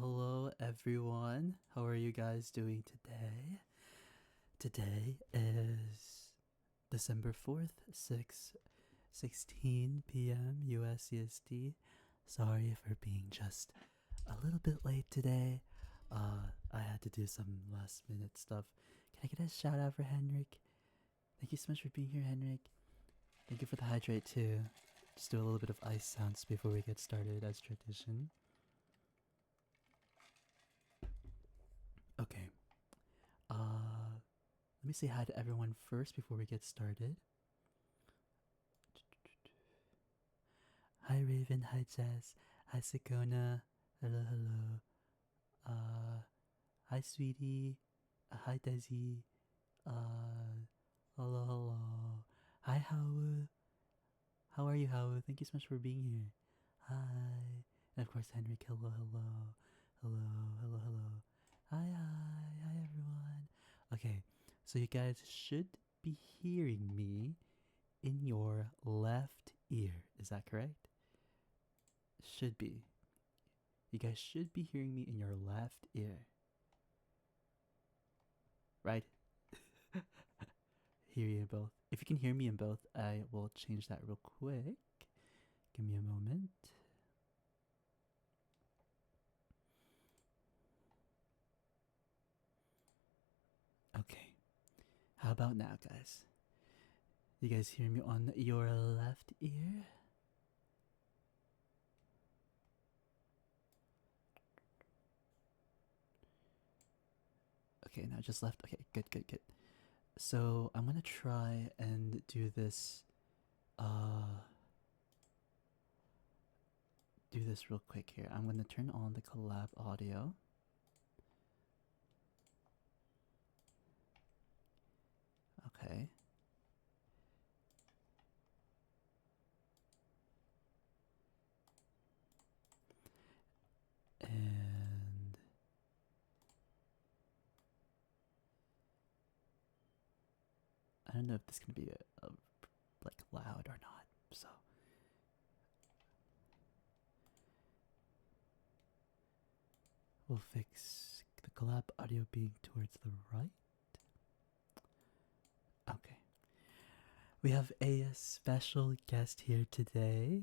Hello, everyone. How are you guys doing today? Today is December 4th, 6:16 p.m. US CST. Sorry for being just a little bit late today. I had to do some last minute stuff. Can I get a shout out for Henrik? Thank you so much for being here, Henrik. Thank you for the hydrate too. Just do a little bit of ice sounds before we get started as tradition. Okay. Let me say hi to everyone first before we get started. Hi Raven, hi Jess, hi Sikona, hello, hello. Hi Sweetie, hi Desi, hello, hello. Hi Hao, how are you Hao? Thank you so much for being here. Hi, and of course Henrik, hello, hello, hello, hello, hello. Hi everyone. Okay, so you guys should be hearing me in your left ear. Is that correct? Should be. You guys should be hearing me in your left ear. Right? Hear you in both. If you can hear me in both, I will change that real quick. Give me a moment. Okay. How about now, guys? You guys hear me on your left ear? Okay, now just left. Okay, good, good, good. So I'm gonna try and do this do this real quick here. I'm gonna turn on the collab audio. Okay. And I don't know if this can be like loud or not. So we'll fix the collab audio being towards the right. Okay. We have a special guest here today,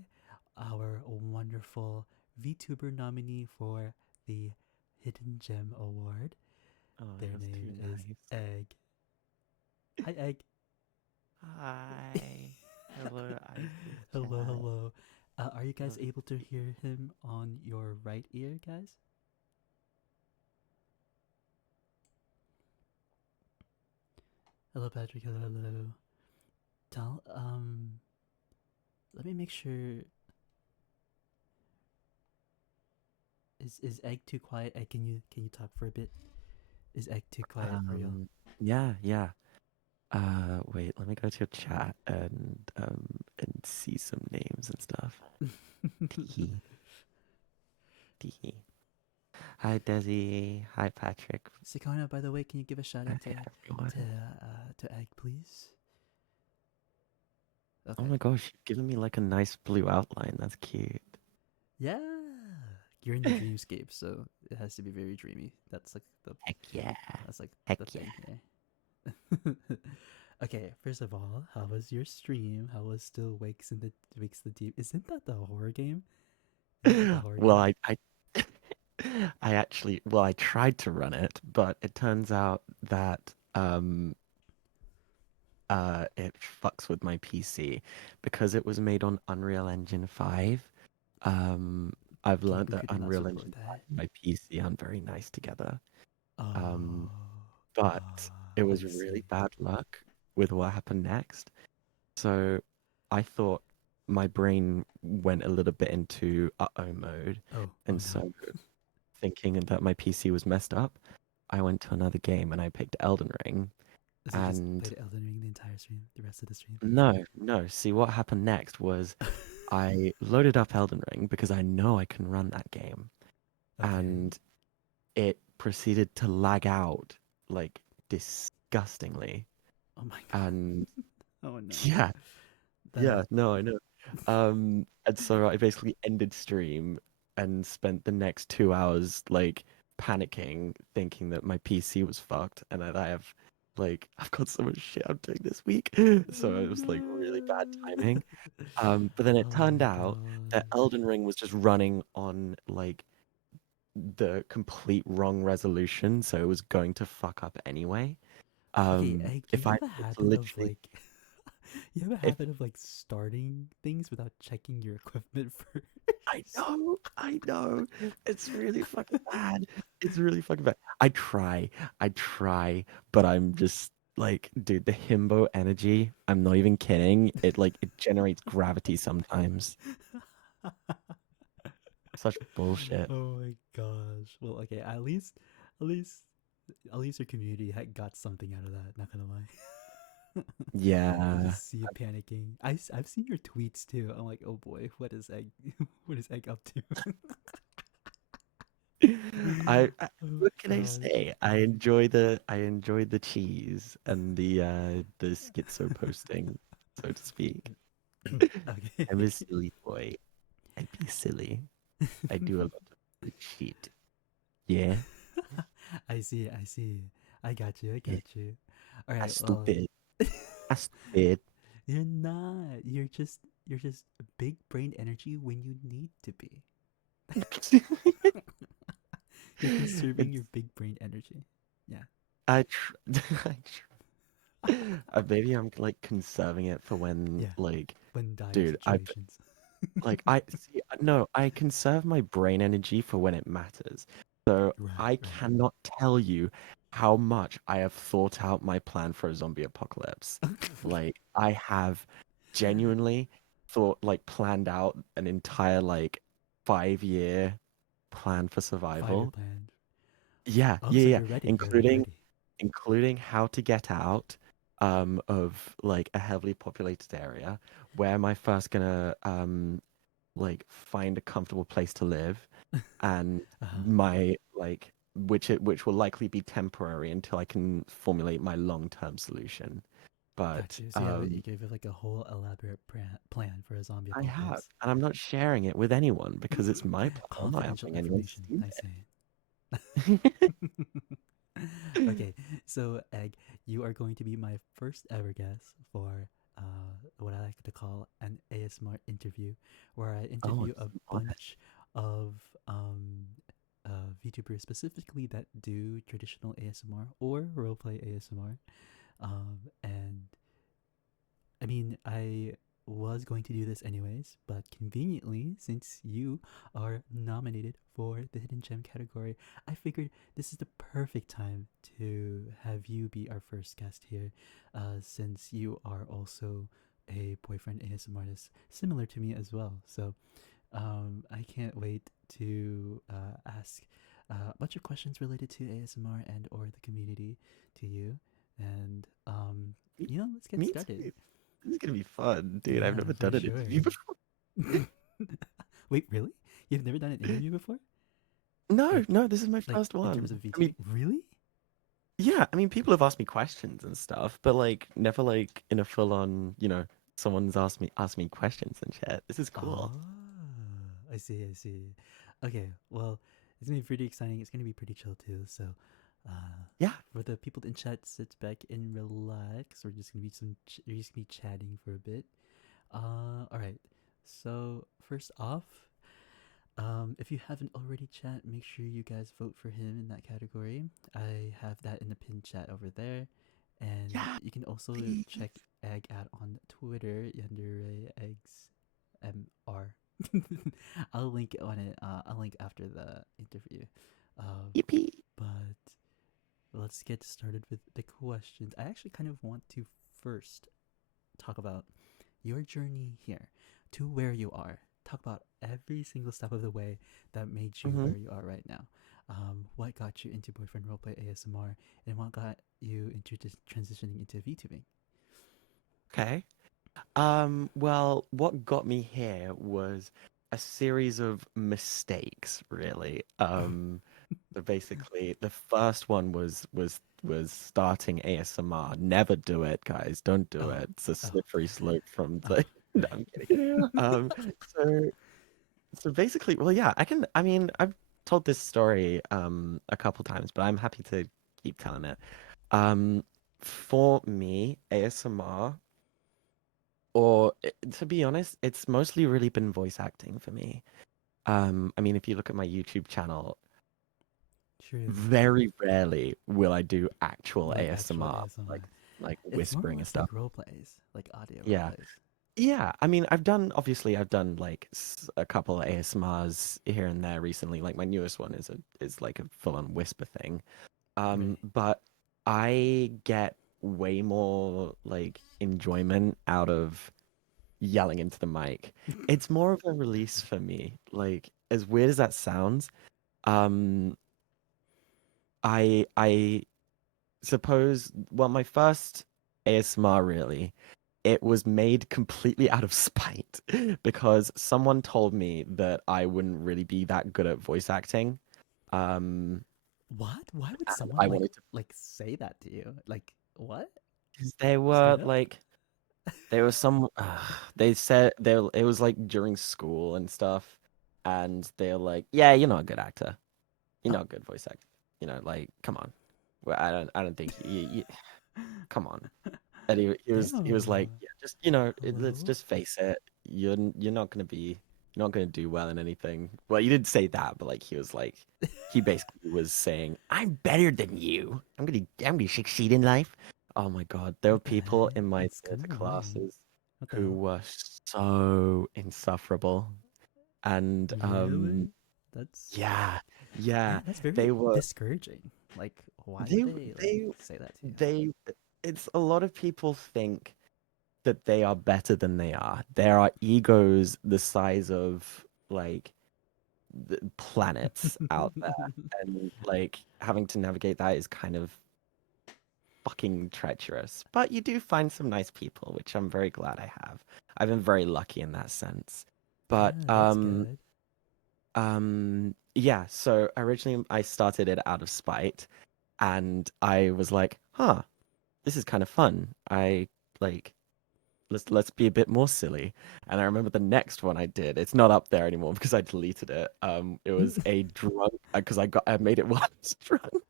our wonderful VTuber nominee for the Hidden Gem Award. Oh, Their that's too name is nice. Egg. Hi, Egg. Hi. Hello, Isis Hello, chat. hello. Are you guys Hello. able to hear him on your right ear, guys? Hello, Patrick. Hello, hello. Tell let me make sure. Is Egg too quiet? Egg, can you talk for a bit? Is Egg too quiet for real? Um, yeah, yeah. Wait, let me go to your chat and see some names and stuff. Tee, tee. Hi, Desi. Hi, Patrick. Sikona, by the way, can you give a shout Hi, out to to everyone. Egg, please? Oh Okay. my gosh, you've given me like a nice blue outline. That's cute. Yeah, you're in the dreamscape, so it has to be very dreamy. Heck yeah. That's like Heck the yeah. thing here. Okay, first of all, how was your stream? How was Still Wakes the Deep? Isn't that the horror game? Isn't that the horror Well, game? I actually, well, I tried to run it, but it turns out that it fucks with my PC because it was made on Unreal Engine 5. Um, I've learned that Could you not Unreal support Engine 5 that? and my PC aren't very nice together. Um, Oh, but it I was see. really bad luck with what happened next. So I thought my brain went a little bit into uh-oh mode. Oh And no. so thinking that my PC was messed up, I went to another game and I picked Elden Ring. So you just And played Elden Ring the entire stream, the rest of the stream? no, no. See, what happened next was I loaded up Elden Ring because I know I can run that game, Okay. and it proceeded to lag out like disgustingly. Oh my And god. Oh no. yeah, yeah, That. no, I know. And so I basically ended stream, and spent the next 2 hours like panicking, thinking that my PC was fucked and that I've got so much shit I'm doing this week. So it was like really bad timing. But then it Oh turned my out that gosh. Elden Ring was just running on like the complete wrong resolution, so it was going to fuck up anyway. Okay, Egg, you If I have a just habit of literally, like you have a if habit of like starting things without checking your equipment first. I know, it's really fucking bad. It's really fucking bad. I try, but I'm just like, dude, the himbo energy. I'm not even kidding. It generates gravity sometimes. Such bullshit. Oh my gosh. Well, okay, at least at least your community had got something out of that, not gonna lie. I Yeah. just see you panicking. I've seen your tweets too. I'm like, oh boy, what is Egg what is Egg up to? I Oh what can I gosh. say? I enjoyed the cheese and the schizo posting, so to speak. Okay. I'm a silly boy. I be silly. I do a lot of good shit. Yeah. I see, I see. I got you, I Yeah. got you. All I right, well, stupid. I stupid. you're not. You're just big brain energy when you need to be. You're conserving your It's big brain energy. Yeah. I tr I maybe I'm like conserving it for when Yeah. like, When dire dude, I situations. like I see no, I conserve my brain energy for when it matters. So Right, I right. cannot tell you how much I have thought out my plan for a zombie apocalypse. Like I have genuinely planned out an entire like 5 year plan for 5 year survival. plan. Yeah, Oh, yeah, so yeah, you're ready. You're like including ready. how to get out of like a heavily populated area. Where am I first gonna like find a comfortable place to live, and Uh-huh. my like which will likely be temporary until I can formulate my long-term solution. Got But you. So you gave it like a whole elaborate plan for a zombie I have, apocalypse. and I'm not sharing it with anyone because it's my plan. I'm not Confidential having anyone information, steal I say. it. Okay, so Egg, you are going to be my first ever guest for what I like to call an ASMR interview, where I Oh, interview a I'm I'm bunch of VTubers specifically that do traditional ASMR or roleplay ASMR. And I mean, I was going to do this anyways, but conveniently, since you are nominated for the Hidden Gem category, I figured this is the perfect time to have you be our first guest here, since you are also a boyfriend ASMR artist similar to me as well. So I can't wait to ask a bunch of questions related to ASMR and or the community to you. And Me, let's get me started. too. This is gonna be fun, dude. I've Yeah, never for done an sure. interview before. Wait, really? You've never done an interview before? No, Like, no, this is my like first in terms one. of I mean, VTubing? Really? yeah, I mean, people have asked me questions and stuff, but like never like in a full on, someone's asked me questions and shit. This is cool. Oh, I see, I see. Okay, well, it's gonna be pretty exciting. It's gonna be pretty chill too. So, Yeah, for the people in chat, sit back and relax. We're just gonna be chatting for a bit. All right. So first off, if you haven't already, chat, make sure you guys vote for him in that category. I have that in the pinned chat over there. And yeah, you can also please. check Egg out on Twitter, YanderEggs MR. I'll link on it. I'll link after the interview. Um, Yippee. but let's get started with the questions. I actually kind of want to first talk about your journey here to where you are. Talk about every single step of the way that made you Hmm. where you are right now. What got you into boyfriend roleplay ASMR, and what got you into just transitioning into VTubing? Okay. Well, what got me here was a series of mistakes, really. So basically, the first one was starting ASMR. Never do it, guys. Don't do Oh, it. It's a oh, slippery slope from oh. the. No, I'm kidding. Um, so So basically, well, yeah, I mean, I've told this story a couple times, but I'm happy to keep telling it. Um, for me, ASMR, to be honest, it's mostly really been voice acting for me. I mean, if you look at my YouTube channel, True. very rarely will I do actual Like actual ASMR, ASMR. like It's more or whispering and less stuff. like role plays, like audio role Yeah. plays. Yeah, I mean, obviously I've done like a couple of ASMRs here and there recently. Like my newest one is like a full-on whisper thing. Right. But I get way more like enjoyment out of yelling into the mic. It's more of a release for me. Like as weird as that sounds, um, I suppose well my first ASMR really it was made completely out of spite because someone told me that I wouldn't really be that good at voice acting. Um, What? Why would and someone I wanted to, like say that to you? Like what? because they were Straight up? like, there was some, they said it was like during school and stuff, and they're like, yeah, you're not a good actor. You're Oh, not a good voice actor. You know, like, come on. Well, I don't think come on. And he was like, damn. yeah, just you know, let's Hello. just face it, you're not gonna be you're not gonna do well in anything. Well, you didn't say that, but like he was like, he basically was saying, I'm better than you. I'm gonna succeed in life. Oh my God, there were What the people heck? in my That's kind theater of annoying. classes What the who hell? were so insufferable, and Really? That's yeah, yeah, that's very they were discouraging. Like, why would they they like they say that to you? they. It's a lot of people think that they are better than they are. There are egos the size of like the planets out there, and like having to navigate that is kind of fucking treacherous. But you do find some nice people, which I'm very glad I have. I've been very lucky in that sense. But Yeah, that's good. yeah, so originally I started it out of spite and I was like, huh, this is kind of fun. I like let's be a bit more silly. And I remember the next one I did. It's not up there anymore because I deleted it. It was a drunk because I made it while I was drunk.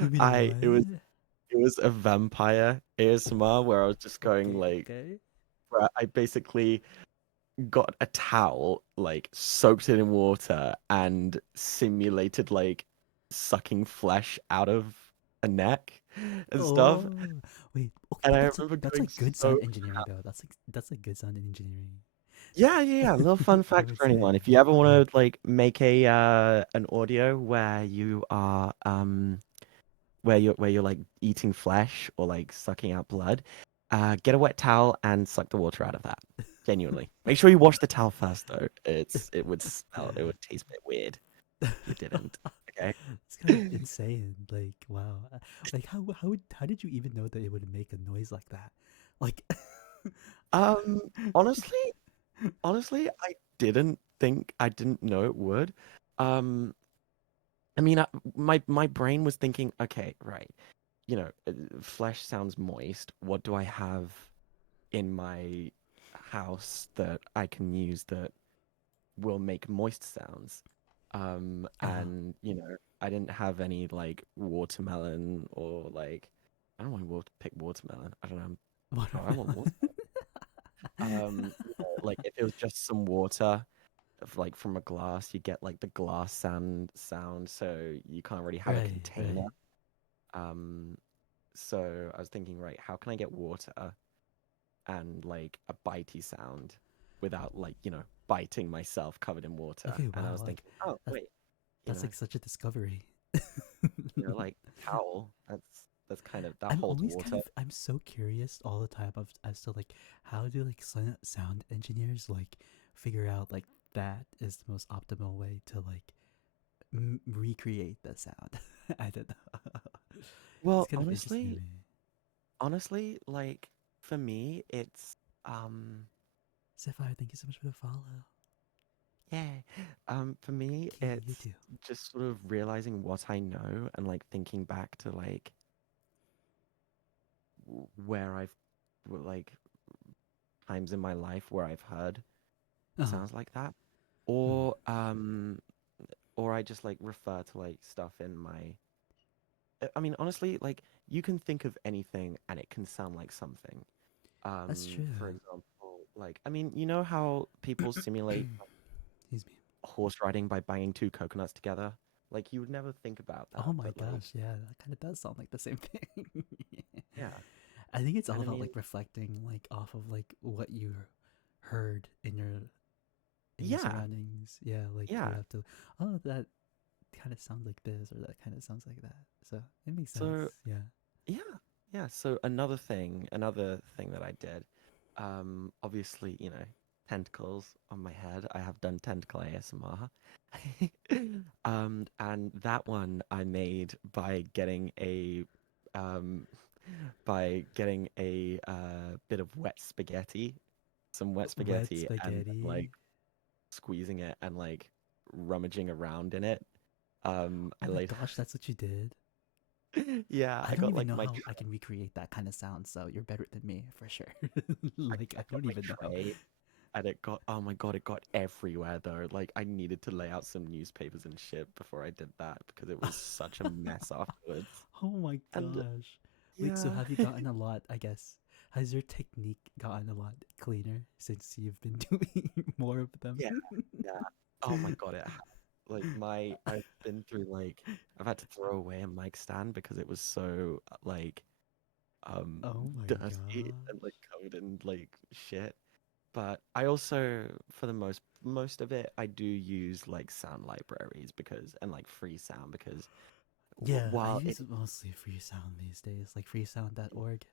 You mean I what? it was a vampire ASMR where I was just going Okay, like okay. where I basically got a towel, like soaked it in water and simulated like sucking flesh out of a neck and stuff. Oh, wait. Okay, And I remember that's going like good so sound engineering though. That's like good sound engineering. yeah, yeah, yeah. A little fun I fact would for anyone. say. If you ever want to like make a an audio where you're like eating flesh or like sucking out blood, get a wet towel and suck the water out of that. Genuinely. Make sure you wash the towel first though. It would taste a bit weird if you didn't. Okay? It's kind of insane. Like, wow. Like, how did you even know that it would make a noise like that? Like, Um honestly, I didn't know it would. Um I mean, my brain was thinking, okay, right. You know, flesh sounds moist. What do I have in my house that I can use that will make moist sounds? uh, And you know, I didn't have any like watermelon or like I don't want to pick watermelon. I don't know. Oh, I want watermelon. water. You know, like if it was just some water like from a glass, you get like the glass sound, so you can't really have a Right, container. right. Um, so I was thinking, right, how can I get water and like a bitey sound without like, you know, biting myself covered in water? Okay, And I wow. was Like, thinking, oh that, wait, that's like such a discovery. like towel, that's kind of that I'm holds always kind water. of I'm so curious all the time of as to like how do like sound engineers like figure out like that is the most optimal way to like recreate the sound. I don't know. It's Well, kind of interesting to me. honestly, like for me, it's um Sapphire, thank you so much for the follow. yeah. For me, Key, you it's too. just sort of realizing what I know and like thinking back to like where like times in my life where I've heard Uh huh. sounds like that. Mhm. or I just like refer to like stuff in my. I mean, honestly, like you can think of anything and it can sound like something. That's true. For example, like I mean, you know how people simulate Excuse me. horse riding by banging two coconuts together? Like you would never think about that, Oh my but like gosh, yeah, that kind of does sound like the same thing. yeah. I think it's all And I about mean, like reflecting like off of like what you heard in your yeah, surroundings. Yeah, like you yeah. have to, oh, that kind of sounds like this or that kind of sounds like that. So it makes sense. So Yeah. yeah, yeah. So another thing that I did, obviously, you know, tentacles on my head. I have done tentacle ASMR. And that one I made um, by getting a bit of wet spaghetti, some wet Wet spaghetti, and like spaghetti. squeezing it and like rummaging around in it. Oh I my later, gosh, that's what you did. yeah, I I don't got even like know my how I can recreate that kind of sound, so you're better than me for sure. I, Like, I I got don't my even know. tray and it got, oh my God, it got everywhere though. Like I needed to lay out some newspapers and shit before I did that because it was such a mess afterwards. Oh my And gosh. Wait, so yeah, have you gotten a lot, I guess? Has your technique gotten a lot cleaner since you've been doing more of them? yeah, yeah. Oh my God, it had, like I've been through like, I've had to throw away a mic stand because it was so like, Oh my dirty and gosh. like covered in like shit. But I also, for the most of it, I do use like sound libraries because and like free sound because Yeah, I while it use mostly freesound these days, like freesound.org.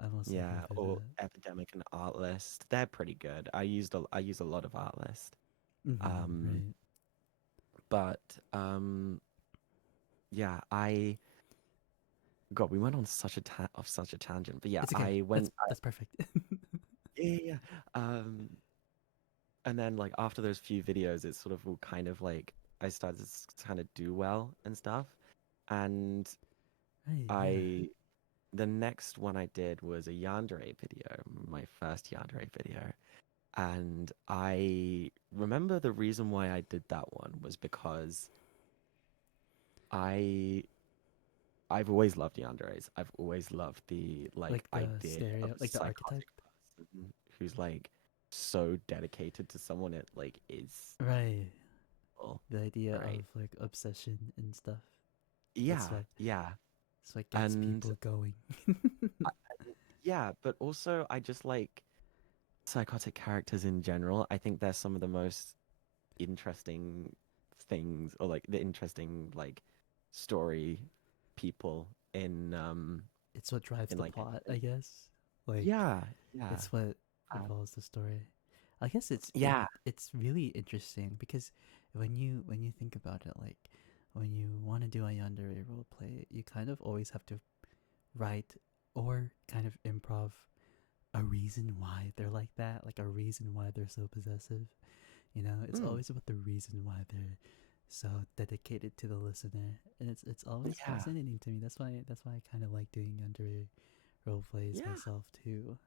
I mostly go yeah, through or that. Epidemic and Artlist, they're pretty good. I use a lot of Artlist. Um, Right. but yeah, I God, we went on such a tangent. But yeah, It's okay. That's I, that's perfect. yeah, yeah, yeah. And then like after those few videos, it sort of all kind of like I started to kind of do well and stuff. And Right, yeah. I the next one I did was a yandere video, my first yandere video. And I remember the reason why I did that one was because I I've always loved yanderes. I've always loved the like Like the idea of stereo, a like the archetype. psychotic person who's like so dedicated to someone it like is Right. well, The idea right? of like obsession and stuff. That's Yeah, what yeah. that's what gets And people going. I, yeah, but also I just like psychotic characters in general. I think they're some of the most interesting things or like the interesting like story people It's what drives in the like plot, I anything. guess. Like Yeah, yeah. it's what Uh, involves the story. I guess yeah. it's really interesting because when you think about it, like when you want to do a yandere role play, you kind of always have to write or kind of improv a reason why they're like that, like a reason why they're so possessive. You know, it's Mm, always about the reason why they're so dedicated to the listener, and it's always yeah. fascinating to me. That's why I kind of like doing yandere role plays Yeah. myself too.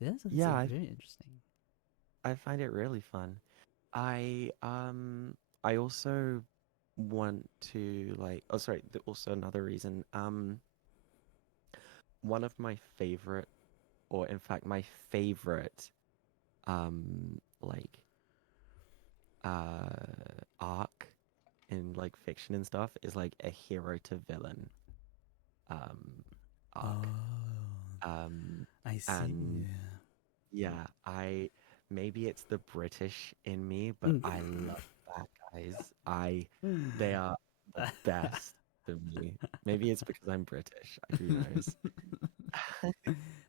Yeah, so that's Yeah, very interesting. I find it really fun. I also want to like oh sorry, also another reason. One of my favorite or in fact my favorite like arc in like fiction and stuff is like a hero to villain um arc. Oh, Um I see. and Yeah. yeah, I maybe it's the British in me, but Mm. I love bad guys. They are the best to me. Maybe it's because I'm British, who knows.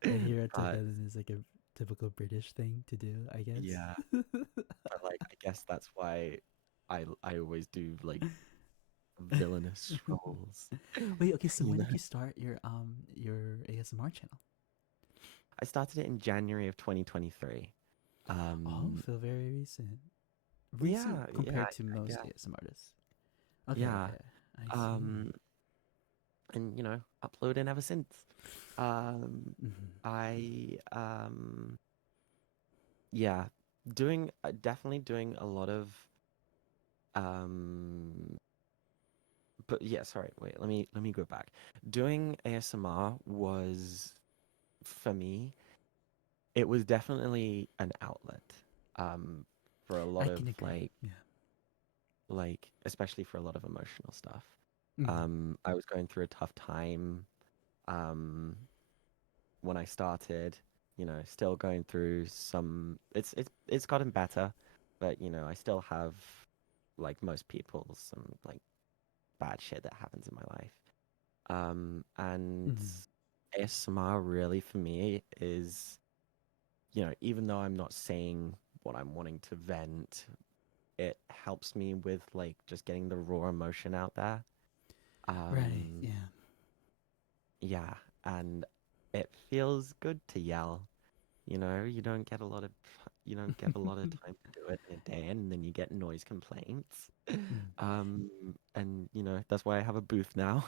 A hero to But villain is like a typical British thing to do, I guess. yeah, but like I guess that's why I always do like villainous roles, Wait, okay, so you when know. did you start your ASMR channel? I started it in January of 2023. Oh, Um, feel very recent. Recent yeah, yeah, compared to I most guess. ASM artists. Okay, Yeah. okay. I see. Um, and you know, uploading ever since. Um, Mhm. I yeah, doing definitely doing a lot of um but yeah, sorry, wait, let me go back. Doing ASMR was for me, it was definitely an outlet um for a lot I of can agree. Yeah. especially for a lot of emotional stuff. Mm. I was going through a tough time um when I started, still going through some it's gotten better, but I still have like most people some like bad shit that happens in my life. And Mm. ASMR really for me is, even though I'm not saying what I'm wanting to vent, it helps me with like just getting the raw emotion out there. Right. Um, Yeah. yeah, and it feels good to yell. You don't get a lot of time to do it in a day, and then you get noise complaints. Mm. And that's why I have a booth now,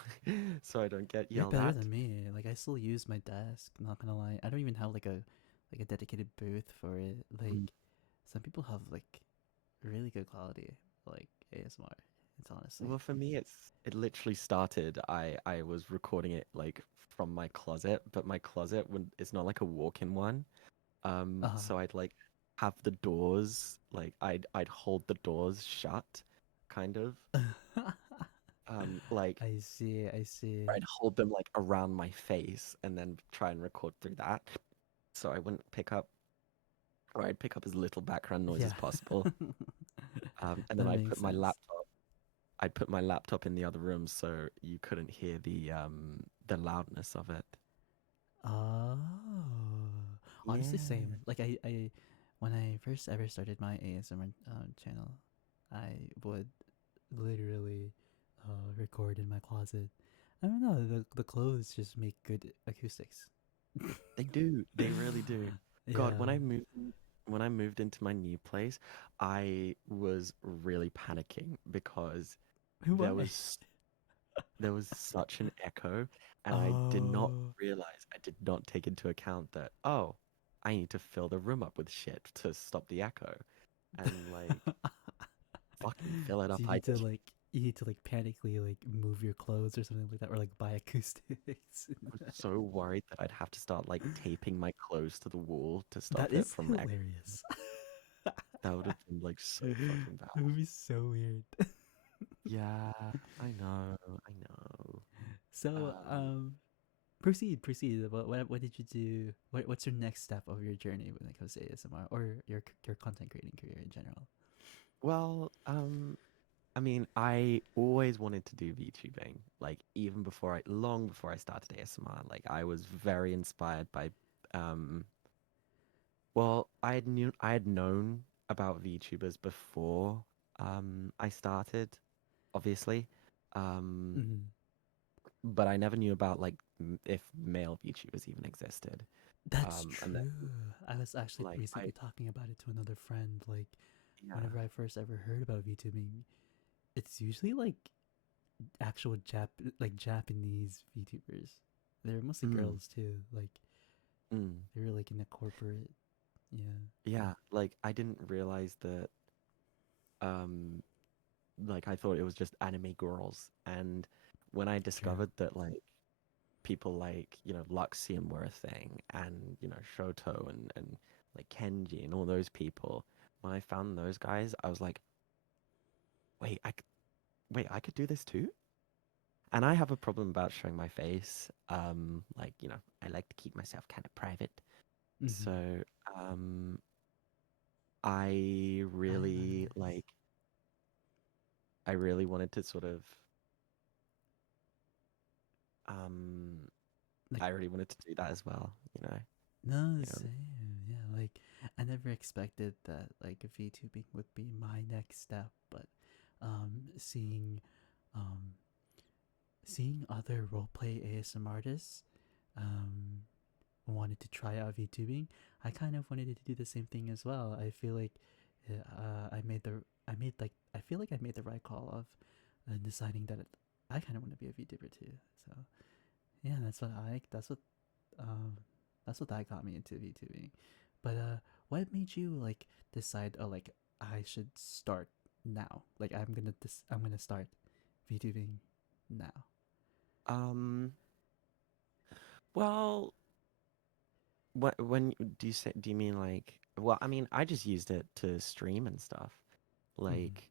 so I don't get You're yelled better at. than me. Like I still use my desk. Not gonna lie. I don't even have like a dedicated booth for it. Like Mm. some people have like really good quality like ASMR. It's honestly. Well, for me, it literally started. I was recording it like from my closet, but my closet when it's not like a walk-in one. Uh. So I'd like have the doors like I'd hold the doors shut, kind of. Like I see. I see. I'd hold them like around my face and then try and record through that. So I wouldn't pick up, or I'd pick up as little background noise as Yeah. possible. And then That makes sense. I'd put my laptop in the other room so you couldn't hear the loudness of it. Oh, honestly, Yeah. same. Like when I first ever started my ASMR channel, I would literally record in my closet. I don't know. The clothes just make good acoustics. They do. They really do. God, Yeah. when I moved into my new place, I was really panicking because there Why? was there was such an echo, and Oh. I did not take into account that, oh, I need to fill the room up with shit to stop the echo. And like fucking fill it So up I did. you need to like panically like move your clothes or something like that, or like buy acoustics. I was so worried that I'd have to start like taping my clothes to the wall to That stop it is from echoing. hilarious. That would have been like so fucking bad. That would be so weird. Yeah, I know, I know. So, Um, proceed. What did you do? What's your next step of your journey when it comes to ASMR or your content creating career in general? well, I mean, I always wanted to do VTubing, like long before I started ASMR. Like I was very inspired by, um, well, I had known about VTubers before, I started, obviously, um, Mm, but I never knew about like if male VTubers even existed. that's And then true. I was actually like recently talking about it to another friend. Like, yeah, whenever I first ever heard about VTubing, it's usually like actual Japanese VTubers. They're mostly mm, girls too. Like, mm, they were like in a corporate. Yeah. yeah, like I didn't realize that, um, like I thought it was just anime girls, and when I True. discovered that like people like Luxium were a thing, and Shoto and like Kenji and all those people, when I found those guys, I was like, wait, I could do this too. And I have a problem about showing my face. Like I like to keep myself kind of private. Mm-hmm. So um, I really Nice. I really wanted to sort of um, Like I really wanted to do that as well. no, You know. same. Yeah, like I never expected that like VTubing would be my next step, but seeing um seeing other roleplay ASM artists um wanted to try out VTubing, I kind of wanted to do the same thing as well. I feel like I made like I feel like I made the right call of deciding that I kind of want to be a VTuber too. So yeah, um that's what that got me into VTubing. But what made you like decide? Oh, like I should start now. Like I'm gonna start VTubing now. Um, well, when do you say? Do you mean like? Well, I mean, I just used it to stream and stuff. Mm-hmm. Like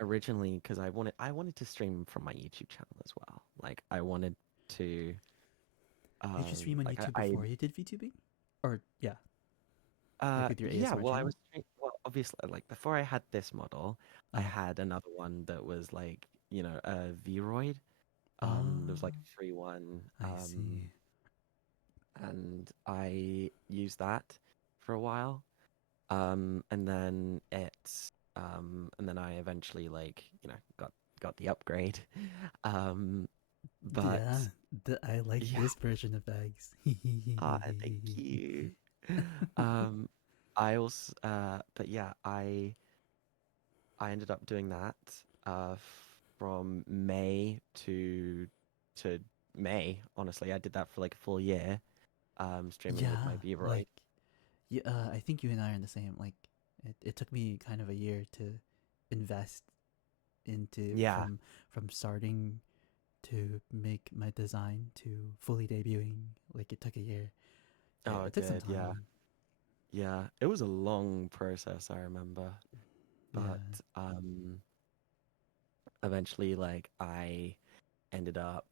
originally, because I wanted to stream from my YouTube channel as well. Like I wanted to, Did you stream on like YouTube before you did VTubing? Or yeah, like with your yeah. ASMR Well, channel? well, obviously, like before I had this model, I Uh had another one that was like, a Vroid. There was like oh, a free one. I see. And I used that for a while. And then and then I eventually like, got the upgrade. Um, but Yeah, I like yeah, this version of bags. thank you. Um, but yeah, I ended up doing that uh from May to May. Honestly, I did that for like a full year, streaming with my Yeah, Vroid. like yeah, I think you and I are in the same. Like, it took me kind of a year to invest into Yeah. from starting to make my design to fully debuting. Like, it took a year. Oh, It it took some did. Yeah. time. Yeah. It was a long process, I remember. Yeah. But eventually like I ended up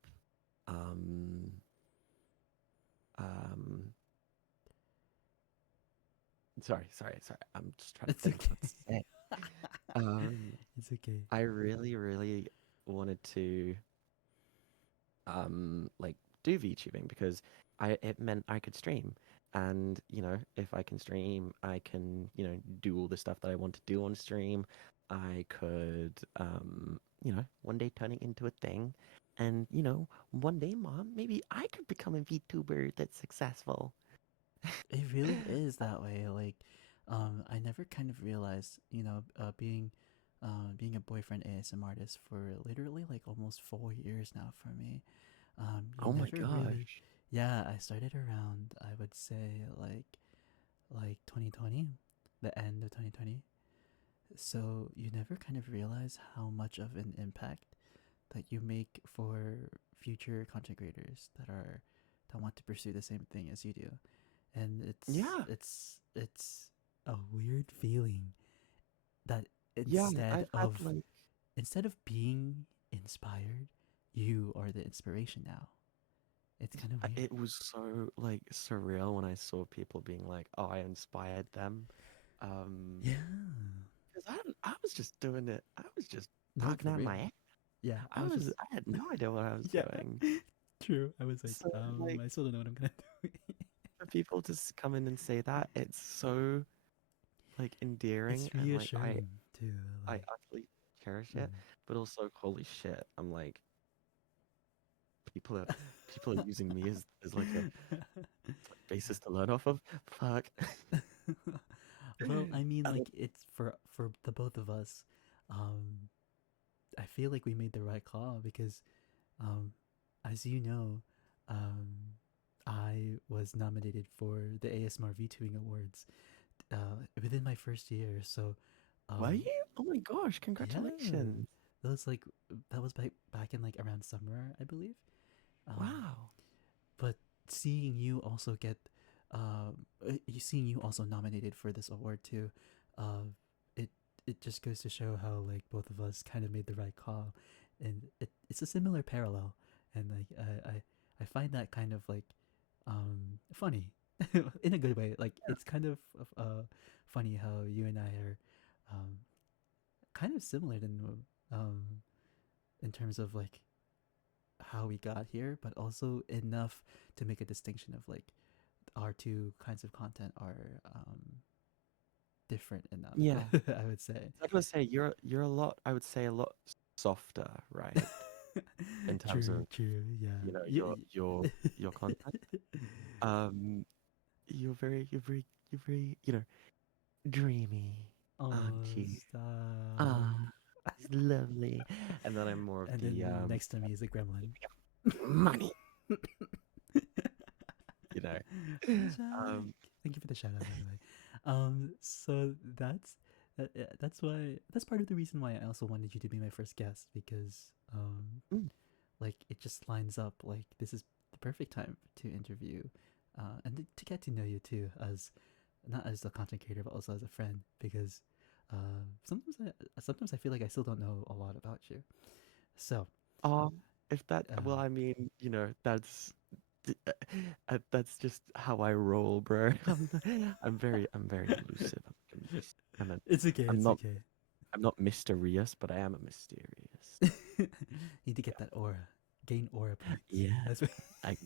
um um sorry. I'm just trying to It's think okay. what to say. Um It's okay. I really, really wanted to like do VTubing because it meant I could stream. And, if I can stream, I can, do all the stuff that I want to do on stream. I could one day turn it into a thing. And, one day, mom, maybe I could become a VTuber that's successful. It really is that way. Like, I never kind of realized, being a boyfriend ASM artist for literally like almost 4 years now for me. You Oh my never really, gosh. yeah. I started around, I would say like 2020, the end of 2020. So you never kind of realize how much of an impact that you make for future content creators that want to pursue the same thing as you do. And Yeah. it's a weird feeling that Yeah. I've had like, instead of being inspired, you are the inspiration now. It's kind of weird. it was so like surreal when I saw people being like, "Oh, I inspired them." Um, Yeah. because I was just doing it. I was just No, talking for out real. my head. Yeah, I was just I had no idea what I was yeah. doing. True. I was like, So like I still don't know what I'm gonna do. for people to come in and say that, it's so like endearing, It's and like reassuring too. I Like, utterly cherish it. mm. But also, holy shit, I'm like people are people are using me as like a basis to learn off of. Fuck. Well, I mean, Um, like it's for the both of us. Um, I feel like we made the right call because, um, as you know, I was nominated for the ASMR VTubing Awards within my first year. So, were um, you? Oh my gosh, yeah, congratulations. that was like that was back in like around summer, I believe. Um, Wow. but seeing you also get, seeing you also nominated for this award too, uh, it it just goes to show how like both of us kind of made the right call, and it's a similar parallel, and like I find that kind of like funny in a good way. Like it's kind of funny how you and I are um kind of similar um in terms of like how we got here, but also enough to make a distinction of like our two kinds of content are different Yeah. enough. I would say. I was gonna say you're a lot. I would say a lot softer, right? In terms True, of true, yeah. your content. Um, you're very dreamy, aren't Oh, you? stop. Ah, it's lovely. And then I'm more of And the then next to me is a gremlin. money, you know. Hi, Jack. Um, Thank you for the shout out, by the way. So that's why that's part of the reason why I also wanted you to be my first guest because Mm. like it just lines up like this is the perfect time to interview, and to get to know you too as not as a content creator but also as a friend because sometimes I feel like I still don't know a lot about you. So Oh, if that, well, uh, I mean, that's just how I roll, bro. I'm very elusive. I'm a, it's okay, I'm it's not, okay. I'm not mysterious, but I am a mysterious. Need to get that aura, gain aura points. Yeah, That's what. I,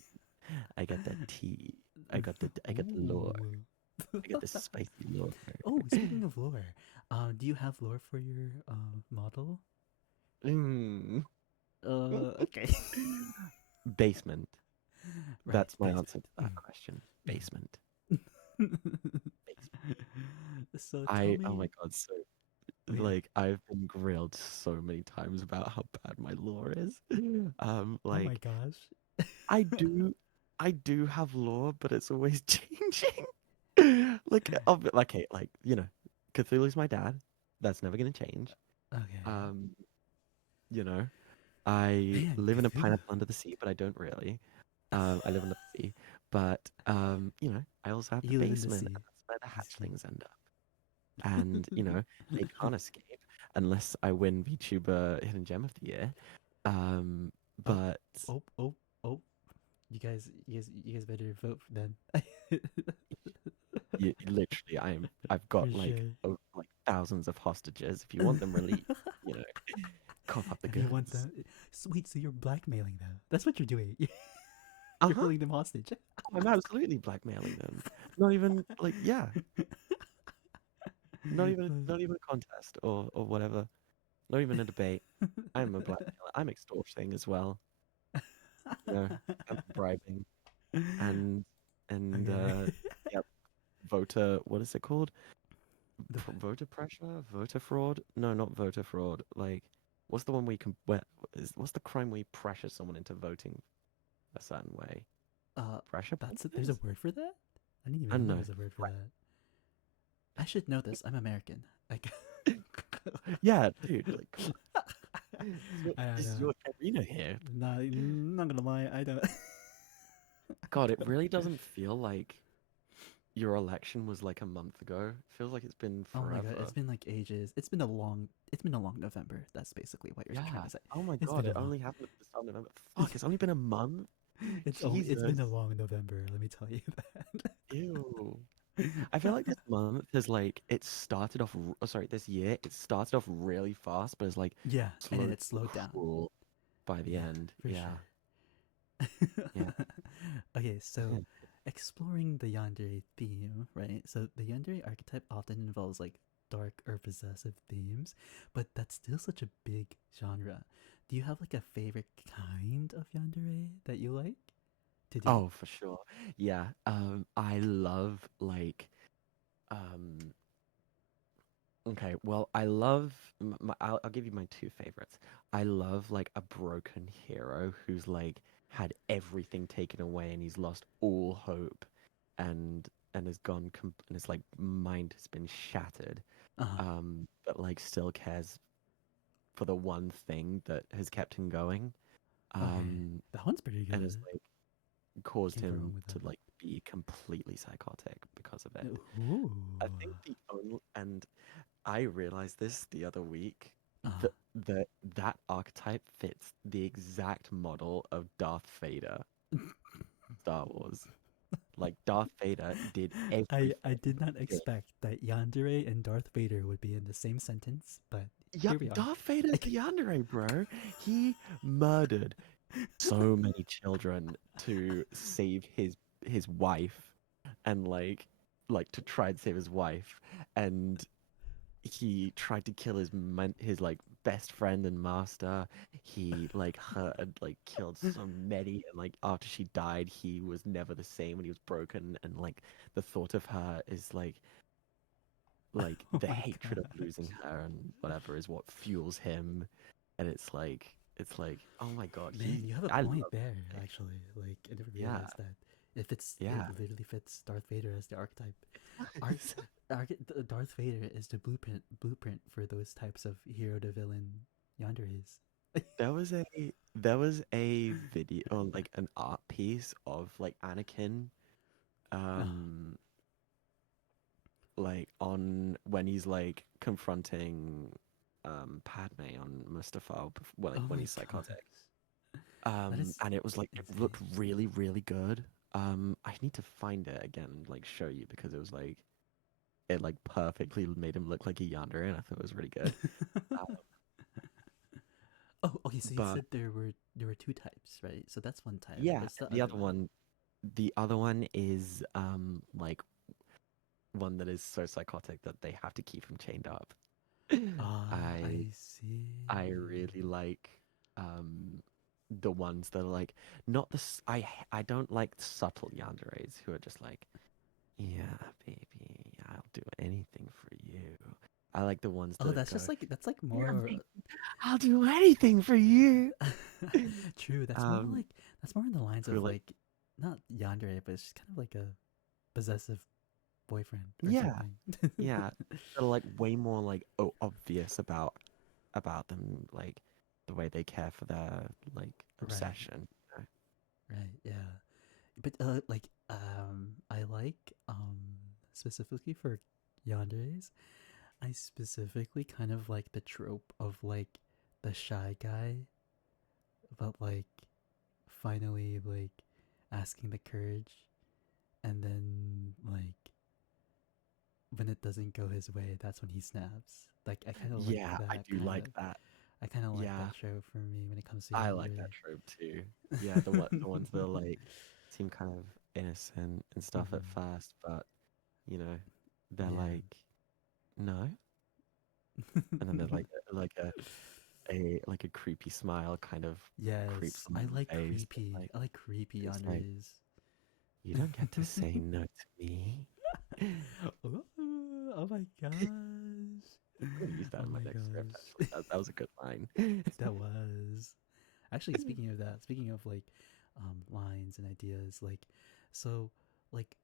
I got that tea. I got the lore. Ooh. I got the spicy lore. Oh, speaking of lore, do you have lore for your model? Mm. Okay. Basement. Right, That's my answer basement. to that question. Basement. Basement. So tell Oh me. my God, so Yeah. like I've been grilled so many times about how bad my lore is. Oh my Like gosh. I do, I do have lore, but it's always changing. Okay, like Cthulhu's my dad. That's never gonna change. Okay. Um, you know, I Man, live in a Cthulhu. pineapple under the sea, but I don't really. I live under the sea, but I also have the You live in the basement, sea. and that's where the I see. hatchlings end up. And they can't escape unless I win VTuber Hidden Gem of the Year. Um, Oh, but oh, oh, oh. You guys better vote then. literally, I've got For sure. like thousands of hostages. If you want them released, you know, cough up the If you want goods. them, sweet. So you're blackmailing them. That's what you're doing. You're Uh-huh. holding them hostage. I'm absolutely blackmailing them. Not even like, yeah, not even a contest or whatever. Not even a debate. I'm a blackmailer. I'm extorting as well. I'm bribing and and Okay. yeah, voter. What is it called? The, Voter pressure? Voter fraud? No, not voter fraud. Like, what's the one where you can? What's the crime where you pressure someone into voting a certain way? uh, Pressure there's a prejudice? word for that. I didn't even I know don't there know. was a word for that. I should know this. I'm American. Like, Yeah, dude. Like, come on. I don't This is know. your arena here. Not gonna lie. I don't. God, it really doesn't feel like your election was like a month ago. It feels like it's been Oh my god, it's forever. been like ages. It's been a long November. That's basically what you're trying Yeah. to say. Oh my It's God, been a it long. only happened at the start of November. Fuck, it's only been a month? It's been a Jesus. long November. Let me tell you that. Ew. I feel like this month is like it started off. Sorry, this year it started off really fast, but it's like Yeah, and then slow it and slowed down. cruel by the Yeah, end. for Yeah, sure. yeah. Okay, so exploring the yandere theme, right? So the yandere archetype often involves like dark or possessive themes, but that's still such a big genre. Do you have like a favorite kind of yandere that you like to do? Oh, for sure. Yeah. I love um. Okay, well, I love. I'll give you my two favorites. I love like a broken hero who's like had everything taken away and he's lost all hope, and has gone and his like mind has been shattered. Uh-huh. But like still cares for the one thing that has kept him going. Okay, Um, that one's pretty and has good. like caused Can't go wrong him with to that. like be completely psychotic because of it. Ooh. I think the only and I realized this the other week Uh-huh. that that archetype fits the exact model of Darth Vader, Star Wars. Like Darth Vader did I everything. did not Good. expect that Yandere and Darth Vader would be in the same sentence, but Yep, here we are. Darth Vader's the yandere, bro. He murdered so many children to save his wife and to try and save his wife, and he tried to kill his like best friend and master. He like hurt and like killed so many, and like after she died he was never the same and he was broken, and like the thought of her is like Oh the my hatred of losing gosh. her and whatever is what fuels him. And it's like oh my God, Man, he you have a I point love there, him. actually. Like, I never Yeah. realized that. Yeah. it literally fits Darth Vader as the archetype. Arch, Darth Vader is the blueprint for those types of hero to villain yanderes. There was a video or like an art piece of like Anakin Ah, um like on when he's like confronting Padme on Mustafar oh when my he's psychotic. gosh, that is And it was like it looked insane. really, really good. I need to find it again and like show you because it was like it like perfectly made him look like a yandere, and I thought it was really good. Uh, Oh, okay. So you but said there were two types, right? So that's one type. yeah, What's the other one? the other one is like one that is so psychotic that they have to keep him chained up. Ah, I I I see. really like um the ones that are like not I don't like subtle yanderes who are just like, yeah, baby, I'll do anything for you. I like the ones Oh, that go, that's like yeah, more. baby, I'll do anything for you. True. Um, That's more in the lines who are of like, like not yandere, but it's just kind of like a possessive boyfriend or yeah, something. yeah, that are like way more like obvious about them, like the way they care for their like Right. obsession. Right. Yeah. But I like specifically for yanderes, I specifically kind of like the trope of like the shy guy, but like finally like asking the courage, and then like when it doesn't go his way, that's when he snaps. Like I kind of like Yeah, I that do kind like of. that. I kind of like Yeah, that trope for me when it comes to I like that yandere. trope too. Yeah, the ones that are like seem kind of innocent and stuff at Hmm. first, but you know, they're Yeah. like no, and then there's like a creepy smile kind of creeps Yes, on the face. It's like I like creepy it's like yanderes. you don't get to say no to me. I'm Ooh, oh my gosh. gonna use that Oh in my my next script. gosh. Actually, that was a good line. That was. Actually, speaking of that, speaking of like lines and ideas, so like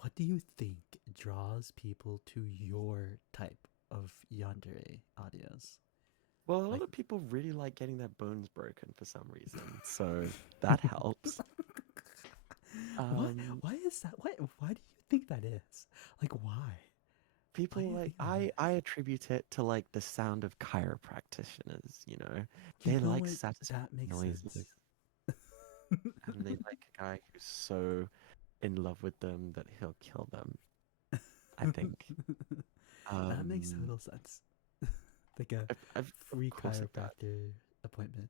what do you think draws people to your type of yandere audios? Well, a lot Like of people really like getting their bones broken for some reason, so that helps. what Um, why is that? Why do you think that is? Like why? Why do People you like think that is? I attribute it to like the sound of chiropractitioners, you know. You They know like what? satisfying That makes sense. noises, and they like a guy who's so in love with them that he'll kill them, I think. That makes Um, total sense. Like a of free course it does. chiropractor appointment.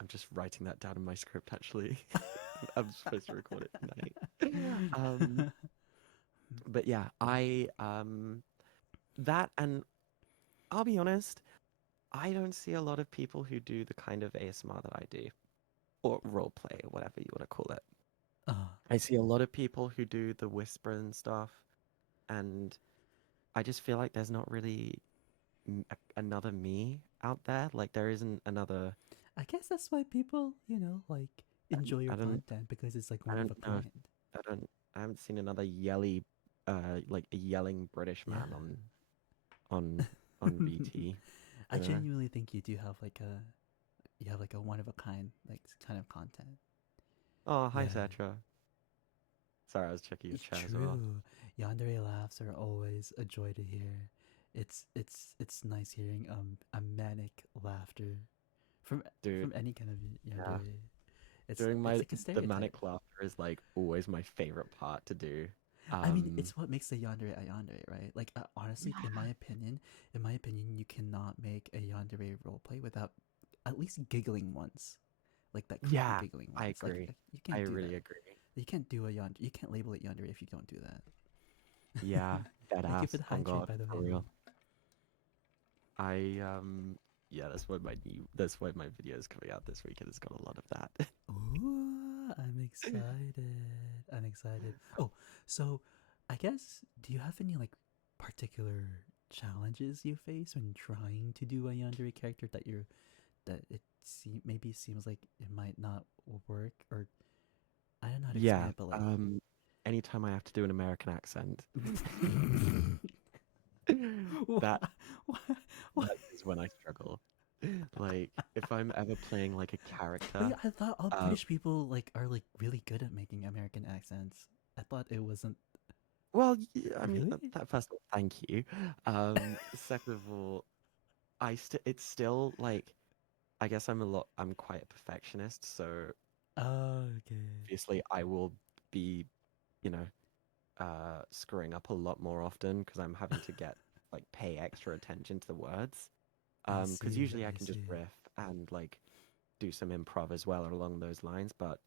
I'm just writing that down in my script actually. I'm supposed to record it tonight. But yeah, I that and I'll be honest, I don't see a lot of people who do the kind of ASMR that I do, or role play, or whatever you want to call it. uh, I see a lot of people who do the whisper and stuff, and I just feel like there's not really another me out there. Like there isn't another. I guess that's why people, like enjoy your I don't. content because it's like I one of don't a know. kind. I don't. I haven't seen another like a yelling British Yeah. man on on VT. I You know. genuinely think you have like a one of a kind like kind of content. Oh, hi, Yeah. Satra. Sorry, I was checking your It's chat as well. true. Yandere laughs are always a joy to hear. It's nice hearing a manic laughter from Dude, any kind of yeah. yandere. Doing It's my like a the stereotype. manic laughter is like always my favorite part to do. I mean, Um, it's what makes the yandere a yandere, right? Like honestly, yeah, in my opinion, you cannot make a yandere roleplay without at least giggling once, like that creepy yeah, giggling I once. agree. You I can't do really that. agree. You can't do a yandere. You can't label it yandere if you don't do that. Yeah, dead Thank you for ass. the On hydrate, God, by the for way. real. I yeah, that's why my video is coming out this week and it's got a lot of that. Ooh, I'm excited. I'm excited. Oh, so I guess do you have any like particular challenges you face when trying to do a yandere character that it's maybe seems like it might not work, or I don't know how to explain Yeah. it, but like Anytime I have to do an American accent, what, that what, what? that is when I struggle. Like if I'm ever playing like a Wait, character, I thought all uh, British people like are like really good at making American accents. I thought it wasn't well, I mean, really. first of all, thank you. Second of all, it's still like I guess I'm quite a perfectionist, so Oh, okay. obviously I will be, you know, screwing up a lot more often because I'm having to pay extra attention to the words. I Because see. usually I I can just see. riff and like do some improv as well along those lines, but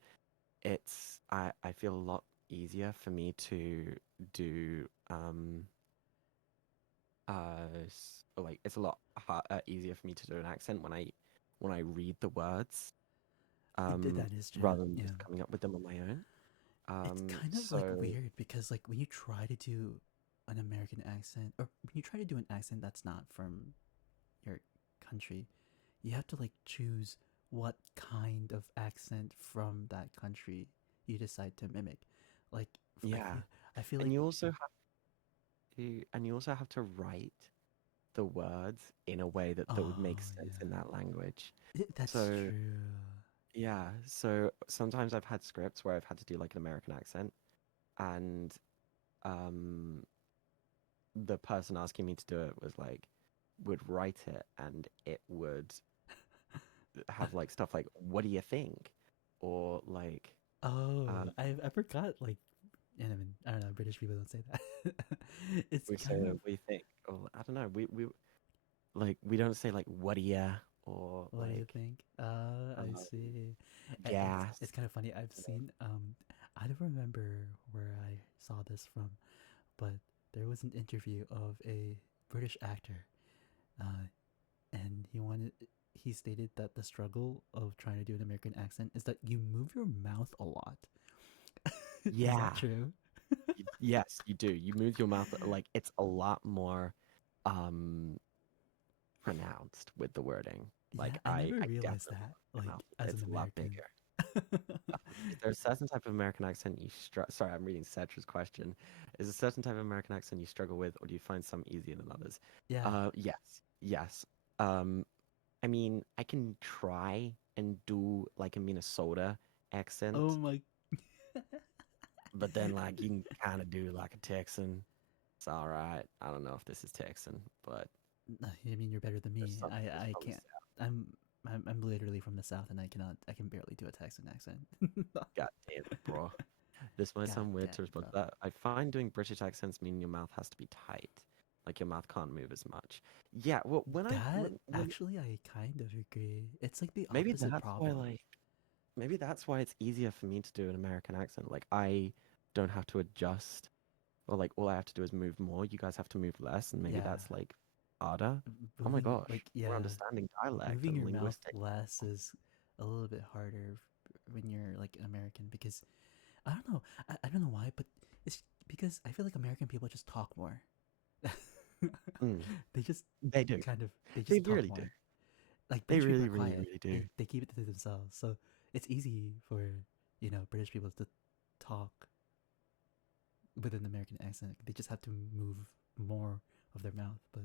I feel a lot easier for me to do like it's a lot easier for me to do an accent when I read the words That is true. rather than Yeah. just coming up with them on my own. It's kind of like So weird because like when you try to do an American accent, or when you try to do an accent that's not from your country, you have to like choose what kind of accent from that country you decide to mimic. Like yeah, I feel and like you also have to write the words in a way that would make oh sense in yeah, that language. that's So true. yeah, so sometimes I've had scripts where I've had to do like an American accent, and um, the person asking me to do it was like, would write it, and it would have like stuff like, "What do you think?" or like, Oh, um, I forgot like, and I mean I don't know, British people don't say that. It's we say, kind of "What do you think?" Or I don't know, we don't say like, "What do ya?" or what do you like, think? I um, see. "Gas." It's kind of funny. I've seen I don't remember where I saw this from, but there was an interview of a British actor, uh, and he stated that the struggle of trying to do an American accent is that you move your mouth a lot. Is that Yeah. true? Yes, you do. You move your mouth like it's a lot more um pronounced with the wording. Yeah, Like I never I realized definitely that. move my Like mouth. as an It's a lot American. bigger. Is there a certain type of American accent you struggle? Sorry, I'm reading Cetra's question. Is there a certain type of American accent you struggle with, or do you find some easier than others? Yeah. Yes, yes. Um, I mean, I can try and do like a Minnesota Oh accent, my. but then like you can kind of do like a Texan. It's all right. I don't know if this is Texan, but I mean, you're better than there's me. some it's I from the can't. South. I'm I'm literally from the south, and I can barely do a Texan accent. God damn it, bro. This might God sound weird damn to it, respond bro. to that. I find doing British accents mean your mouth has to be tight. Like your mouth can't move as much. Yeah, well That actually, I kind of agree. It's like the maybe opposite that's why problem. like maybe that's why it's easier for me to do an American accent. Like I don't have to adjust or like all I have to do is move more. You guys have to move less, and maybe Yeah, that's like harder. Oh my moving gosh, like we're yeah, understanding dialect moving and your mouth linguistic. less is a little bit harder when you're like an American because I don't know. I don't know why, but it's because I feel like American people just talk more. Mm, they just they do. they They just talk really do. more. Like They British people really, are really, quiet. really do. They keep it to themselves. So it's easy for, you know, British people to talk with an American accent. They just have to move more of their mouth. But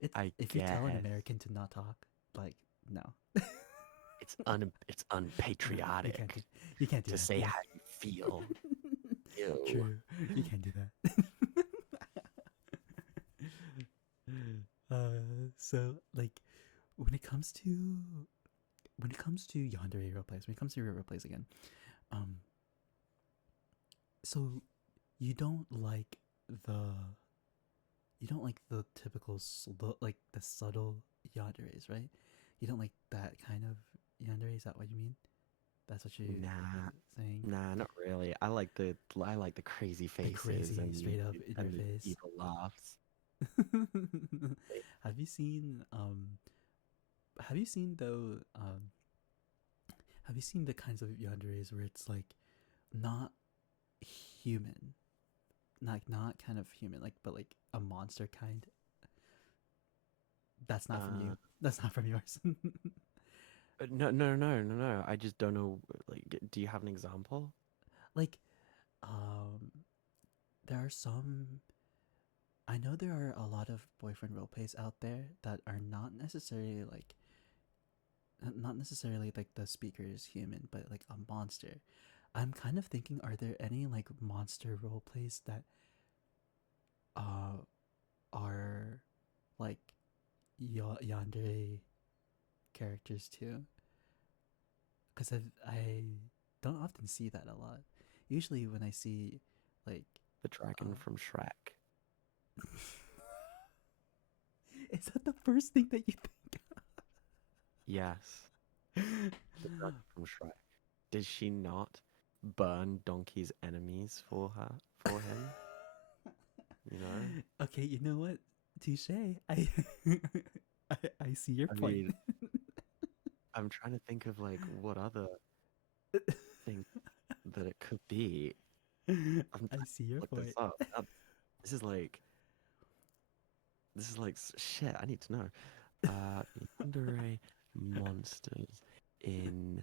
it's I if you tell an guess American to not talk, like no. it's No, you can't do unpatriotic you can't do to that. say Yeah. how you feel. Ew. True. You can't do that. So like when it comes to Yandere roleplays, when it comes to your roleplays again, um, so you don't like the typical like the subtle yanderes, right? You don't like that kind of yandere. Is that what you mean? That's what you Nah, saying? nah, not really. I like the crazy The faces crazy straight up in your and the face. evil laughs. Have you seen have you seen though have you seen the kinds of yanderes where it's like not human, not kind of human, like but like a monster kind? That's not from Uh, you. That's not from yours. No. I just don't know. Like, do you have an example? Like, um, there are some. I know there are a lot of boyfriend roleplays out there that are not necessarily like, not necessarily like the speaker is human, but like a monster. I'm kind of thinking, are there any like monster roleplays that uh are like yandere characters too? Because I don't often see that a lot. Usually when I see like The dragon uh from Shrek. is that the first thing that you Yes, think? the dragon from Shrek. Did she not burn Donkey's enemies for him? You know? Okay, you know what? Touche. I see your I point. mean, I'm trying to think of like what other thing that it could be. I'm I trying see to your look this point. up. This is like shit. I need to know. Uh, Yandere monsters in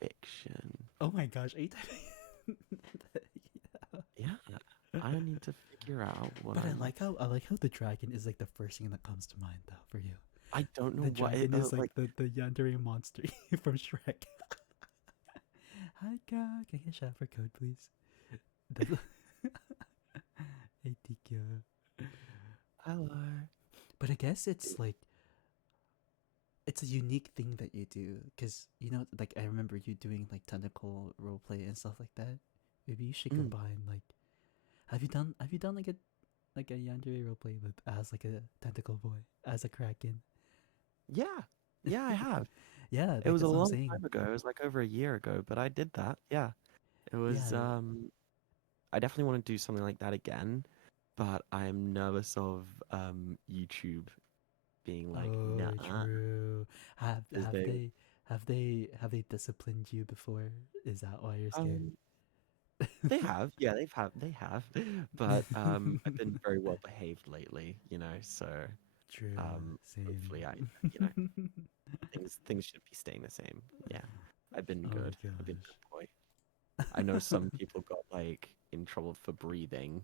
fiction. Oh my gosh, are you typing? Yeah, I need to figure out what But I I'm. like how the dragon is like the first thing that comes to mind though for you. I don't know The what it dragon is like. like the yandere monster from Shrek. Hi, God. Can I get a shout for code, please? That's- hey, Tikyo. Hello. But I guess it's like it's a unique thing that you do because you know, like I remember you doing like tentacle roleplay and stuff like that. Maybe you should Mm, combine like have you done like a yandere roleplay with as like a tentacle boy as a kraken? yeah, yeah, I have. Yeah, It like was a that's what I'm long saying. time ago. It was like over a year ago, but I did that. Yeah, it was. Yeah. I definitely want to do something like that again, but I am nervous of YouTube being like, Oh, nah, true. because they Have they disciplined you before? Is that why you're scared? um they have, yeah, they have, but I've been very well behaved lately, so True. hopefully Same. you know, things should be staying the same. Yeah, I've been Oh my good. I've been a gosh. good boy. I know some people got like in trouble for breathing,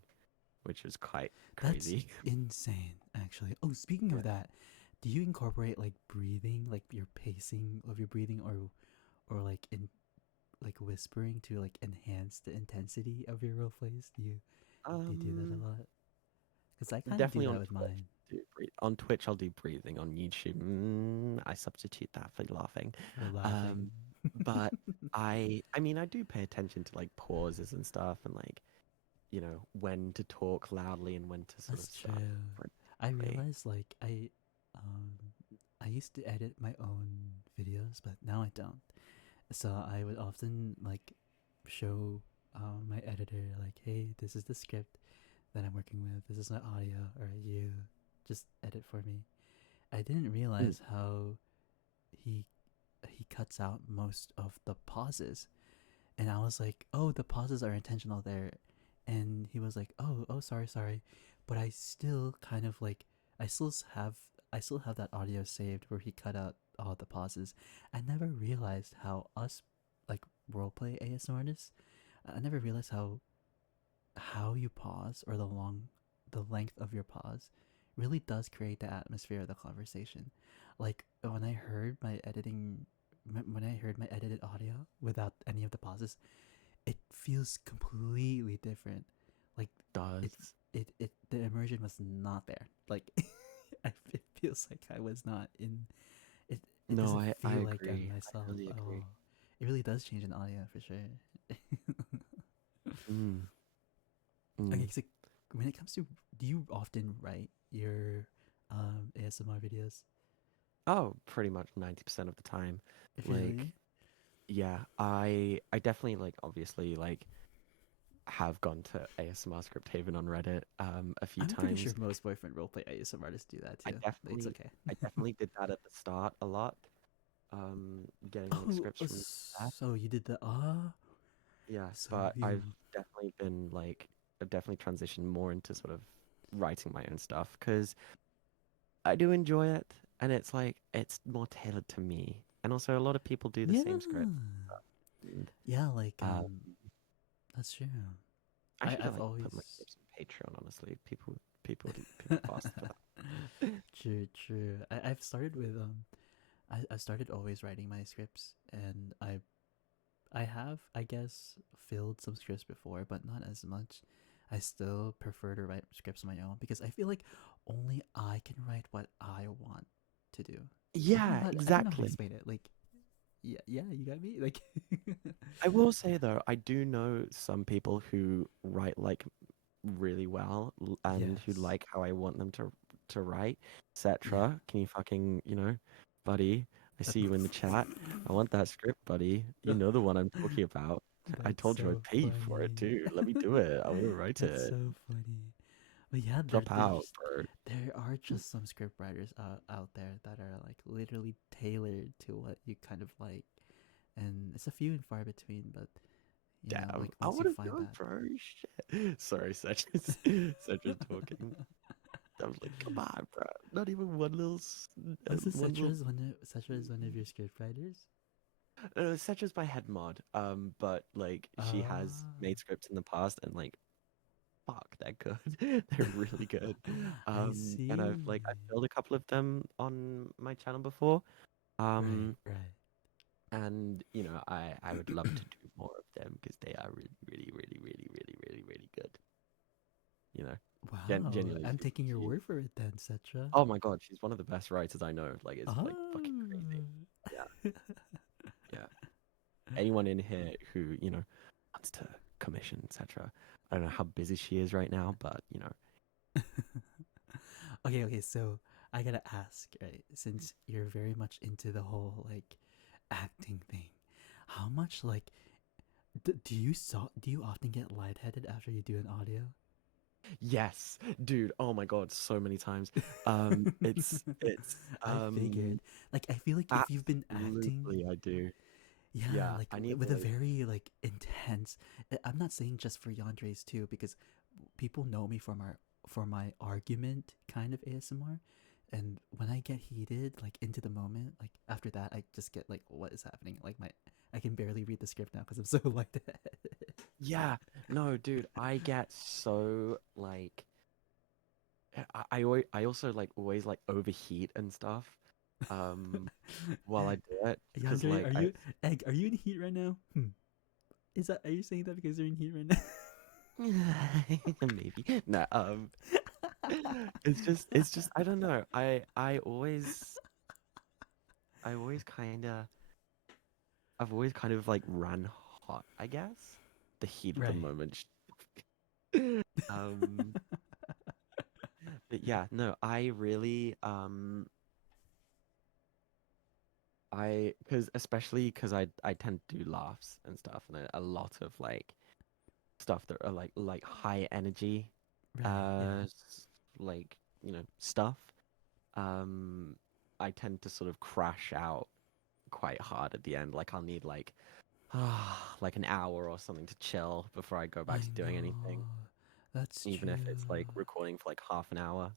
which was quite That's crazy. insane, actually. Oh, speaking Yeah. of that, do you incorporate like breathing, like your pacing of your breathing, or like in like whispering to like enhance the intensity of your role plays? Do you do that a Um, lot? Because I kind of do Definitely that on with Twitch. mine. On Twitch, I'll do breathing. On YouTube, I substitute that for laughing. For laughing. Um, but I mean, I do pay attention to like pauses and stuff, and like when to talk loudly and when to sort That's of start true. I quietly. realized like um I used to edit my own videos, but now I don't. So I would often like show my editor like, hey, this is the script that I'm working with. This is my audio, or you just edit for me. I didn't Mm. realize how he he cuts out most of the pauses, and I was like, oh, the pauses are intentional there, and he was like, oh, sorry, but I still kind of like I still have that audio saved where he cut out all the pauses. I never realized how us like roleplay ASMR artists, I never realized how you pause, or the length of your pause really does create the atmosphere of the conversation. Like when I heard my edited audio without any of the pauses, it feels completely different. Like it Does the immersion was not there. Like it feels like I was not in it. It no, doesn't I feel like I'm agree. I myself. really Oh, agree. it really does change an audio for sure. Mm, Okay, mm. so when it comes to, do you often write your ASMR videos? Oh, pretty much 90% of the time. Really? Like, yeah, I definitely like obviously like have gone to ASMR Script Haven on Reddit a few I'm pretty sure times. most boyfriend roleplay ASMR artists do that I too. It's definitely okay. I definitely did that at the start a lot. Getting like Oh, scripts from that. so you did the Yeah, so but you I've definitely transitioned more into sort of writing my own stuff because I do enjoy it and it's like it's more tailored to me. and also a lot of people do the Yeah. same script. And, Yeah, like um, that's true. I should have I've like put my always scripts on Patreon. Honestly, people have asked for that. true, true. I've started with I started always writing my scripts, and I have, I guess, filled some scripts before, but not as much. I still prefer to write scripts on my own because I feel like only I can write what I want to do. Yeah, I don't know how to exactly. explain it. Like, yeah, yeah, you got me. Like, I will say though, I do know some people who write like really well and who yes. like how I want them to write, Yeah. etc. Can you fucking, buddy? I see you in the chat. I want that script, buddy. You know the one I'm talking about. I That's told you so I'd pay you for it funny. too. Let me do it. I want to write That's it. so funny. But yeah, Drop out, bro. there are just some script writers out there that are like literally tailored to what you kind of like, and it's a few and far between. But Damn, like I once you want to find do it, that, bro. Shit. Sorry, Cedric's talking. I was like, come on, bro. Not even one little, was this one little. Cetra is one of your script writers? Setra's my head mod. But like she has Ah, made scripts in the past, and like, fuck, they're good. They're really good. I And see. I've built a couple of them on my channel before. Right, Um, right. and I would love to do more of them because they are really, really, really, really, really, really, really good. You know, Wow, genuinely. I'm taking your word for it then, Cetra. Oh my god, she's one of the best writers I know. Like, it's like fucking crazy. Oh. Yeah, yeah. Anyone in here who wants to commission, etc. I don't know how busy she is right now, but Okay, okay, so I gotta ask, right? Since you're very much into the whole like acting thing, how much like do you often get lightheaded after you do an audio? yes, dude. Oh my god, so many times. It's I figured. Like I feel like if you've been acting, absolutely I do. yeah, Yeah, like I need with a to. very like intense. I'm not saying just for Yandres too, because people know me for my argument kind of ASMR, and when I get heated, like into the moment, like after that, I just get like, what is happening? Like I can barely read the script now because I'm so like that. Yeah, no, dude. I get so like I also like always like overheat and stuff. While I do it, because Yandere, like I Egg? Are you in heat right now? Is that are you saying that because you're in heat right now? maybe no. It's just I don't know. I always kind of I've always kind of like ran hot, I guess. The heat of the Right. moment. Um, but yeah, no, I really because especially because I tend to do laughs and stuff, and a lot of like stuff that are like high energy, Right. uh, Yeah. like stuff. Um, I tend to sort of crash out quite hard at the end. Like I'll need like an hour or something to chill before I go back I to doing anything, know. That's even if true. it's like recording for like half an hour.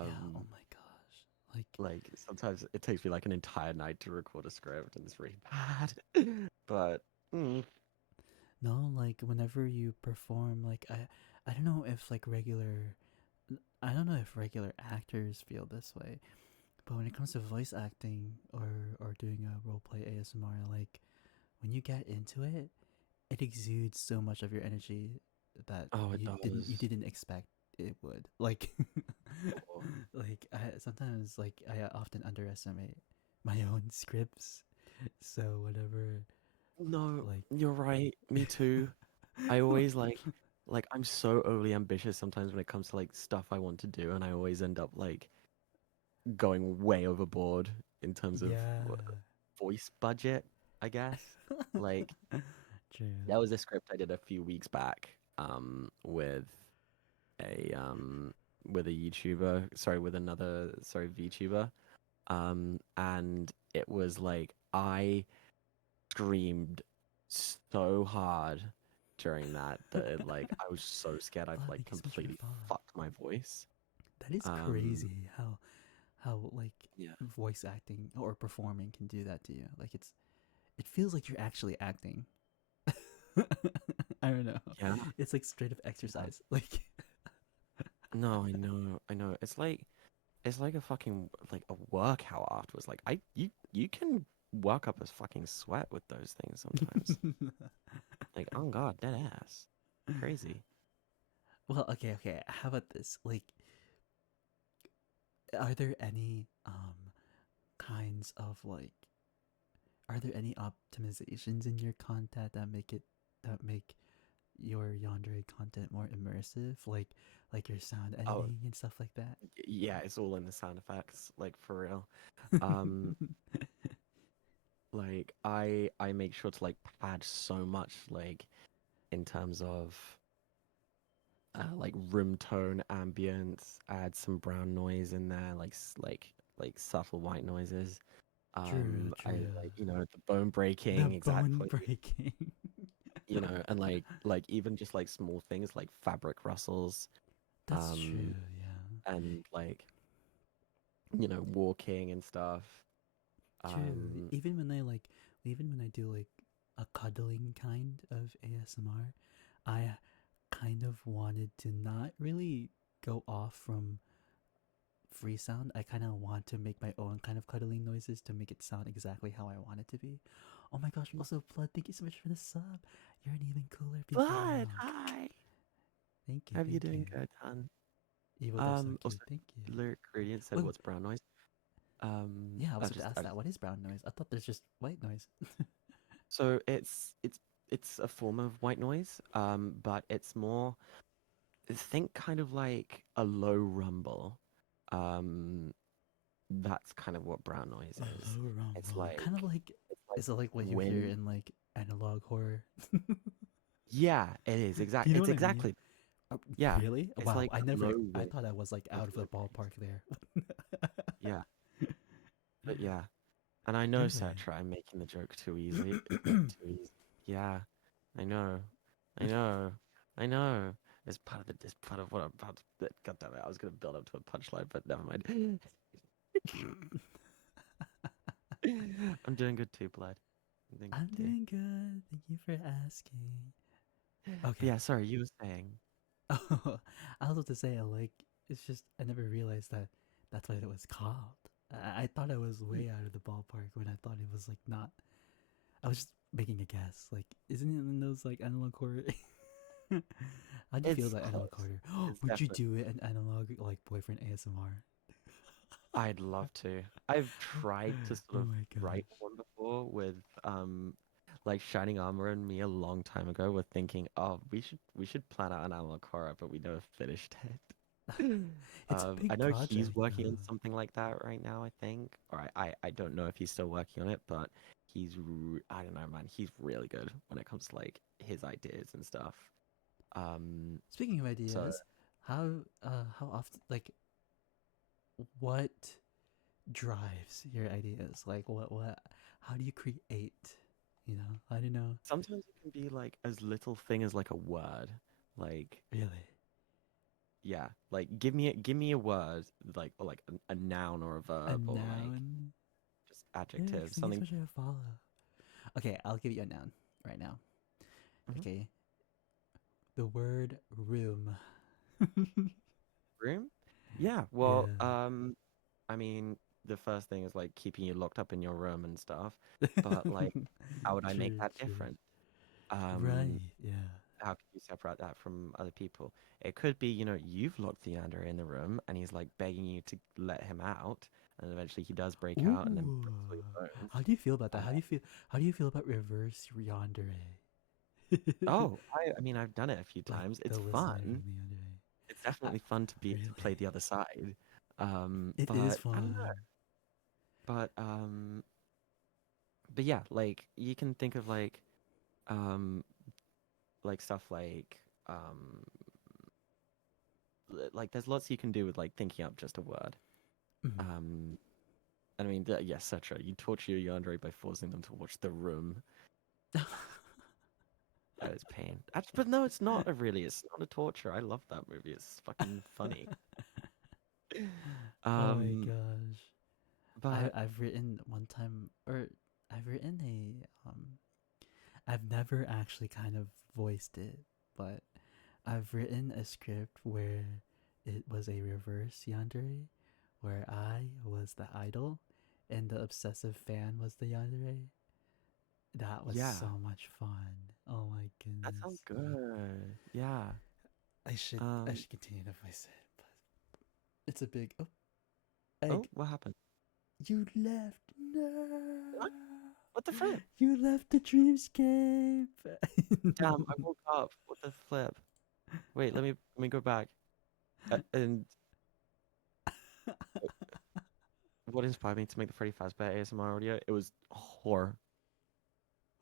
Yeah. Oh Um, my gosh. Like like sometimes it takes me like an entire night to record a script, and it's really bad. But no, like whenever you perform, like I don't know if like I don't know if regular actors feel this way, but when it comes to voice acting or doing a roleplay ASMR, like when you get into it, it exudes so much of your energy that oh, it you does. didn't expect it would. Like Oh, like I sometimes like I often underestimate my own scripts. So whenever no, like you're right. Me too. I always like I'm so overly ambitious sometimes when it comes to like stuff I want to do, and I always end up like going way overboard in terms of yeah. voice budget, I guess. Like True. that was a script I did a few weeks back a with a YouTuber, sorry, with another sorry VTuber. And it was like I screamed so hard during that I was so scared I've Wow, like thank you so much for your completely follow. fucked my voice. That is Um crazy how like Yeah. voice acting or performing can do that to you. Like it feels like you're actually acting. I don't know. Yeah. It's like straight up Yeah. exercise. Like No, I know, I know. It's like a fucking like a workout afterwards. Like you can work up a fucking sweat with those things sometimes. Like, oh god, dead ass. Crazy. well, okay. How about this? Like are there any kinds of like are there any optimizations in your content that make your yandere content more immersive, like your sound Oh, editing and stuff like that? yeah, it's all in the sound effects, like for real. Um, like I make sure to like add so much like in terms of like room tone, ambience, add some brown noise in there, like subtle white noises. True, I true. like the bone The breaking bone exactly. breaking. And like even just like small things like fabric rustles, That's um, true, yeah. and like walking and stuff. True. Um, Even when I do like a cuddling kind of ASMR, I kind of wanted to not really go off from free sound. I kind of want to make my own kind of cuddling noises to make it sound exactly how I want it to be. Oh my gosh, also Blood, thank you so much for the sub. You're an even cooler people but dog. hi, Thank you, how are you thank you. doing, good, hon? Evil, they're so cute. Also, Thank you. Lyric Gradient said, Wait, "What's brown noise?" yeah, I was about to ask I that. just What is brown noise? I thought there's just white noise. so it's a form of white noise, but it's more think kind of like a low rumble. Um, that's kind of what brown noise A is. low It's rumble. Kind of like like, it's like is it like what you hear wind. in like analog horror? Yeah, it is Do you know It's what I mean? exactly yeah. Really? It's Wow, like a low I wind thought I was like of out of the like ballpark there. yeah, but yeah. And I know, Really? Cetra, I'm making the joke too easy. Too easy. Yeah, I know. I know. I know. It's part of what I'm about to. God damn it, I was gonna build up to a punchline, but never mind. I'm doing good too, Blood. I'm doing I'm good too. doing good. Thank you for asking. But yeah, Okay. sorry, you were saying. Oh, I was about to say, like, it's just, I never realized that that's what it was called. I thought I was Hmm. way out of the ballpark when I thought it was, like, not. I was just making a guess. Like, isn't it in those, like, analog horror? How do you feel It's about analog close. horror? It's Would you definitely. do it an analog, like, boyfriend ASMR? I'd love to. I've tried to Oh sort of my write gosh. one before with like Shining Armor and me a long time ago. We're thinking, oh, we should plan out an analog horror, but we never finished it. It's a I big know he's project, working on though. something like that right now, I think. Or I don't know if he's still working on it, but I don't know, man. He's really good when it comes to like his ideas and stuff. Um, Speaking of so ideas, how often, like, what drives your ideas? Like what how do you create? You know? I don't know. sometimes it can be like as little thing as like a word. Like Really. yeah, like give me a word like or like a noun or a A verb or like noun? just Yeah, adjective, thank you so something. much for your follow. Okay, I'll give you a noun right now. Mhm. Okay. The word room. Room? Yeah, well, Yeah. I mean, the first thing is like keeping you locked up in your room and stuff, but like how would I make True, that true. different? Um, Right, yeah. how could you separate that from other people? It could be, you've locked the Leander in the room and he's like begging you to let him out, and eventually he does break out and then Ooh. breaks all your bones. How do you feel about that? Uh, How do you feel about reverse yandere? I mean, I've done it a few Like times. the It's listener fun. yandere. It's Uh, definitely fun to play really? the other side. It is But I don't know. fun. But but yeah, like you can think of um like stuff like there's lots you can do with like thinking up just a word. Mhm. Um, I mean, yes, Cetra, you torture your Yandere by forcing them to watch The Room. That is pain. Actually, but no, it's not a really. It's not a torture. I love that movie. It's fucking funny. Oh my Um, gosh. but I've written one time, or I've written I've never actually kind of voiced it, but I've written a script where it was a reverse yandere, where I was the idol and the obsessive fan was the yandere. That was yeah, so much fun. Oh my that sounds goodness. good. Yeah. I Um, should continue to voice it, but it's a big oh, egg. what happened? You left. No. What? What the flip? You left the dreamscape. Damn, I woke up. What the flip? Wait, let me go back. And what inspired me to make the Freddy Fazbear ASMR audio? It was horror.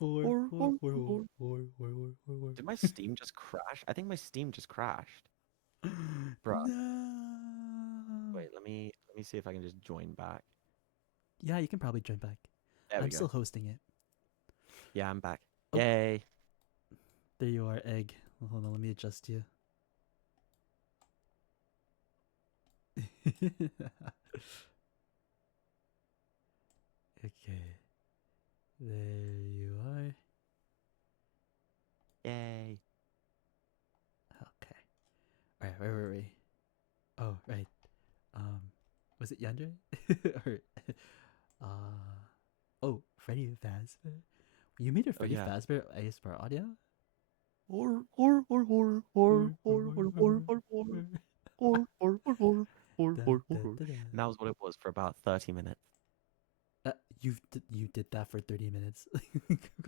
Or, Horror, or, horror, or, or, horror. or, or, or, or, Did my Steam just crash? I think my Steam just crashed. or. Bruh. No. Wait, let me see if I can just join back. Yeah, you can probably join back. There we I'm go. still hosting it. Yeah, I'm back. Oh, Yay. there you are, egg. Hold on, let me adjust you. Okay, there you are. Yay. Okay. Alright, where were we? Oh, right. Um, was it Yandere? or, uh, oh, Freddy Fazbear? You made a Oh Freddy yeah. Fazbear ASMR audio? Horror, horror, horror, horror, horror, Or, or, horror, or, horror, horror, or, horror, or. horror, horror, horror, horror, horror, Da, horror, da, horror. da, da. And that was what it was for about 30 minutes. You did that for 30 minutes.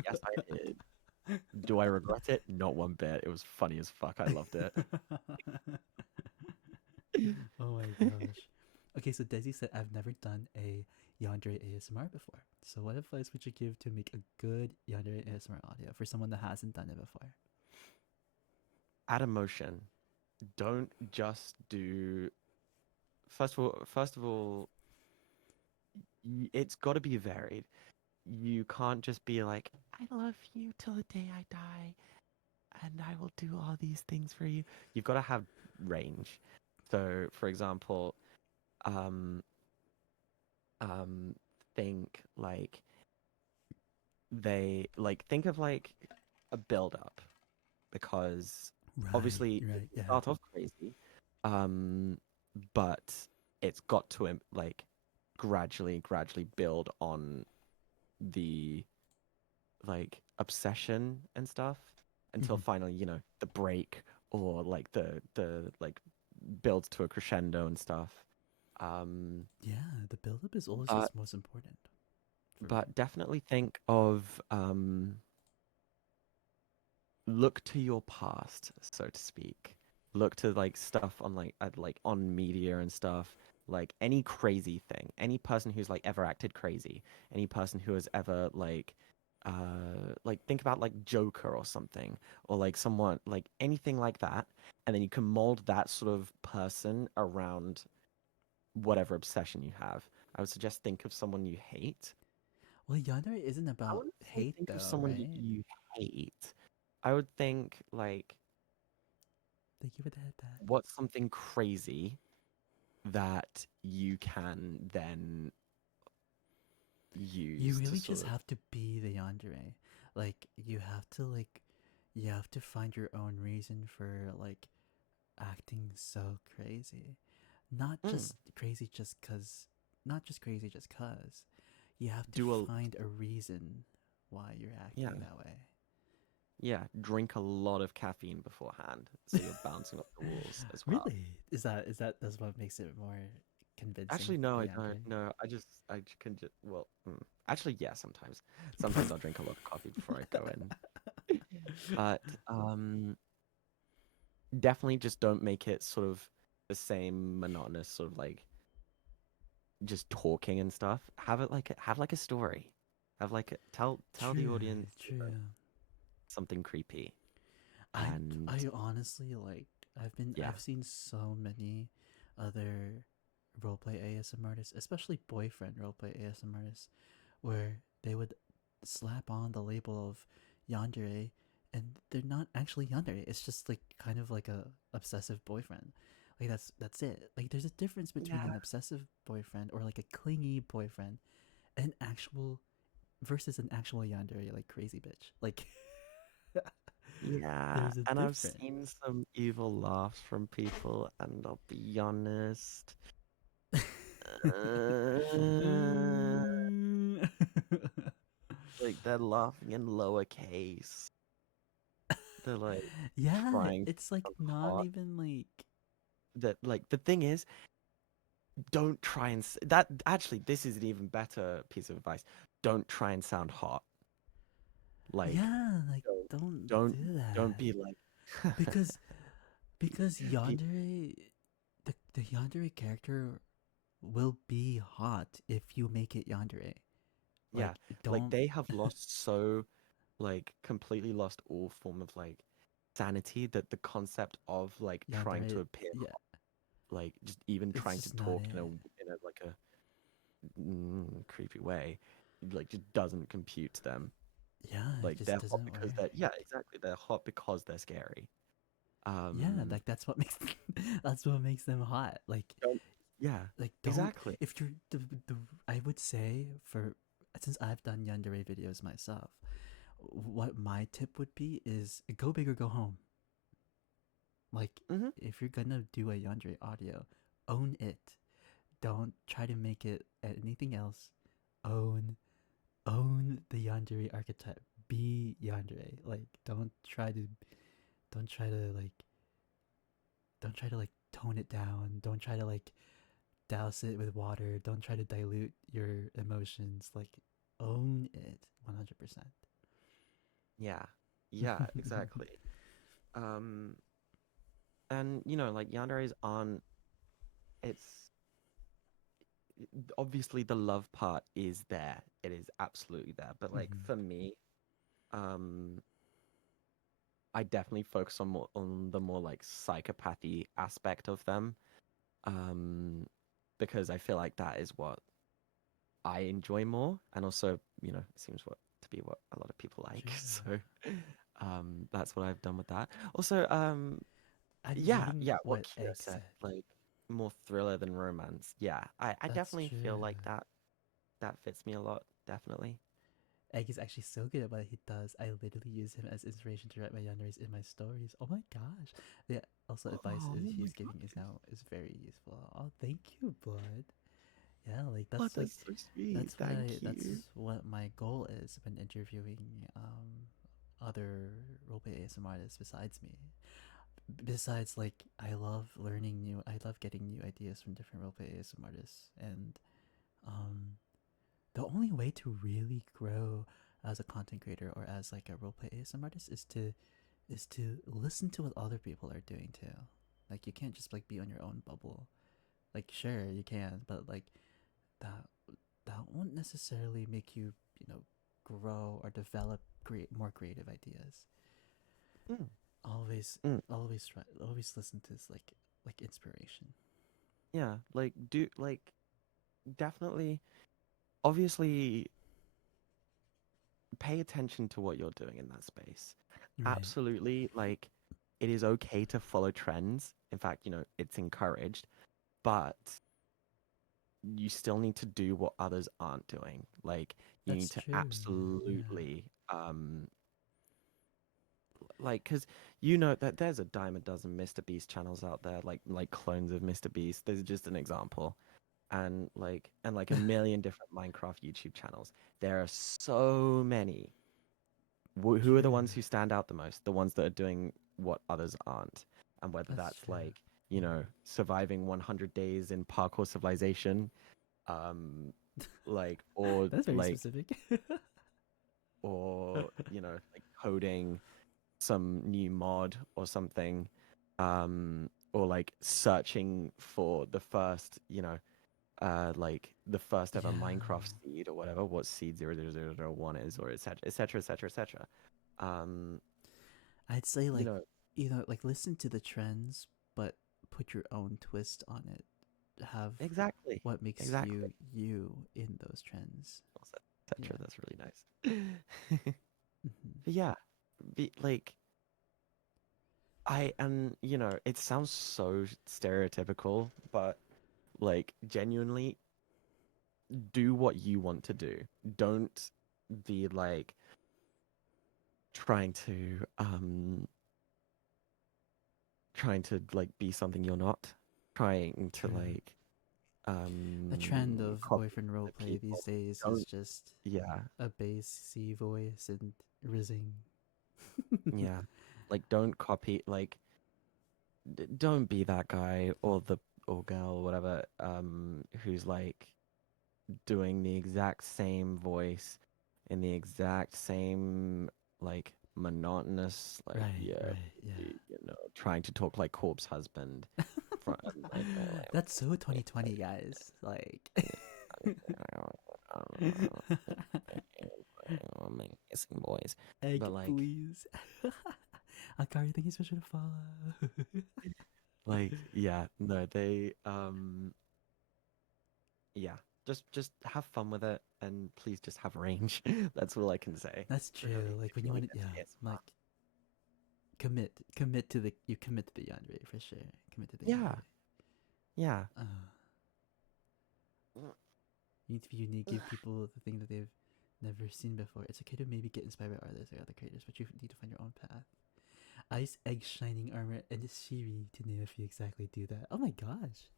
Yes, I did. Do I regret it? Not one bit. It was funny as fuck. I loved it. Oh my gosh. Okay, so Desi said I've never done a Yandere ASMR before. So what advice would you give to make a good Yandere ASMR audio for someone that hasn't done it before? Add emotion. Don't just do. First of all, it's got to be varied. You can't just be like, "I love you till the day I die, and I will do all these things for you." You've got to have range. So, for example, um, um, think like think of like a build up because Right, obviously it right, can yeah. start off crazy, um, but it's got to like gradually build on the like obsession and stuff until Mhm. finally the break or like the like builds to a crescendo and stuff. Um, Yeah, the build-up is always but what's most important for me. but definitely think of look to your past, so to speak. Look to like stuff on like on media and stuff. Like any crazy thing, any person who's like ever acted crazy, any person who has ever like think about like Joker or something, or like someone like anything like that, and then you can mold that sort of person around whatever obsession you have. I would suggest think of someone you hate. Well, Yandere isn't I about wouldn't say hate think of though, someone right? you hate. I would think like Thank you for that. what's something crazy that you can then You use to really sort just of have to be the yandere. Like you have to find your own reason for like acting so crazy. Not mm, just crazy just cuz not just crazy just cuz. You have to do a find a reason why you're yeah, acting that way. yeah, drink a lot of caffeine beforehand so you're bouncing off the walls as well. Really? Is that that's what makes it more convincing Actually, no, the I don't. yandere? No, I can just well, actually, yeah, sometimes. Sometimes I'll drink a lot of coffee before I go in. But definitely just don't make it sort of the same monotonous sort of like just talking and stuff. Have like a story. Have like tell the True, audience true. something creepy. I And I honestly like yeah. I've seen so many other roleplay ASM artists, especially boyfriend roleplay ASM artists, where they would slap on the label of yandere and they're not actually yandere. It's just like kind of like a obsessive boyfriend. Like that's it. Like there's a difference between Yeah, an obsessive boyfriend or like a clingy boyfriend and actual versus an actual yandere like crazy bitch. Like yeah. there's a And I've difference. seen some evil laughs from people, and I'll be honest. Uh, like they're laughing in lowercase. They're like Yeah, trying to it's like sound not hot. even like That like the thing is, don't try and that actually this is an even better piece of advice. Don't try and sound hot. Like yeah, like don't don't don't do don't that be like because Pe- yandere the yandere character will be hot if you make it yandere. yeah, Like like don't they have lost so like completely lost all form of like sanity that the concept of like trying to yandere. appear Yeah, like just even it's trying to just not talk in it. a like a creepy way like just doesn't compute to them. Yeah, it Like just they're hot doesn't because work. they're yeah, exactly, they're hot because they're scary. Yeah, um like that's what makes that's what makes them hot. don't yeah, Don't exactly. if you're the I would say for since I've done yandere videos myself, what my tip would be is go big or go home. Like Hmm. if you're gonna do a yandere audio, own it. Don't try to make it anything else. Own the yandere archetype. Be yandere. Like don't try to like don't try to like tone it down. Don't try to like douse it with water. Don't try to dilute your emotions. Like own it 100%. Yeah, yeah, exactly. um and like yandere's on it's obviously the love part is there. It is absolutely there. But like Mhm. for me, um, I definitely focus on more on the more like psychopathy aspect of them. Um, because I feel like that is what I enjoy more, and also it seems what to be what a lot of people like. True. So, that's what I've done with that. Also, I'm yeah, reading yeah, what what Kira Egg said, said. like more thriller than romance. Yeah, I That's definitely feel true. like that fits me a lot, definitely. Egg is actually so good at what he does. I literally use him as inspiration to write my yanderes in my stories. Oh my gosh. The also advice Oh is my he's giving is god. now is very useful. Oh, thank you, Blood. Yeah, like Oh, that's so sweet. Thank you. that's what my goal is when interviewing other roleplay ASM artists besides me. Besides, like I love getting new ideas from different roleplay ASM artists, and um, the only way to really grow as a content creator or as like a roleplay ASM artist is to listen to what other people are doing too. Like you can't just like be on your own bubble. Like sure you can, but like that that won't necessarily make you grow or develop create more creative ideas. Mm, Always mm. always listen to this like inspiration. Yeah, like do like definitely obviously pay attention to what you're doing in that space. Right. Absolutely, like it is okay to follow trends. In fact, it's encouraged, but you still need to do what others aren't doing. Like you need That's to true. Yeah. absolutely like because that there's a dime a dozen Mr. Beast channels out there, like clones of Mr. Beast. There's just an example, and like a million different Minecraft YouTube channels. There are so many. Who are the True. ones who stand out the most? The ones that are doing what others aren't, and whether That's that's true. like surviving 100 days in parkour civilization, like or That's very like specific. like coding some new mod or something, or like searching for the first, like the first ever Yeah. Minecraft seed or whatever, what seed 00001 is, or etc. etc. etc. etc. Um, I'd say you like know, like listen to the trends, but put your own twist on it. Have exactly, what makes exactly, you you in those trends. etc. Yeah. That's really nice. Hmm. But yeah, be like and it sounds so stereotypical, but like genuinely do what you want to do. Don't be like trying to like be something you're not. Trying to True. like The trend of copy boyfriend the roleplay these people. days is Don't just Yeah, a bass C voice and rizzing. yeah. Like don't copy like don't be that guy or girl or whatever who's like doing the exact same voice in the exact same like monotonous like Right, yeah right, yeah. trying to talk like corpse husband front like, That's so 2020, guys. Like, missing boys egg, but please. Akari, thank you so much for the follow. yeah, no, they yeah, just have fun with it and please just have range. That's all I can say. That's Really, true. Like if when you you want want to it, get yeah. to ASMR. Like commit to the yandere for sure. Commit to the Yeah, yandere. yeah. You need to be unique. Give people the thing that they've never seen before. It's okay to maybe get inspired by artists or other creators, but you need to find your own path. Ice, egg, shining armor, and Shiri, to name a few, exactly do that. Oh my gosh,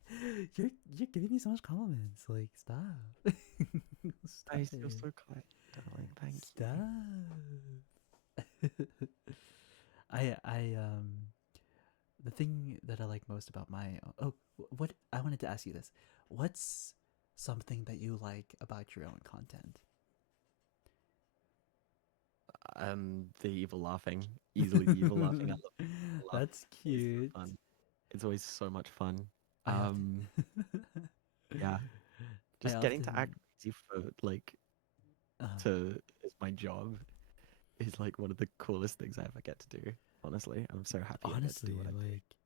you're giving me so much compliments. Like, stop, stop I feel it, so kind, darling. Thank you. stop. I the thing that I like most about my what I wanted to ask you this. What's something that you like about your own content? The evil laughing, easily the evil laughing. I love evil laughing. That's It's always so cute. fun. It's always so much fun. I often Yeah, I just getting to act often crazy for like uh, to is my job is like one of the coolest things I ever get to do. Honestly, I'm so happy I get to do honestly, what I do. like,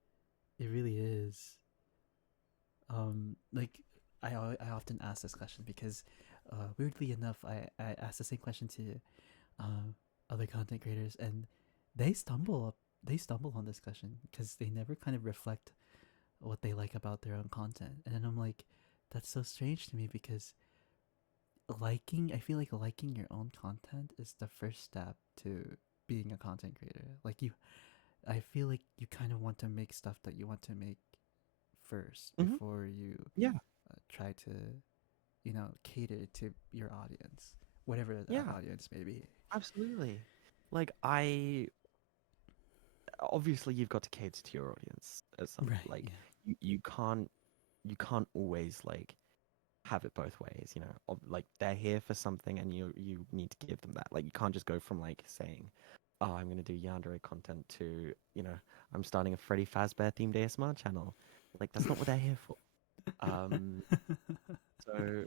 it really is. Like, I often ask this question because, weirdly enough, I ask the same question to uh, other content creators, and they stumble on this question because they never kind of reflect what they like about their own content. And then I'm like, that's so strange to me because I feel like liking your own content is the first step to being a content creator. I feel like you kind of want to make stuff that you want to make first Hmm. before you Yeah, try to, cater to your audience, whatever that yeah, audience may be. absolutely. Like I obviously you've got to cater to your audience as some Right. like Yeah. you can't always like have it both ways, like they're here for something and you need to give them that. Like you can't just go from like saying, oh, I'm gonna do yandere content to, I'm starting a Freddy Fazbear themed ASMR channel. Like that's not what they're here for. Um, so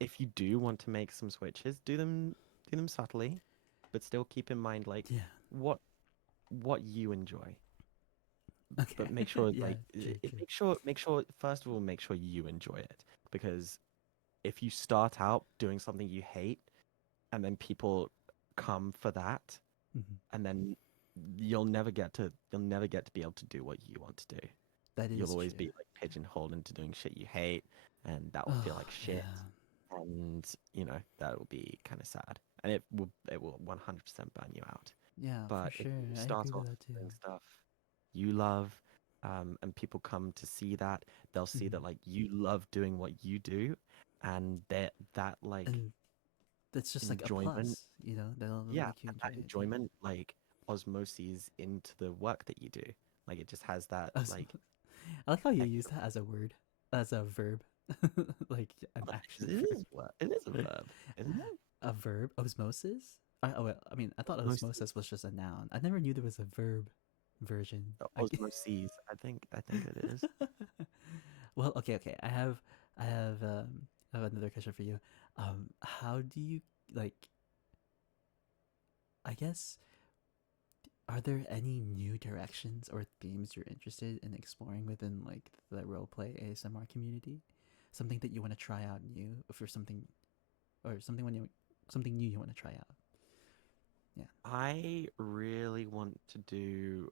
if you do want to make some switches, do them subtly, but still keep in mind like Yeah. what what you enjoy. Okay. But make sure Yeah. like True. True. make sure first of all make sure you enjoy it, because if you start out doing something you hate and then people come for that, Hmm. and then you'll never get to be able to do what you want to do. That You'll is always true. be like pigeonholed into doing shit you hate, and that will feel Oh like shit, yeah. and that will be kind of sad, and it will 100% burn you out. Yeah, for But if sure. you I start agree with off that too. doing stuff you love, and people come to see that, they'll see Hmm. that like you love doing what you do, and that like And that's just like a enjoyment, plus, They'll yeah, make you and enjoy that it. Yeah. enjoyment like osmoses into the work that you do. Like it just has that like I like how you use extra. that as a word, as a verb, like an It actual is verb. what it is a verb, isn't it? A verb, osmosis. I mean, I thought osmosis Osmosis, was just a noun. I never knew there was a verb version. osmoses. I think it is. Well, okay, okay. I have, I have another question for you. How do you like? I guess, are there any new directions or themes you're interested in exploring within like the roleplay ASMR community? Something that you want to try out new, for something, or something new you want to try out. Yeah. I really want to do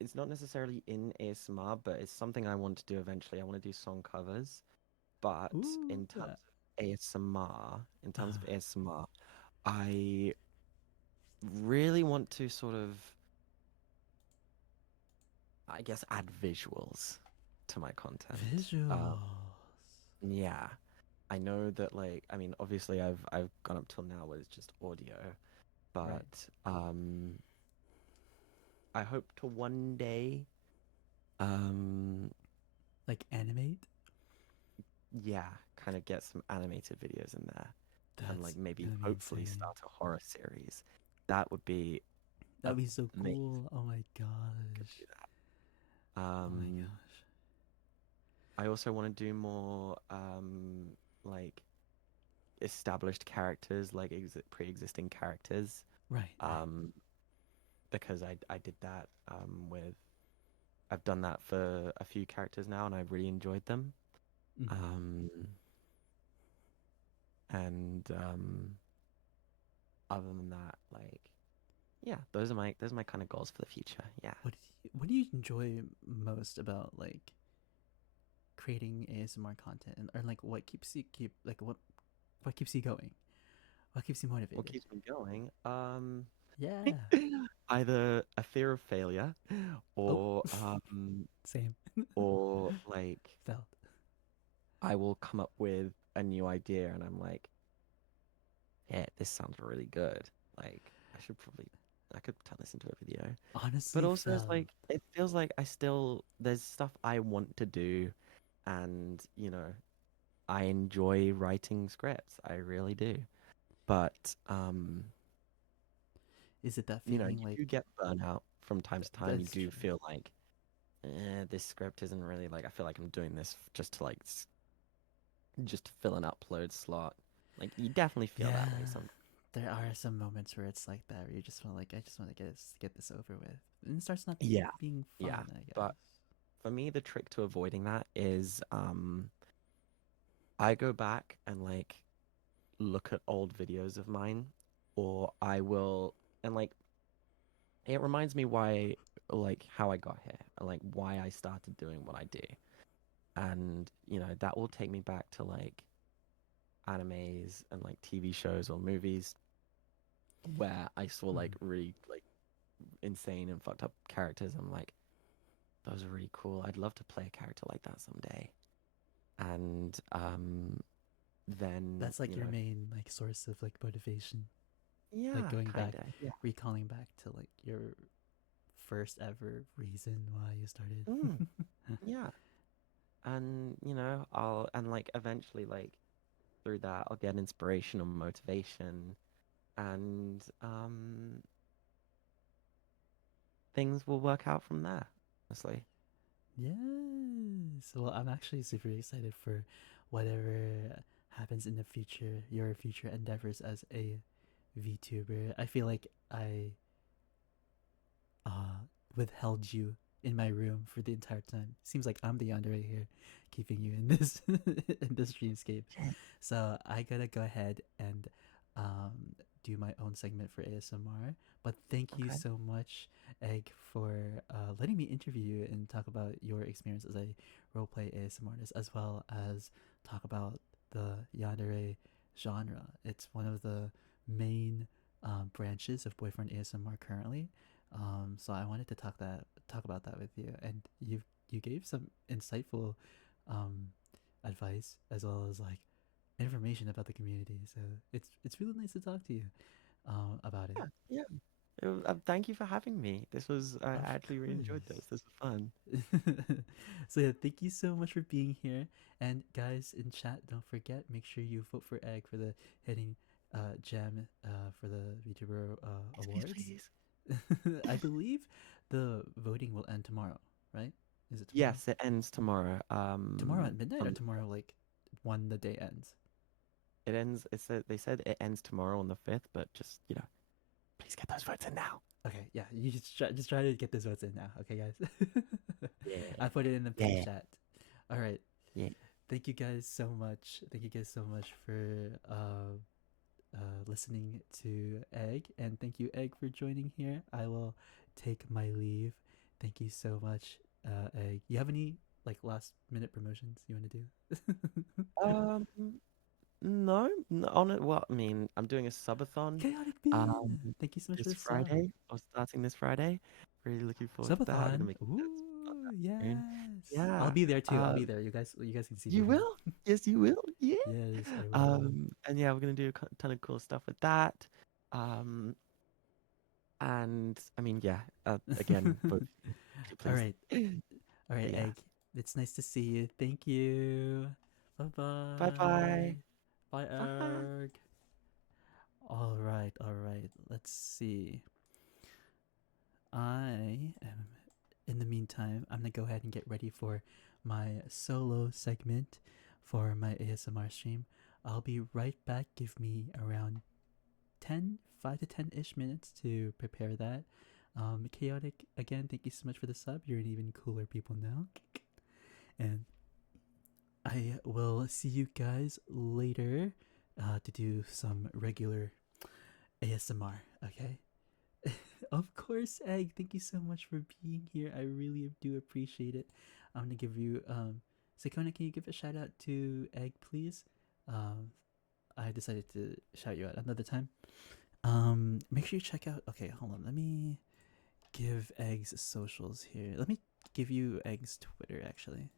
it's not necessarily in ASMR, but it's something I want to do eventually. I want to do song covers, but Ooh. in terms of ASMR, I really want to sort of, I guess, add visuals to my content. Visuals. Yeah. I know that like I mean obviously I've gone up till now where it's just audio, Right. but I hope to one day um Like animate? yeah, kind of get some animated videos in there and That's like maybe gonna be hopefully insane. start a horror series. That would be That'd be so amazing. cool. Oh my Could gosh. do that. Oh my gosh. I also want to do more like established characters, like pre-existing characters. Right, right. Um because I did that with I've done that for a few characters now and I've really enjoyed them. Mm-hmm. Um and other than that, like yeah, those are my kind of goals for the future. Yeah. What do you enjoy most about like creating ASMR content, and or like what keeps you keep like what keeps you going? What keeps you What motivated? keeps me going? Yeah. Either a fear of failure Oh, or same. or like Felt. I will come up with a new idea and I'm like, yeah, this sounds really good. Like I could turn this into a video. But Honestly, also it's felt. like it feels like I still there's stuff I want to do and I enjoy writing scripts. I really do. But Is it that feeling you like do get burnout from time to time. You that's do true? feel like this script isn't really like I feel like I'm doing this just to like just to fill an upload slot. Like you definitely feel Yeah. that way sometimes. There are some moments where it's like that, where you just want like I just want to get this over with, and it starts not Yeah. being Yeah. fun. I But guess. for me the trick to avoiding that is I go back and like look at old videos of mine or I will and like it reminds me why like how I got here and like why I started doing what I do. And that will take me back to like animes and like TV shows or movies where I saw like Mm. really like insane and fucked up characters. I'm like, those are really cool. I'd love to play a character like that someday. And then, That's like your main like source of like motivation, like yeah, going kind back, of, yeah. recalling back to like your first ever reason why you started. Mm, yeah. And, I'll, and like eventually, like through that, I'll get inspiration and motivation and things will work out from there, honestly. Yes. Well, I'm actually super excited for whatever happens in the future, your future endeavors as a VTuber. I feel like I withheld you in my room for the entire time. Seems like I'm the YanderEgg here, keeping you in this in this dreamscape. So I gotta go ahead and do my own segment for ASMR. But thank you Okay. so much, Egg, for letting me interview you and talk about your experience as a roleplay ASMR artist, as well as talk about the yandere genre. It's one of the main branches of boyfriend ASMR currently. So I wanted to talk about that with you, and you gave some insightful um, advice as well as like information about the community. So it's really nice to talk to you about it. Yeah, yeah. Thank you for having me. I Of actually really enjoyed this. course. This was fun. So yeah, thank you so much for being here. And guys in chat, don't forget, make sure you vote for Egg for the hitting gem for the VTuber Please, awards. please. I believe the voting will end tomorrow, right? Is it tomorrow? Yes, it ends tomorrow. Tomorrow at midnight or On tomorrow like when the day ends? it ends. They said it ends tomorrow on the 5th, but just please get those votes in now. Okay, yeah, you just try to get those votes in now, okay, guys? Yeah, I put it in the pin yeah, chat. All right, yeah. thank you guys so much. Thank you guys so much for listening to Egg, and thank you, Egg, for joining here. I will take my leave. Thank you so much, Egg. You have any like last minute promotions you want to do? Um, no, on it. Well, I mean, I'm doing a subathon. Chaotic Um, Bean. Thank you so much for this the sub. Friday. I was starting this Friday. Really looking forward to that. I'm gonna Subathon. make videos about Ooh, that soon. yes. I'll Yeah. be there too. I'll be Um, there. You guys can see me you there. will. Yes, you will. Yeah. Yes, I will. And yeah, we're gonna do a ton of cool stuff with that. Um, and I mean, yeah. Again, vote for me, All please. right. All right, But yeah. Egg. It's nice to see you. Thank you. Bye Bye bye. bye. Bye, Bye. Erg. All right, all right. Let's see. I am, in the meantime, I'm gonna go ahead and get ready for my solo segment for my ASMR stream. I'll be right back. Give me around 10, 5 to 10 ish minutes to prepare that. Chaotic, again, thank you so much for the sub. You're an even cooler people now. And I will see you guys later to do some regular ASMR, okay? Of course, Egg. Thank you so much for being here. I really do appreciate it. I'm gonna give you Sakona, can you give a shout out to Egg, please? I decided to shout you out another time. Make sure you check out. Okay, hold on. Let me give Egg's socials here. Let me give you Egg's Twitter actually.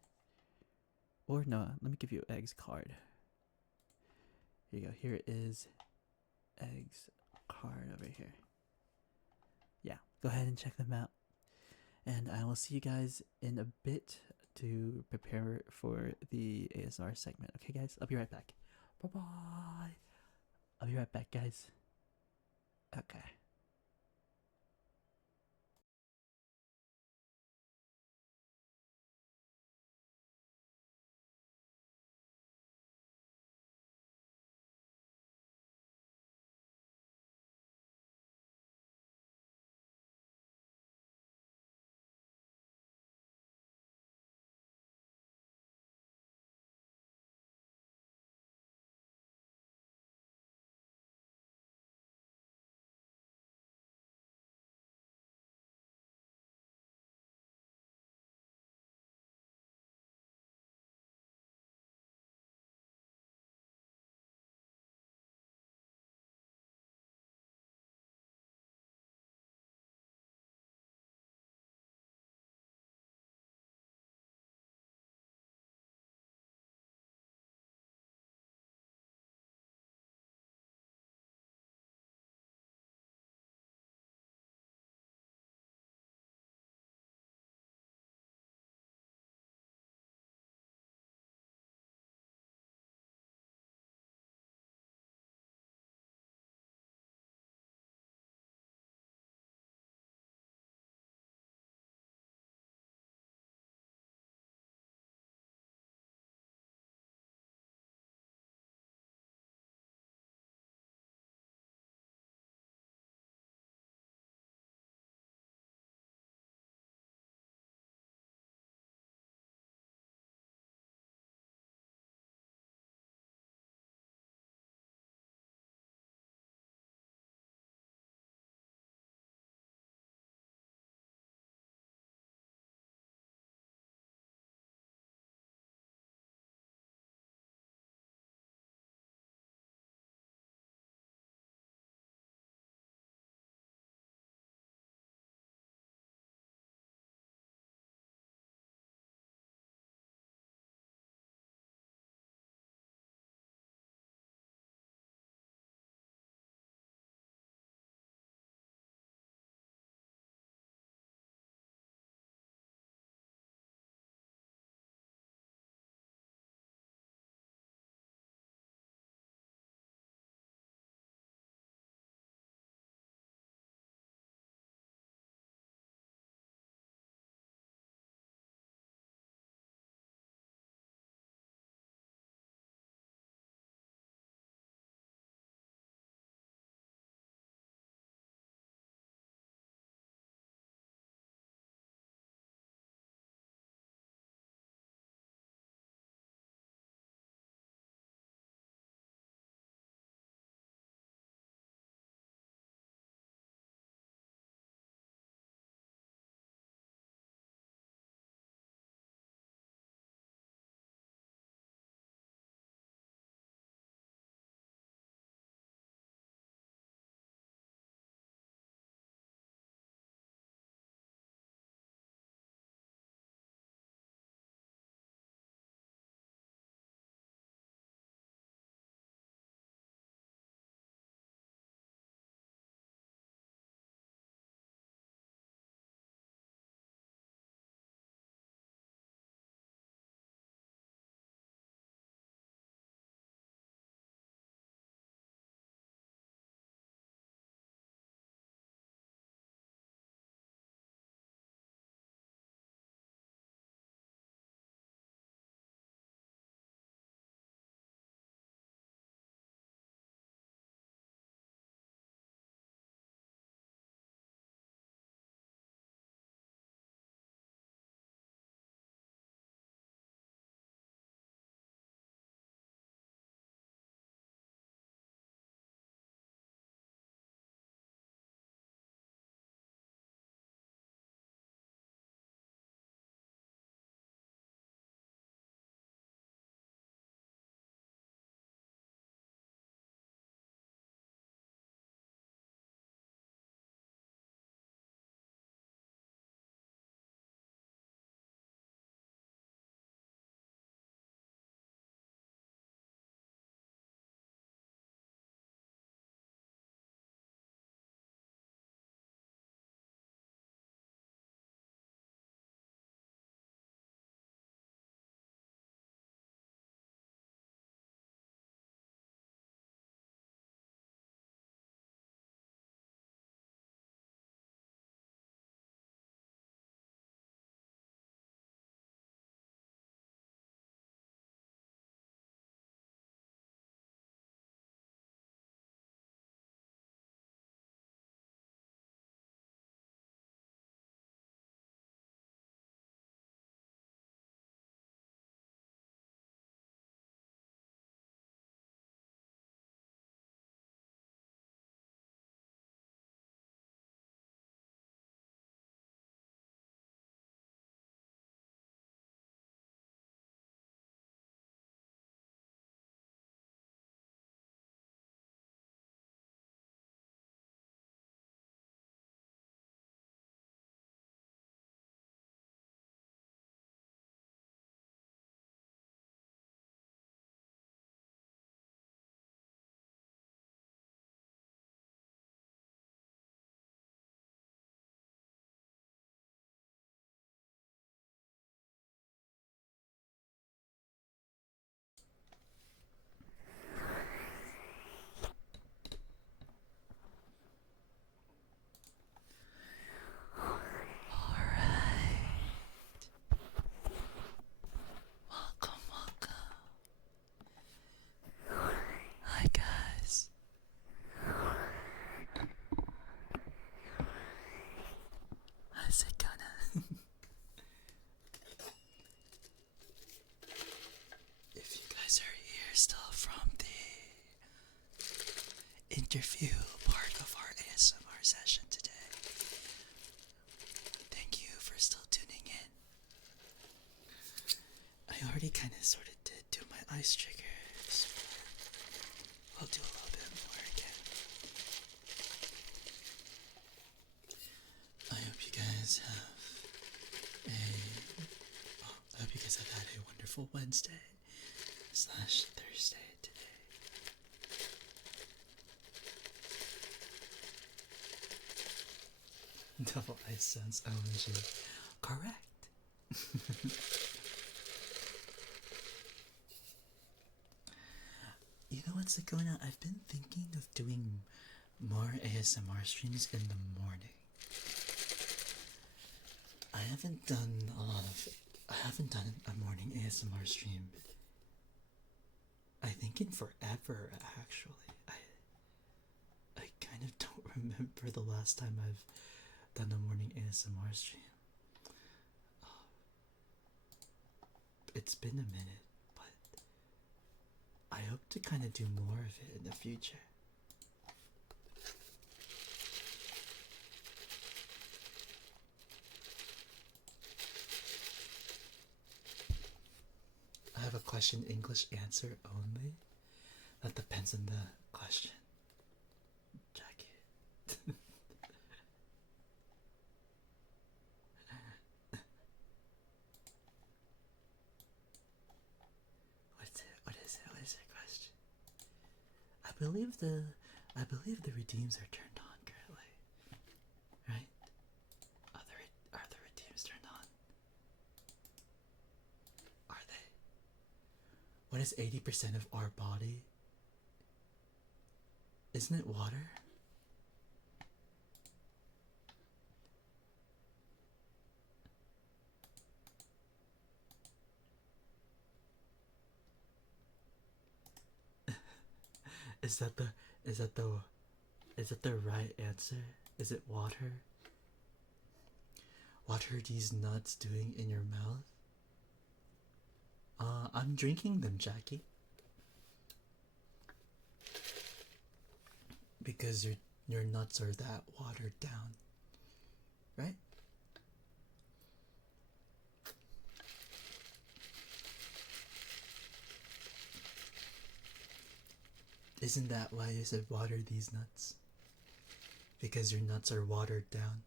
Or no, let me give you Egg's card. Here you go. Here is Egg's card over here. Yeah, go ahead and check them out. And I will see you guys in a bit to prepare for the ASR segment. Okay, guys? I'll be right back. Bye bye. I'll be right back, guys. Okay. subterfuge part of our ASMR session today. Thank you for still tuning in. I already kind of sort of did do my ice triggers. I'll do a little bit more again. I hope you guys have had a wonderful Wednesday / Thursday today. Double ice sense OMG. Correct. You know what's going on? I've been thinking of doing more ASMR streams in the morning. I haven't done a morning ASMR stream, I think, in forever, actually. I kind of don't remember the last time I've done a morning ASMR stream. It's been a minute, but I hope to kind of do more of it in the future. I have a question, English answer only. That depends on the question. Jackie. What is it? What is the question? I believe the redeems are turned on currently. Right? Are the redeems turned on? Are they? What is 80% of our body? Isn't it water? Is that the right answer? Is it water? What are these nuts doing in your mouth? I'm drinking them, Jackie. Because your nuts are that watered down, right? Isn't that why you said water these nuts? Because your nuts are watered down.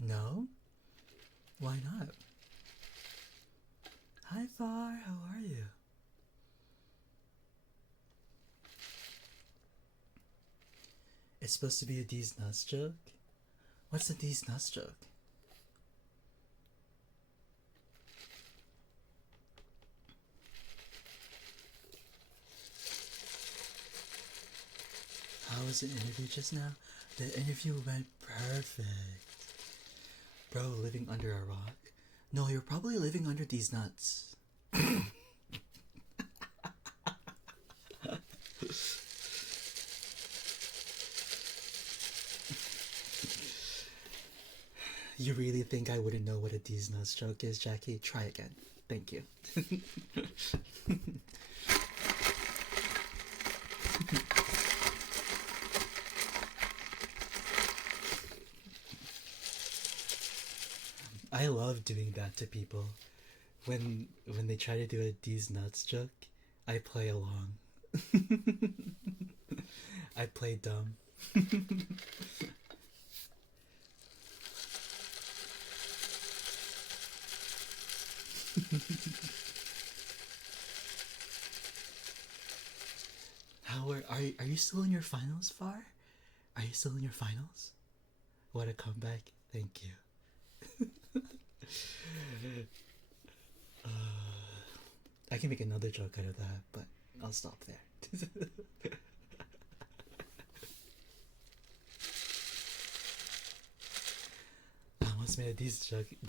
No? Why not? Hi Far, how are you? It's supposed to be a D's nuts joke? What's a D's nuts joke? How was the interview just now? The interview went perfect. Bro, living under a rock? No, you're probably living under these nuts. You really think I wouldn't know what a D's nuts joke is, Jackie? Try again. Thank you. I love doing that to people. When they try to do a D's nuts joke, I play along. I play dumb. Are you still in your finals, Far? Are you still in your finals? What a comeback. Thank you. I can make another joke out of that, but I'll stop there. I once made a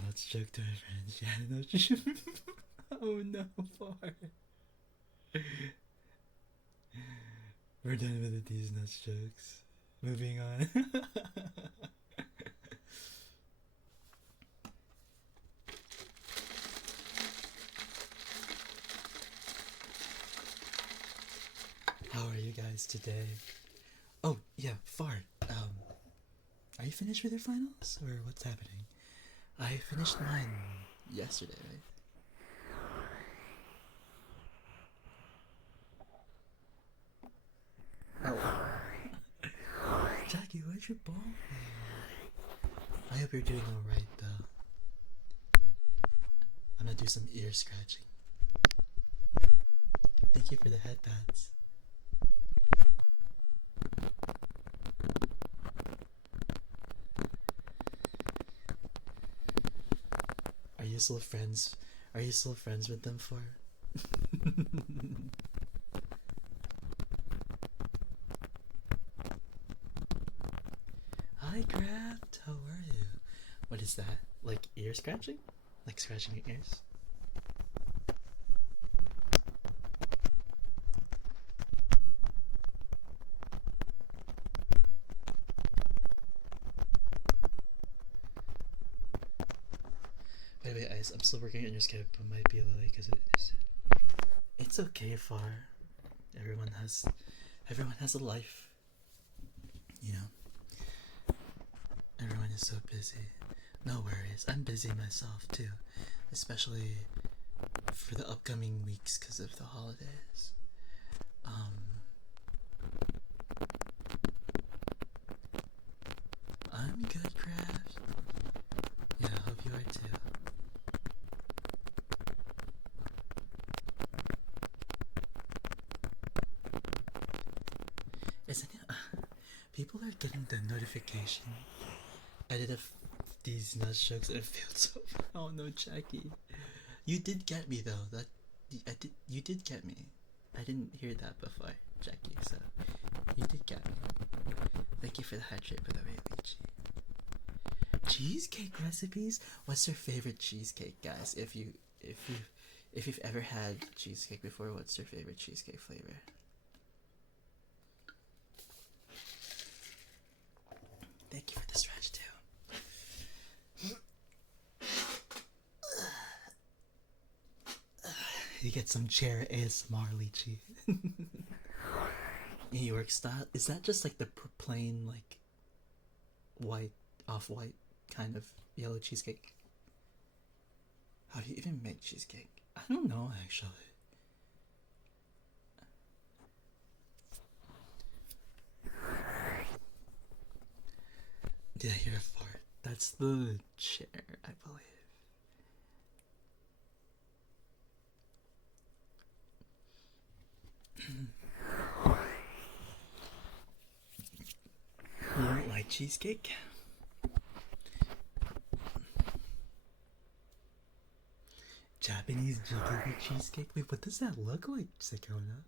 nuts joke to my friends. Yeah, no. Oh no, Far. We're done with these nuts jokes. Moving on. How are you guys today? Oh, yeah, Fart. Are you finished with your finals, or what's happening? I finished mine yesterday, right? Oh. Jackie, where's your ball? I hope you're doing alright, though. I'm gonna do some ear scratching. Thank you for the head pats. Are you still friends? Are you still friends with them for? Hi, Craft. How are you? What is that? Like ear scratching? Like scratching your ears? By the way, Ice, I'm still working on your skip, but might be a little late because it is. It's okay, Far. Everyone has a life. You know. Everyone is so busy. No worries. I'm busy myself too, especially for the upcoming weeks because of the holidays. I'm good, Craft. Yeah, I hope you are too. Isn't it? People are getting the notification. I did these nut jokes and it feels so. Oh no, Jackie. You did get me though. You did get me. I didn't hear that before, Jackie. So you did get me. Thank you for the hydrate, by the way, Lychee. Cheesecake recipes. What's your favorite cheesecake, guys? If you've ever had cheesecake before, what's your favorite cheesecake flavor? Thank you for the stretch too. You get some chair ASMR, Lychee. New York style. Is that just like the plain, like white, off-white kind of yellow cheesecake? How do you even make cheesecake? I don't know, actually. Did I hear a fart? That's the chair, I believe. You don't like cheesecake? Japanese jiggery cheesecake? Wait, what does that look like, Sakona?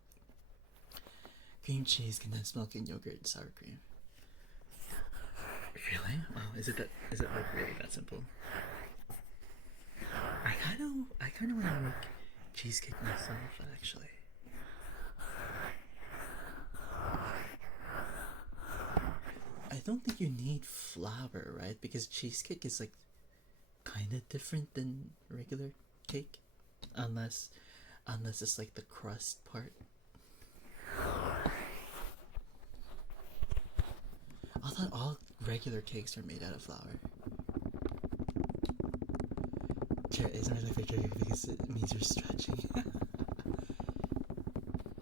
Cream cheese, condensed milk, and yogurt and sour cream. Really? Wow, is it like really that simple? I kinda wanna make cheesecake myself, actually. I don't think you need flour, right? Because cheesecake is like kinda different than regular cake. Unless it's like the crust part. I thought all regular cakes are made out of flour. Chair isn't really fair because it means you're stretching.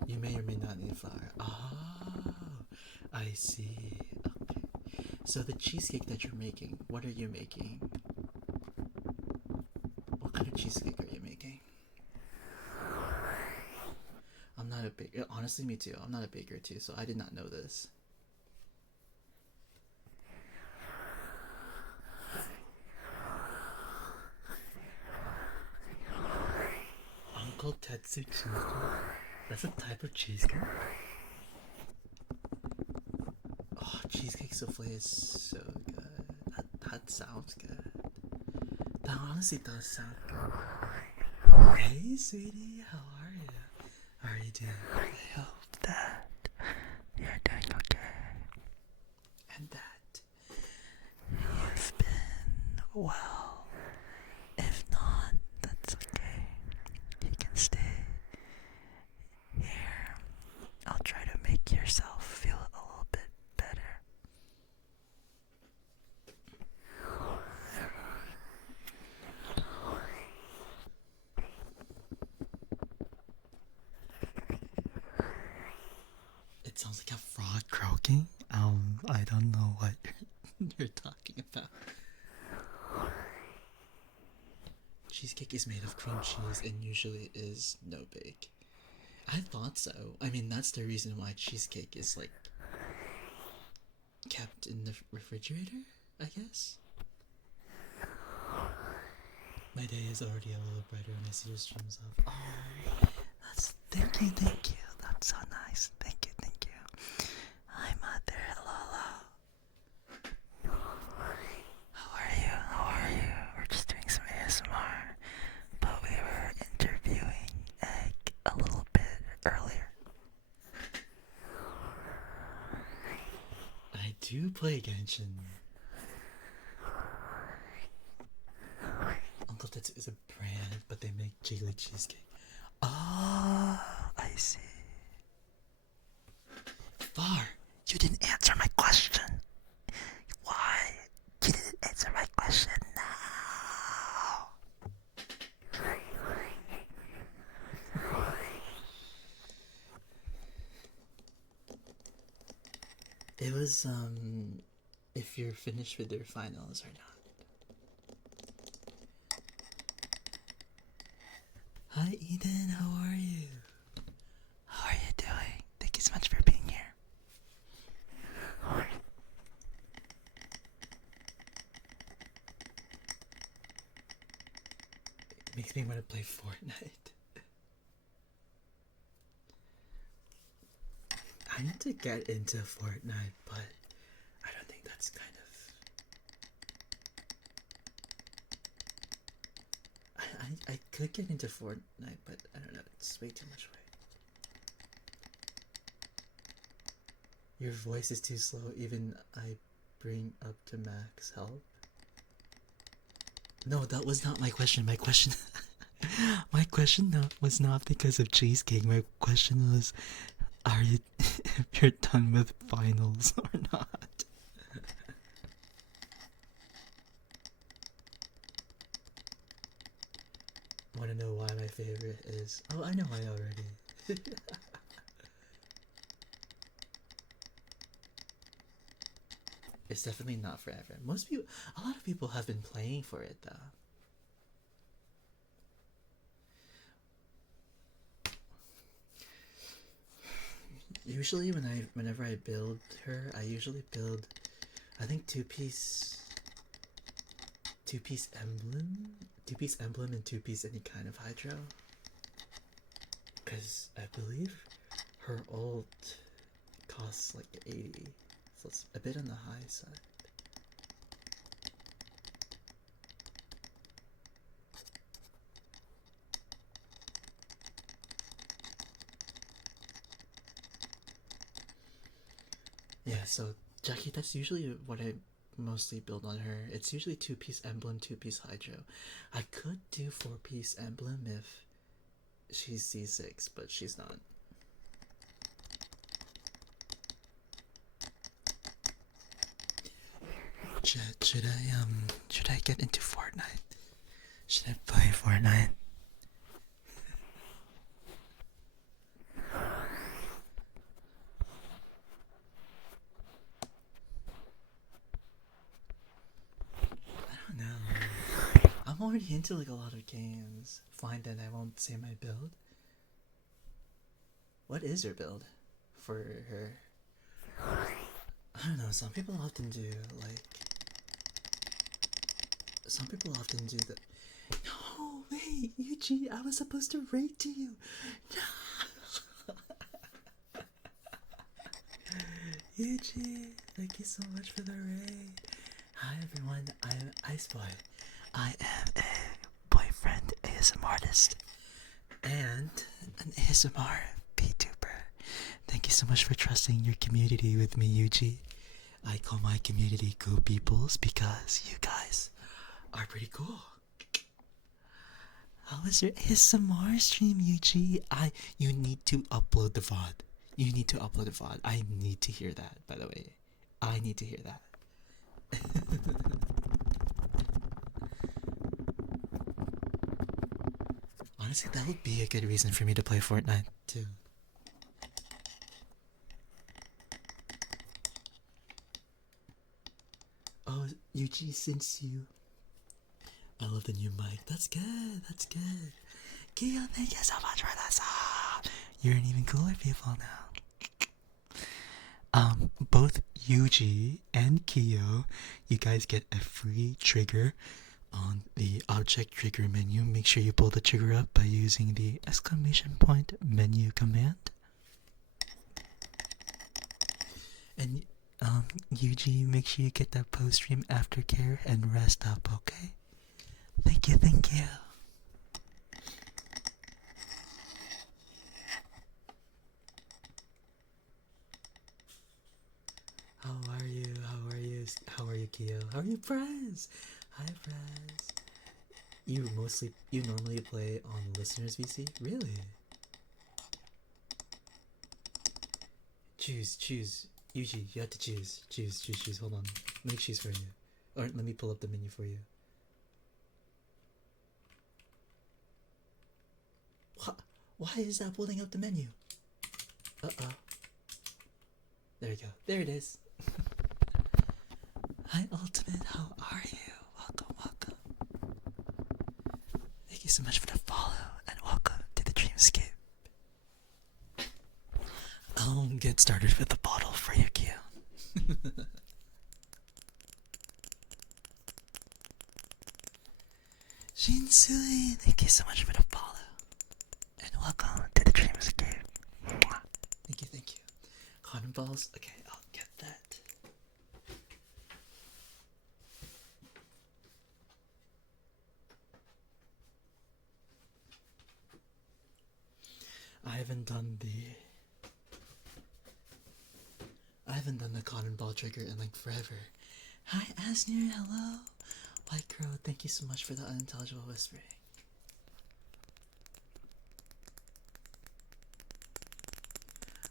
You may or may not need flour. Oh, I see. Okay. So the cheesecake that you're making, what are you making? What kind of cheesecake are you making? I'm not a baker. Honestly, me too. I'm not a baker too, so I did not know this. Uncle Tetsu cheesecake? That's a type of cheesecake? Oh, cheesecake souffle is so good. That sounds good. That honestly does sound good. Hey, sweetie, how are you? How are you doing? I hope that you're doing okay. And that you've been well. If not, that's okay. You can stay here. I'll try to make It sounds like a frog croaking. I don't know what you're talking about. Cheesecake is made of cream cheese and usually is no bake. I thought so. I mean, that's the reason why cheesecake is like kept in the refrigerator, I guess. My day is already a little brighter when I see your streams up. Oh, thank you. That's so nice. Thank you. Hi, mother. Hello. How are you? We're just doing some ASMR, but we were interviewing Egg a little bit earlier. I do play Genshin. Uncle Tetsu is a brand, but they make jiggly cheesecake. Ah, I see. Far, you didn't answer my question. Why? You didn't answer my question now. It was, if you're finished with your finals or not. Hi, Eden, how are you? How are you doing? Thank you so much for being here. It makes me want to play Fortnite. I need to get into Fortnite, but I don't think that's kind of... I could get into Fortnite, but I don't know, it's way too much work. Your voice is too slow, even I bring up to max help. No, that was not my question. My question was not because of cheesecake. My question was, are you if you're done with finals or not? Want to know why my favorite is? Oh, I know why already. It's definitely not forever. A lot of people have been playing for it though. Usually whenever I build her, I usually build, I think two-piece emblem and two-piece any kind of hydro. Because I believe her ult costs like 80, so it's a bit on the high side. Yeah, so Jackie, that's usually what I mostly build on her. It's usually two-piece emblem, two-piece hydro. I could do four-piece emblem if she's C6, but she's not. Should I get into Fortnite? Should I play Fortnite? I don't know. I'm already into like a lot of games. Fine, then I won't say my build. What is your build for her? I don't know. Some people often do the. No, wait, Yuji, I was supposed to rate to you. No. Yuji, thank you so much for the raid. Hi everyone, I am Iceboy. I am a boyfriend ASMR artist and an ASMR VTuber. Thank you so much for trusting your community with me, Yuji. I call my community cool peoples because you guys are pretty cool. How was your ASMR stream, Yuji? You need to upload the VOD. You need to upload the VOD. I need to hear that, by the way. I need to hear that. Honestly, that would be a good reason for me to play Fortnite, too. Yuji since you. I love the new mic. That's good. That's good. Kyo, thank you so much for that song. You're an even cooler people now. Both Yuji and Kyo, you guys get a free trigger on the object trigger menu. Make sure you pull the trigger up by using the exclamation point menu command. And Yuji, make sure you get that post-stream aftercare and rest up, okay? Thank you, thank you. How are you? How are you? How are you, Kyo? How are you, Prez? Hi, Prez. You normally play on listeners VC? Really? Choose. Yuji, you have to choose. Choose. Hold on. Let me choose for you. Or let me pull up the menu for you. What? Why is that pulling up the menu? Uh-oh. There you go. There it is. Hi, Ultimate. How are you? Welcome. Thank you so much for the follow, and welcome to the Dreamscape. I'll get started with the bottle for you, Kyo. Shinsui, thank you so much for the follow, and welcome to the Dreamscape. Thank you. Cotton balls. Okay, I'll get that. I haven't done the cotton ball trigger in like forever. Hi Asnir, hello. White Crow, thank you so much for the unintelligible whispering.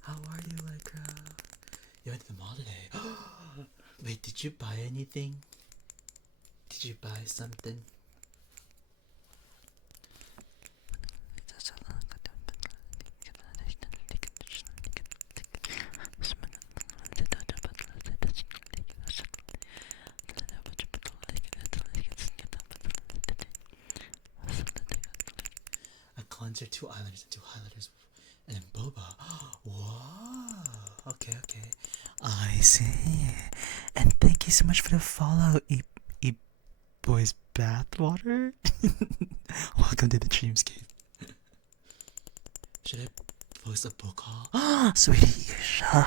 How are you, White Crow? You went to the mall today. Wait, did you buy anything? Did you buy something? A cleanser, 2 eyeliners, and 2 highlighters, and then boba. Whoa. Okay. I see. And thank you so much for the follow, boys bathwater. Welcome to the Dreamscape. Should I post a book haul? Sweetie, you should.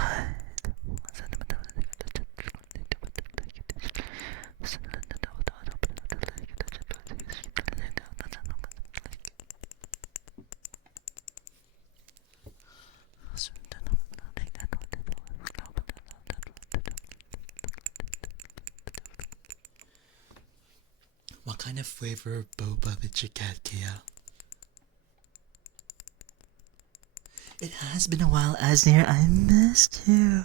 What kind of flavor of boba did you get, Kia? It has been a while, Asnir. I missed you.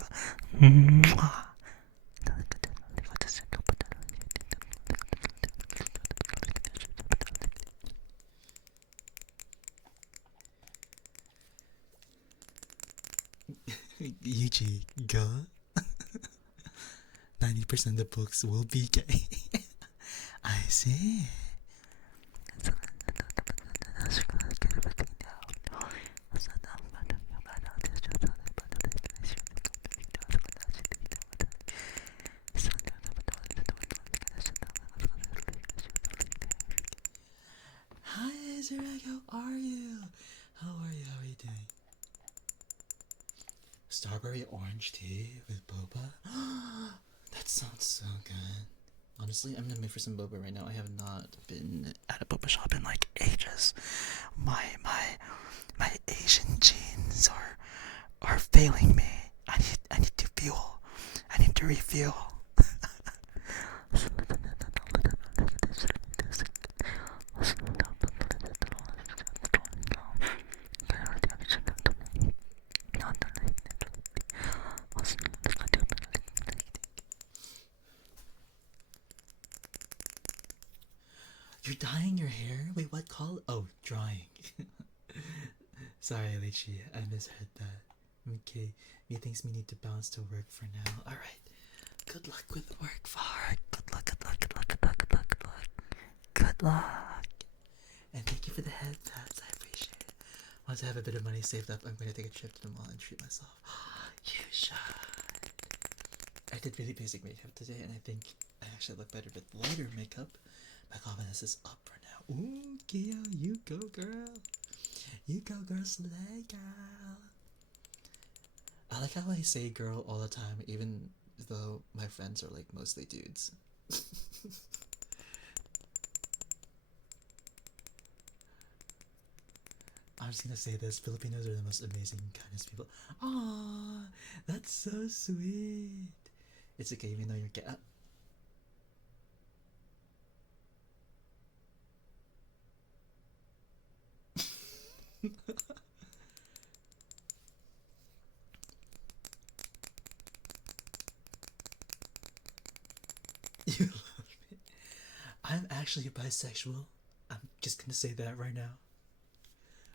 Yuji, go. 90% of the books will be gay. I see. Hi, YanderEgg, how are you? How are you doing? Strawberry orange tea with boba? That sounds so good. Honestly, I'm gonna make for some boba right now. I have not been at a boba shop in like ages. My Asian genes are failing me. I need to fuel. I need to refuel. You're dyeing your hair? Wait, what color? Oh, drying. Sorry, Alicia, I misheard that. Okay, methinks me need to bounce to work for now. Alright, Good luck with work, Far. Good luck, good luck, good luck, good luck, good luck, good luck. Good luck. And thank you for the head taps. I appreciate it. Once I have a bit of money saved up, I'm going to take a trip to the mall and treat myself. You should. I did really basic makeup today, and I think I actually look better with lighter makeup. My confidence is up for now. Ooh, Kia, you go, girl. You go, girl, slay, girl. I like how I say girl all the time, even though my friends are like mostly dudes. I'm just gonna say this: Filipinos are the most amazing, kindest people. Aww, that's so sweet. It's okay, even though you're gay. You love me. I'm actually bisexual. I'm just gonna say that right now.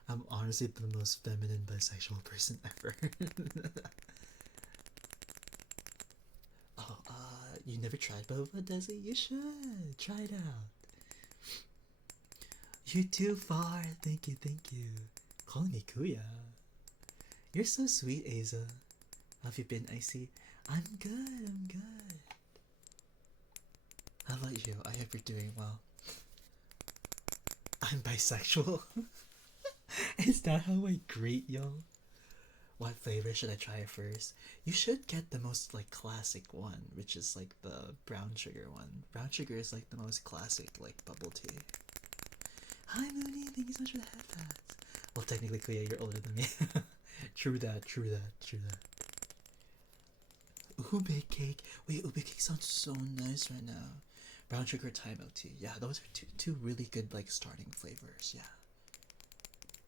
I'm honestly the most feminine bisexual person ever. Oh, you never tried boba, Desi? You should. Try it out. You too far. Thank you, thank you. Calling me Kuya. You're so sweet, Aza. How have you been, Icy? I'm good, I'm good. How about you? I hope you're doing well. I'm bisexual. Is that how I greet y'all? What flavor should I try first? You should get the most like classic one, which is like the brown sugar one. Brown sugar is like the most classic like bubble tea. Hi Mooney, thank you so much for the headphones. Well, technically, Kuya, you're older than me. True that, true that, true that. Ube cake. Wait, ube cake sounds so nice right now. Brown sugar Thai milk tea. Yeah, those are two really good like starting flavors. Yeah.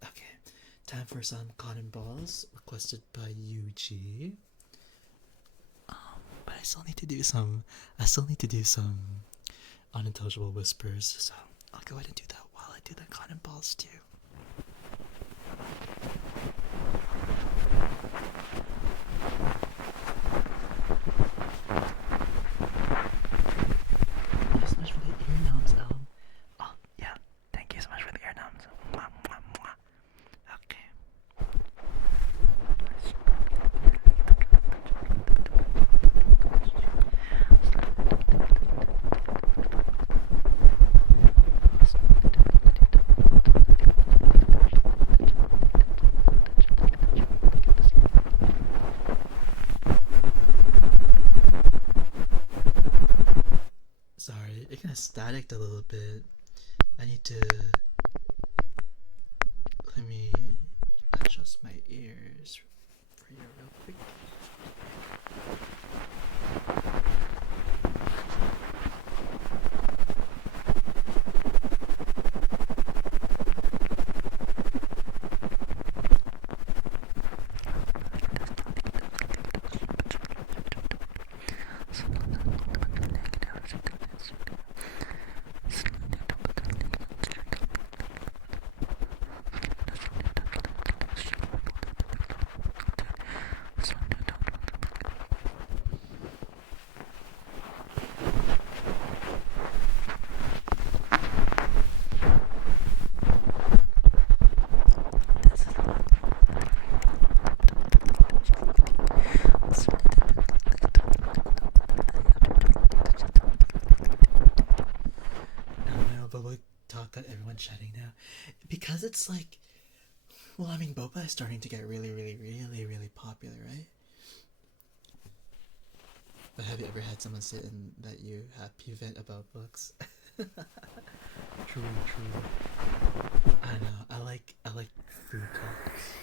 Okay, time for some cotton balls requested by Yuji. But I still need to do some. I still need to do some unintelligible whispers. So I'll go ahead and do that while I do the cotton balls too. Thank you so much for the ear knobs, Elm. Oh yeah, thank you so much for the ear knobs. Mwah, mwah, mwah. Okay. Sorry, it kind of staticked a little bit. I need to. Let me adjust my ears for you real quick. Got everyone chatting now because it's like, well, I mean, boba is starting to get really popular, right? But have you ever had someone sit and that you happy vent about books? True. I know. I like food talks.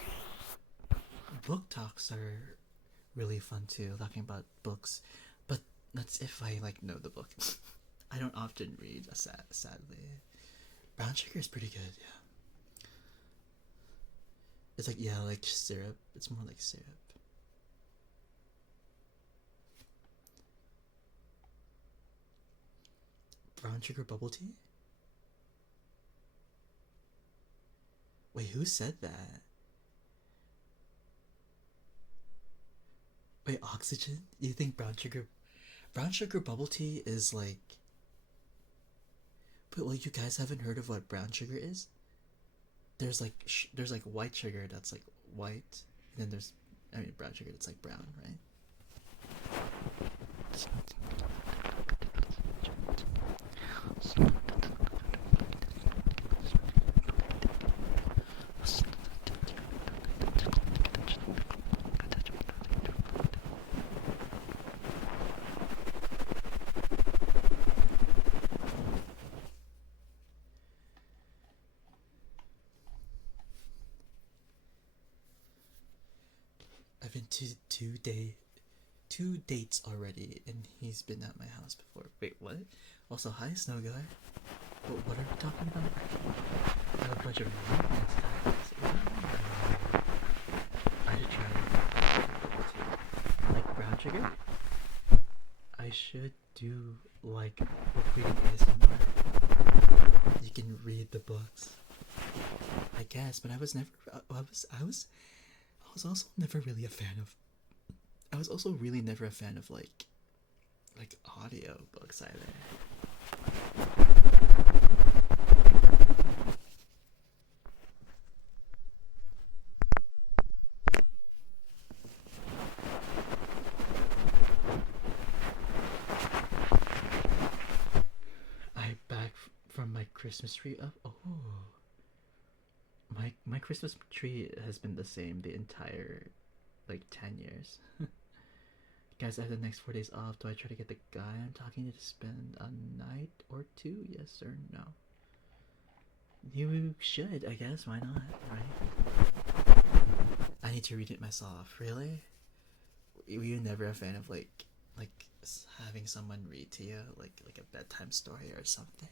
Book talks are really fun too, talking about books, but that's if I like know the book. I don't often read, sadly. Brown sugar is pretty good, yeah. It's like, yeah, like syrup. It's more like syrup. Brown sugar bubble tea? Wait, who said that? Wait, oxygen? You think brown sugar Brown sugar bubble tea is like. But like, you guys haven't heard of what brown sugar is? There's like there's like white sugar that's like white, and then there's, I mean, brown sugar that's like brown, right? I've been to two dates already, and he's been at my house before. Wait, what? Also, hi, Snow Guy. But what are we talking about? I have a bunch of romance tactics. I should try like brown sugar. I should do like book reading ASMR. You can read the books, I guess. But I was never. I was also never really a fan of. I was also really never a fan of like audio books either. I back from my Christmas tree up. Oh, my Christmas tree has been the same the entire like 10 years. Guys, I have the next 4 days off. Do I try to get the guy I'm talking to spend a night or two? Yes or no? You should, I guess. Why not, right? I need to read it myself. Really? Were you never a fan of like having someone read to you like a bedtime story or something?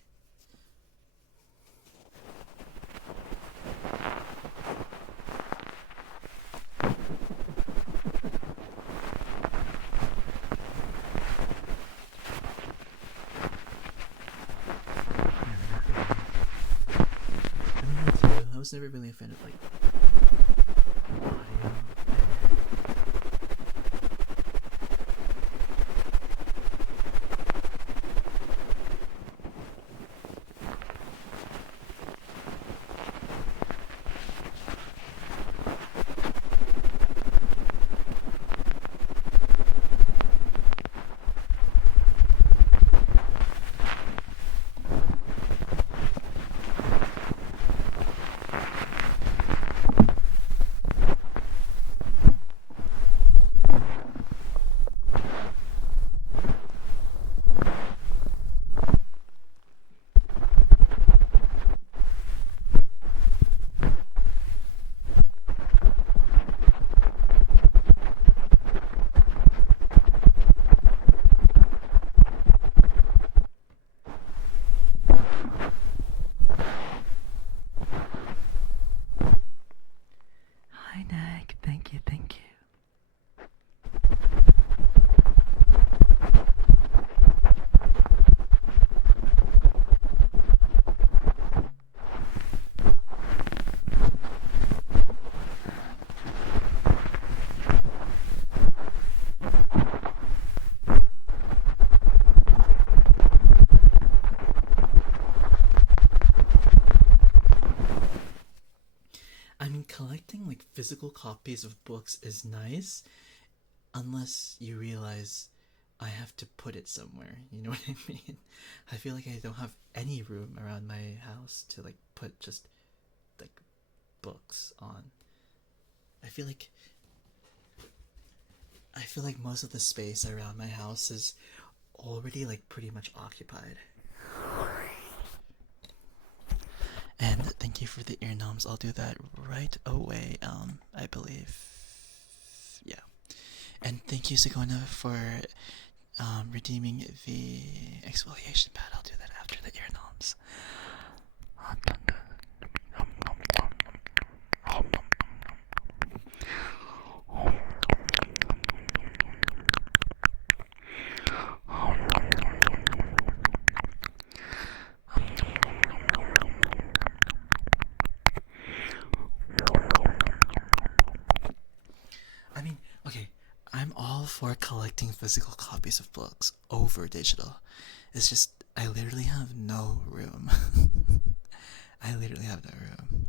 I was never really a fan of like audio. Hi, Nick. Thank you, thank you. I mean, collecting like physical copies of books is nice, unless you realize I have to put it somewhere. You know what I mean? I feel like I don't have any room around my house to like put just like books on. I feel like most of the space around my house is already like pretty much occupied. And thank you for the ear gnomes. I'll do that right away. I believe, yeah. And thank you, Sigona, for redeeming the exfoliation pad. I'll do that after the ear gnomes. I mean, okay, I'm all for collecting physical copies of books over digital. It's just I literally have no room. I literally have no room.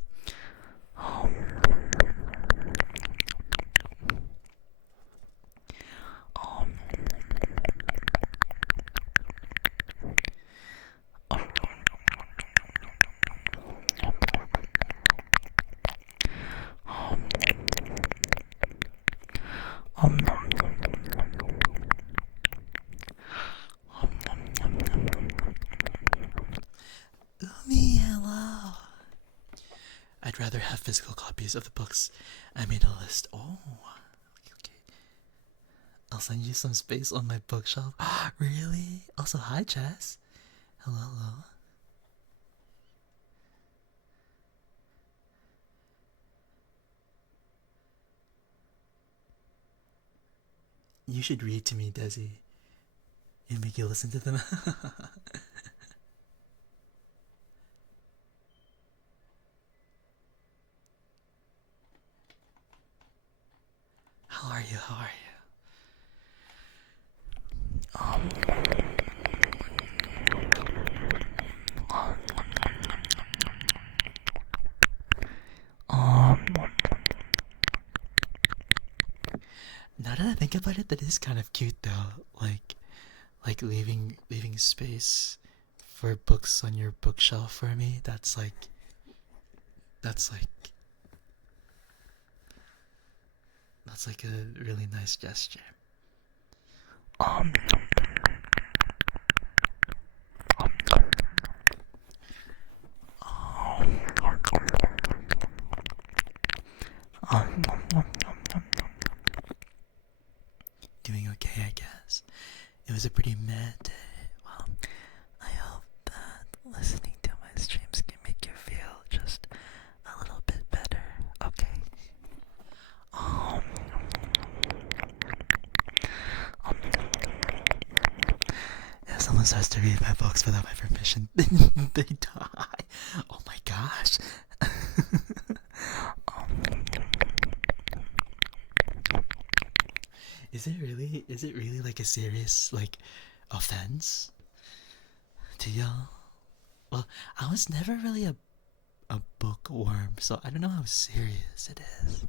Me, hello. I'd rather have physical copies of the books. I made a list. Oh, okay. I'll send you some space on my bookshelf. Really? Also, hi, Jess. Hello, hello. You should read to me, Desi. And make you listen to them. How are you? How are you? Now that I think about it, that is kind of cute though. Like leaving space for books on your bookshelf for me. That's like a really nice gesture. Doing okay, I guess. It was a pretty mad day. Well, I hope that listening to my streams can make you feel just a little bit better. Okay. If someone starts to read my books without my permission, they die. Oh my gosh. Is it really like a serious like offense to y'all? Well, I was never really a bookworm, so I don't know how serious it is.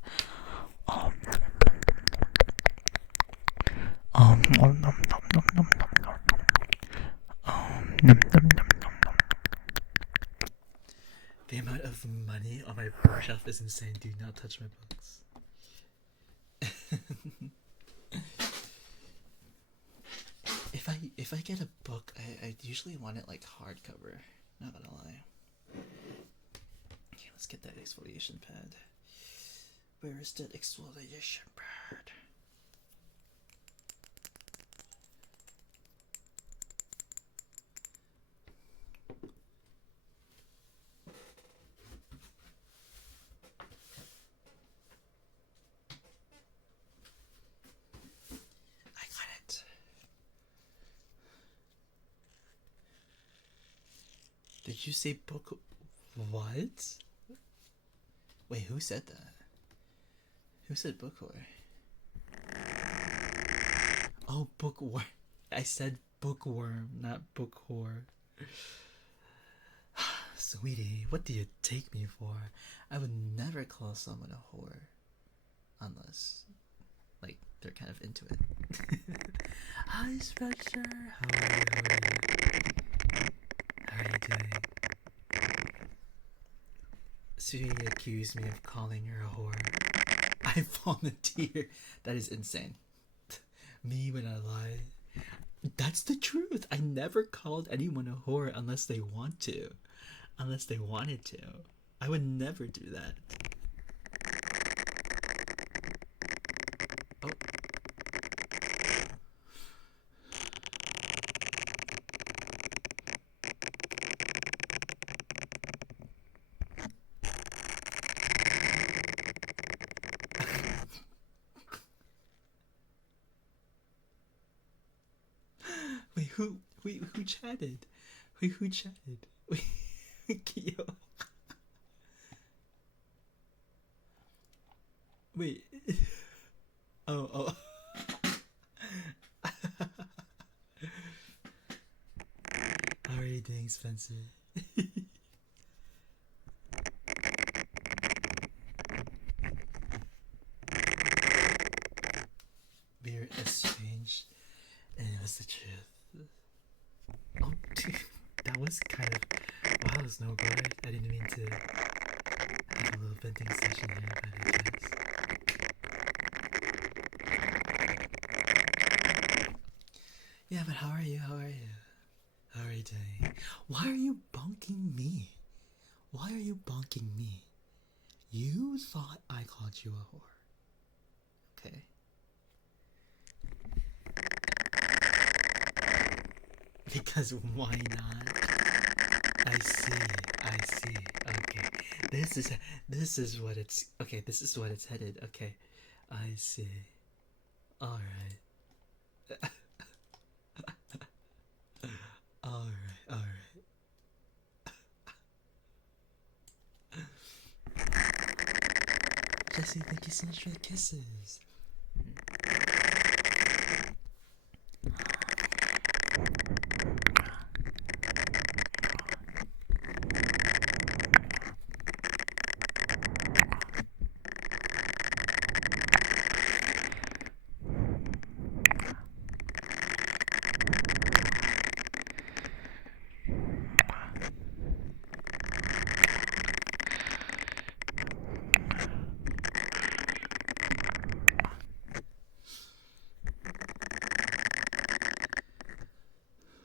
The amount of money on my bookshelf is insane. Do not touch my books. If I get a book, I usually want it like hardcover. Not gonna lie. Okay, let's get that exfoliation pad. Where is that exfoliation pad? I got it. Did you say book? What? Wait, who said that? Who said book whore? Oh, bookworm. I said bookworm, not book whore. Sweetie, what do you take me for? I would never call someone a whore. Unless, like, they're kind of into it. Hi, Spectre. How are you? How are you doing? Sweetie accused me of calling her a whore. I volunteer. That is insane. Me when I lie. That's the truth. I never called anyone a whore unless they want to. Unless they wanted to. I would never do that. Oh. Wait, who chatted? Wait, who chatted? Wait, yo. Wait. Oh. Spencer. We were estranged, and it was the truth. Oh, that was kind of wow, Snow Boy. I didn't mean to have a little venting session here, but I guess. Yeah, but how are you? How are you? How are you doing? Why are you bonking me? Why are you bonking me? You thought I called you a whore. Okay. Because why not? I see. Okay. This is what it's okay, this is what it's headed. Okay. I see. Alright. Alright. Jesse, thank you so much for the kisses.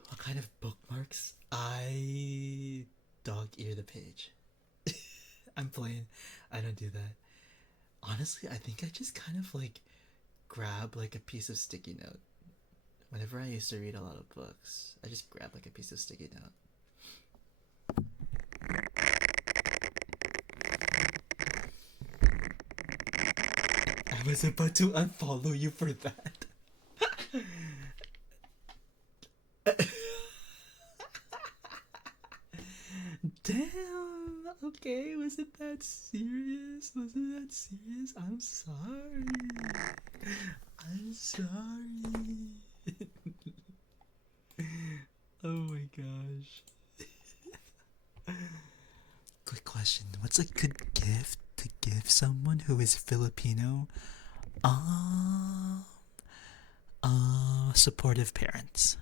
What kind of bookmarks? I dog ear the page. I'm playing. I don't do that. Honestly, I think I just kind of like grab like a piece of sticky note. Whenever I used to read a lot of books, I just grab like a piece of sticky note. I was about to unfollow you for that. Damn, okay, was it that serious? I'm sorry. I'm sorry. Oh my gosh. Quick question. What's a good gift to give someone who is Filipino? Supportive parents.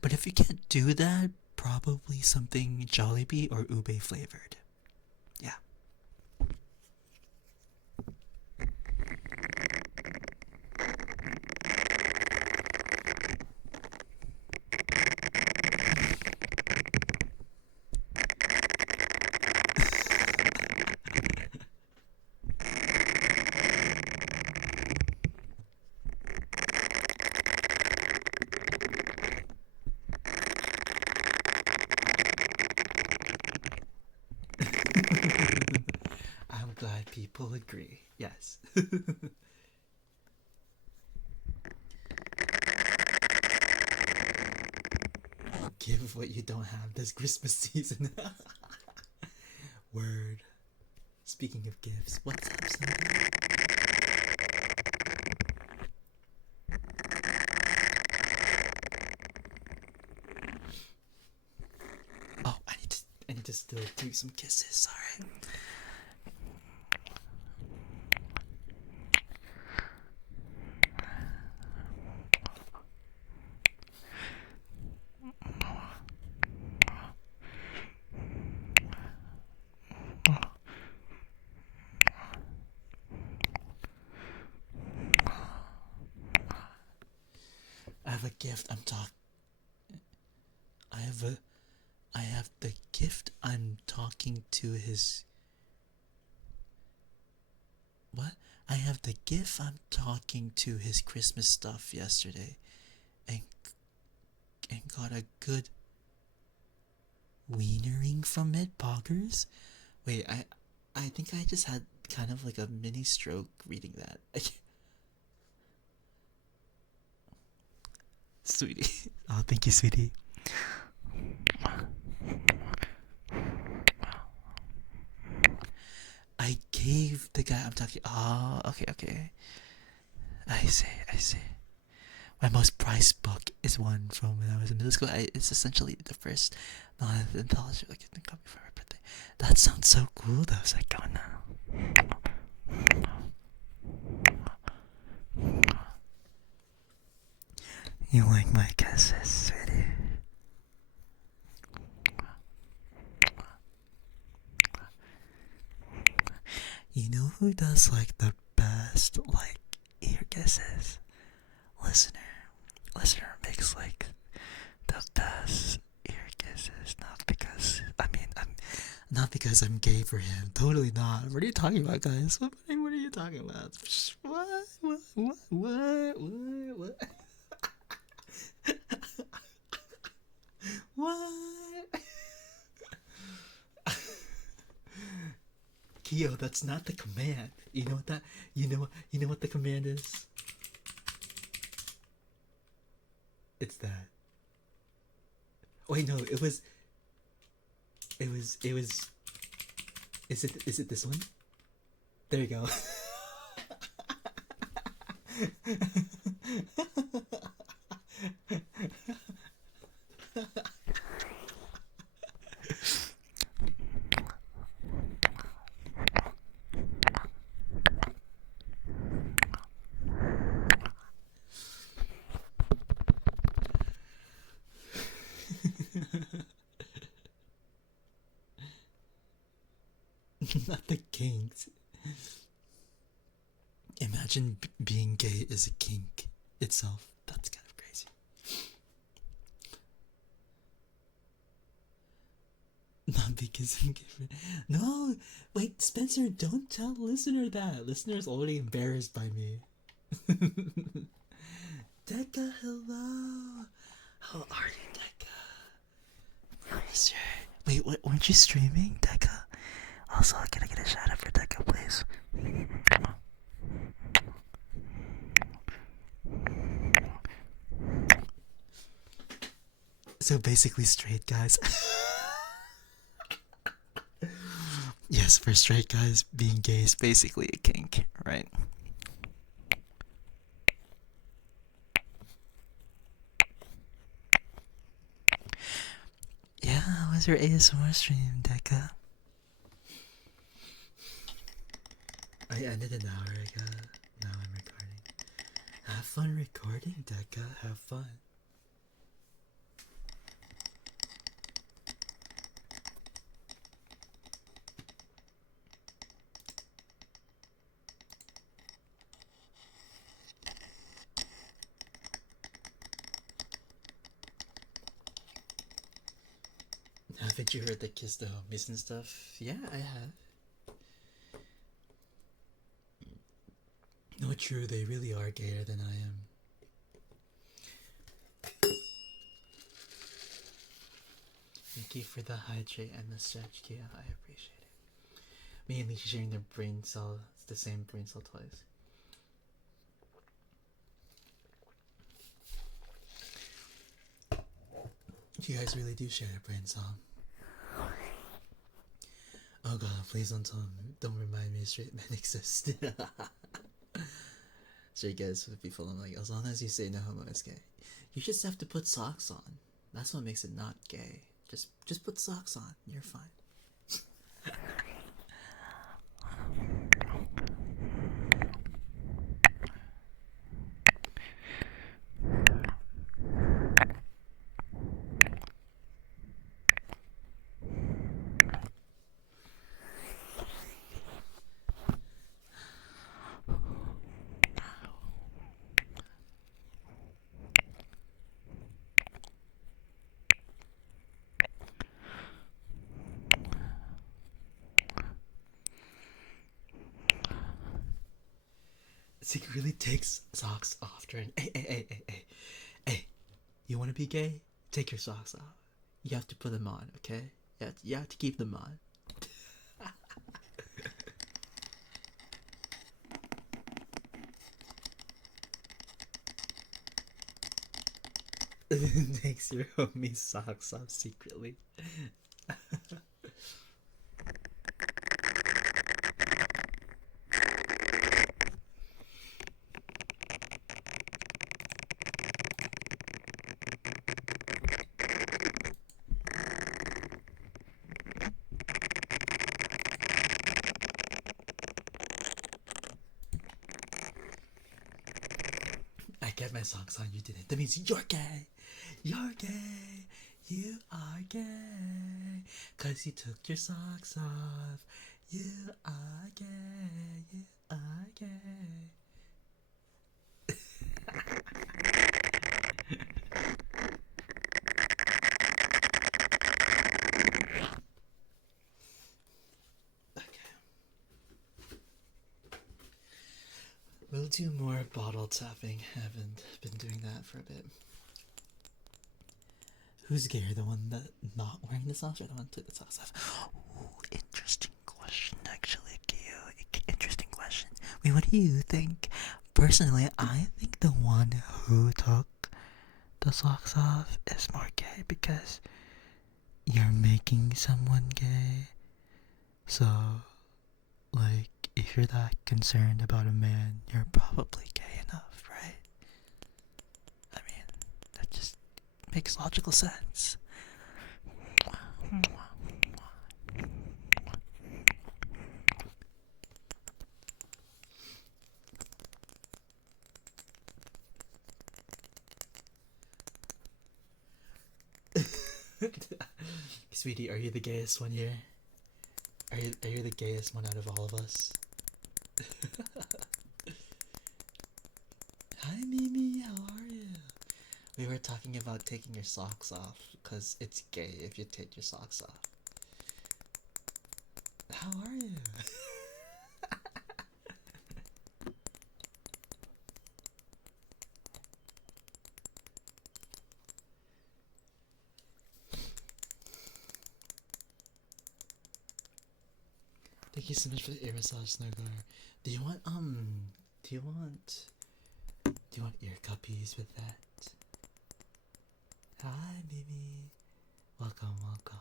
But if you can't do that, probably something Jollibee or ube flavored. Yeah. I'm glad people agree. Yes. Give what you don't have this Christmas season. Word. Speaking of gifts, what's up, Snowy? Oh, I need to still do some kisses. Sorry. I have a gift. I have the gift. I'm talking to his. What? I have the gift. I'm talking to his Christmas stuff yesterday, and got a good wienering from it. Poggers. Wait, I think I just had kind of like a mini stroke reading that. Sweetie. Oh, thank you, sweetie. I gave the guy I'm talking. Oh, okay. I see. My most prized book is one from when I was in middle school. It's essentially the first non-anthology book I got me for my birthday. That sounds so cool though. It's like, oh no. You like my kisses, sweetie? You know who does like the best like ear kisses? Listener. Listener makes like the best ear kisses. Not because I'm gay for him. Totally not. What are you talking about, guys? What are you talking about? What? What? Kyo, that's not the command. You know what that? You know what the command is? It's that. Wait, no, it was. Is it this one? There you go. Not the kinks. Imagine being gay is a kink itself. That's kind of crazy. Not because I'm gay. No, wait, Spencer, don't tell listener that. Listener's already embarrassed by me. Decca, hello. How are you, Decca? Where's your... Wait, what, weren't you streaming, Decca? Also, can I get a shout out for Decca, please? So basically straight guys. Yes, for straight guys, being gay is basically a kink, right? Yeah, how was your ASMR stream, Decca? I ended an hour ago. Now I'm recording. Have fun recording, Decca. Have fun. Haven't you heard the Kiss the Homies and stuff? Yeah, I have. No, true, they really are gayer than I am. Thank you for the hydrate and the stretch, Kia. I appreciate it. Me and Lee sharing their brain cell, it's the same brain cell twice. You guys really do share a brain cell. Oh god, please don't remind me straight men exist. Straight guys with people, I'm like, as long as you say no homo is gay. You just have to put socks on. That's what makes it not gay. Just put socks on. You're fine. It really takes socks off during. Hey. You want to be gay? Take your socks off. You have to put them on, okay? You have to keep them on. Takes your homie socks off secretly. get my socks on, you didn't. That means you're gay. You're gay. You are gay. 'Cause you took your socks off. You are gay. You are gay. Okay. We'll do more bottle tapping. Haven't been doing that for a bit. Who's gayer, the one that not wearing the socks or the one that took the socks off? Ooh, interesting question, actually, Gio. Interesting question. Wait, what do you think? Personally, I think the one who took the socks off is more gay because you're making someone gay. So, like, if you're that concerned about a man, you're probably gay enough, right? I mean, that just makes logical sense. Sweetie, are you the gayest one here? Are you the gayest one out of all of us? Hi Mimi, how are you? We were talking about taking your socks off because it's gay if you take your socks off. How are you? Thank you so much for the ear massage, Snuggler. Do you want ear cuppies with that? Hi, Mimi. Welcome, welcome.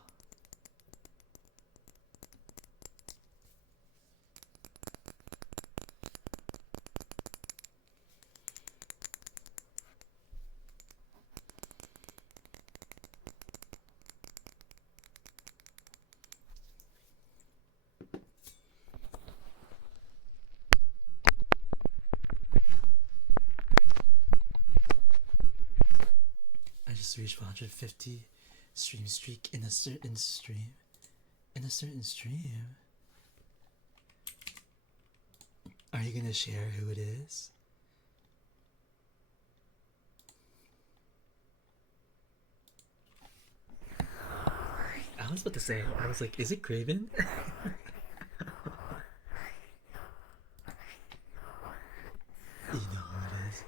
I just reached 150 stream streak in a certain stream. In a certain stream. Are you gonna share who it is? I was about to say, I was like, is it Craven? You know who it is.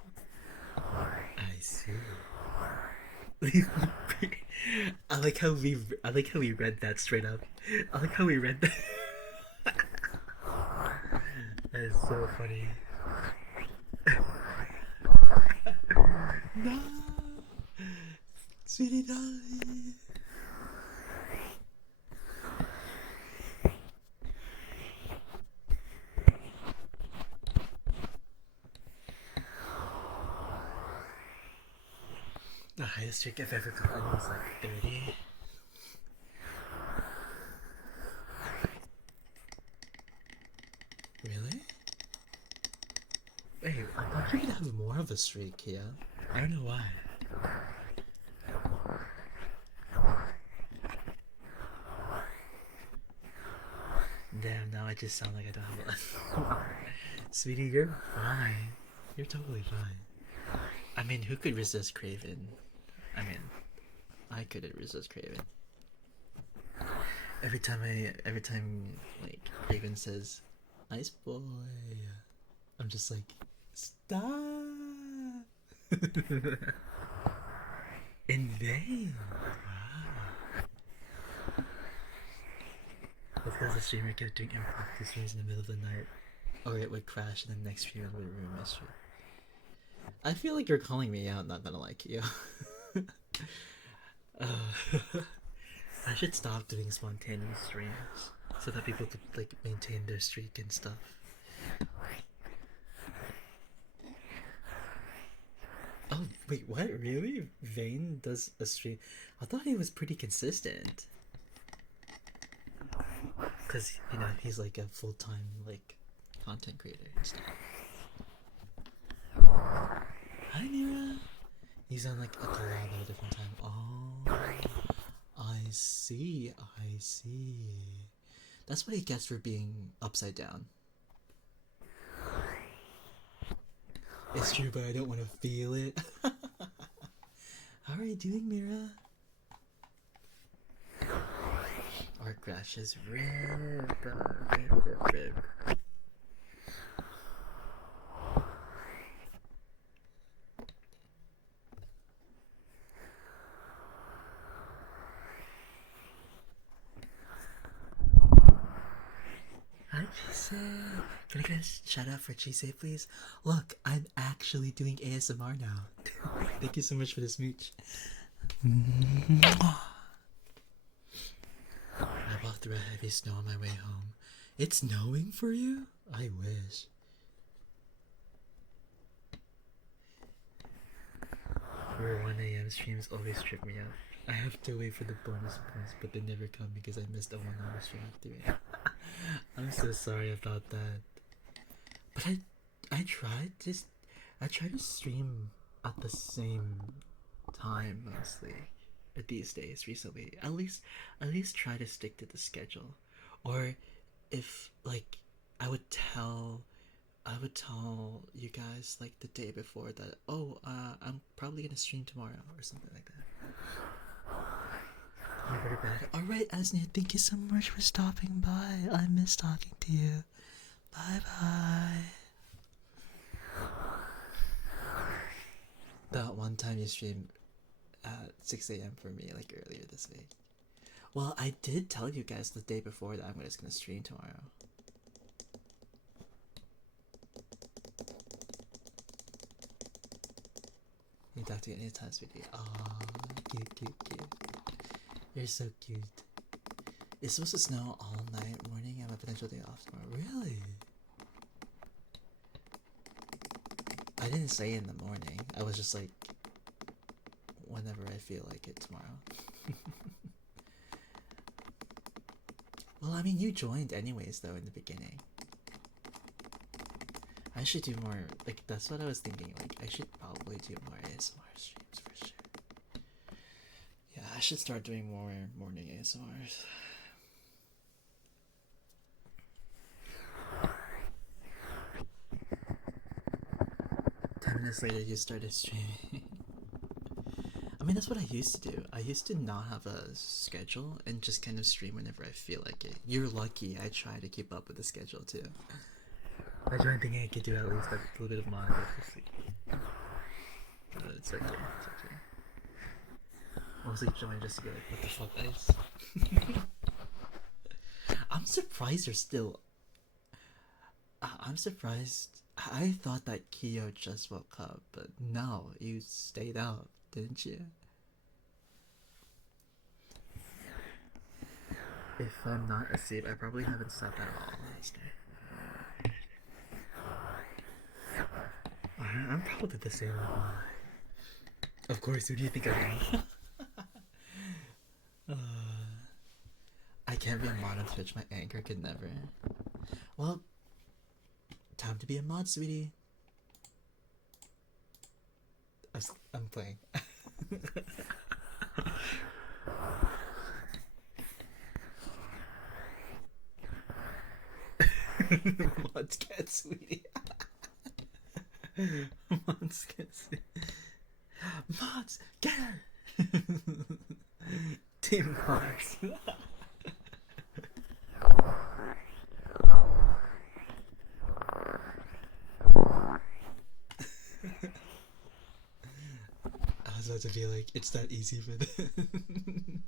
I see. I like how we read that straight up. I like how we read that. That is so funny. No, sweetie dolly. The highest streak I've ever gotten was like 30. Really? Wait, I thought you could have more of a streak here. I don't know why. Damn, now I just sound like I don't have a... Sweetie, you're fine. You're totally fine. I mean, who could resist Craven? I mean, I couldn't resist Craven. Every time like Craven says, "Nice boy," I'm just like, stop. In vain. Wow. That's because the streamer kept doing impromptu streams in the middle of the night, or it would crash and the next stream would ruin my stream. I feel like you're calling me out, not gonna like you. I should stop doing spontaneous streams so that people could like maintain their streak and stuff. Oh wait, what? Really? Vane does a stream? I thought he was pretty consistent. Cause you know he's like a full-time like content creator and stuff. Hi Hi Mira. He's on like a collab at a different time. Oh, I see. I see. That's what he gets for being upside down. It's true, but I don't want to feel it. How are you doing, Mira? Our crash is rip. Hi, Chise. Can I get a shout out for Chise, please? Look, I'm actually doing ASMR now. Thank you so much for the smooch. I walked through a heavy snow on my way home. It's snowing for you? I wish. Your 1 a.m. streams always trip me out. I have to wait for the bonus points, but they never come because I missed a 1 hour stream at 3 a.m. I'm so sorry about that. But I tried to stream at the same time mostly these days recently. At least try to stick to the schedule. Or if like I would tell you guys like the day before that, oh, I'm probably gonna stream tomorrow or something like that. Very bad. Alright, Asnia, thank you so much for stopping by. I miss talking to you. Bye bye. That one time you streamed at 6 a.m. for me, like earlier this week. Well, I did tell you guys the day before that I'm just gonna stream tomorrow. You talk to you anytime, sweetie. Aww, cute. You're so cute. It's supposed to snow all night, morning. I have a potential day off tomorrow. Really? I didn't say in the morning. I was just like, whenever I feel like it tomorrow. Well, I mean, you joined anyways, though, in the beginning. I should do more, like, that's what I was thinking, like, I should probably do more ASMR streams for sure. Yeah, I should start doing more morning ASMRs. 10 minutes later, you started streaming. I mean, that's what I used to do. I used to not have a schedule and just kind of stream whenever I feel like it. You're lucky I try to keep up with the schedule, too. I joined thinking I could do at least a little bit of mine. It's okay. Mostly join just to be like, what the fuck, guys? I'm surprised you're still. I'm surprised. I thought that Kyo just woke up, but no, you stayed up, didn't you? If I'm not asleep, I probably haven't slept at all last night. I'm probably the same. Of course, who do you think I am? I can't be a mod on Twitch, my anchor could never. Well, time to be a mod, sweetie. I'm playing. Mods get sweetie. Mods get sweetie. Mods, get her! Team Mods. I was about to be like, it's that easy for them.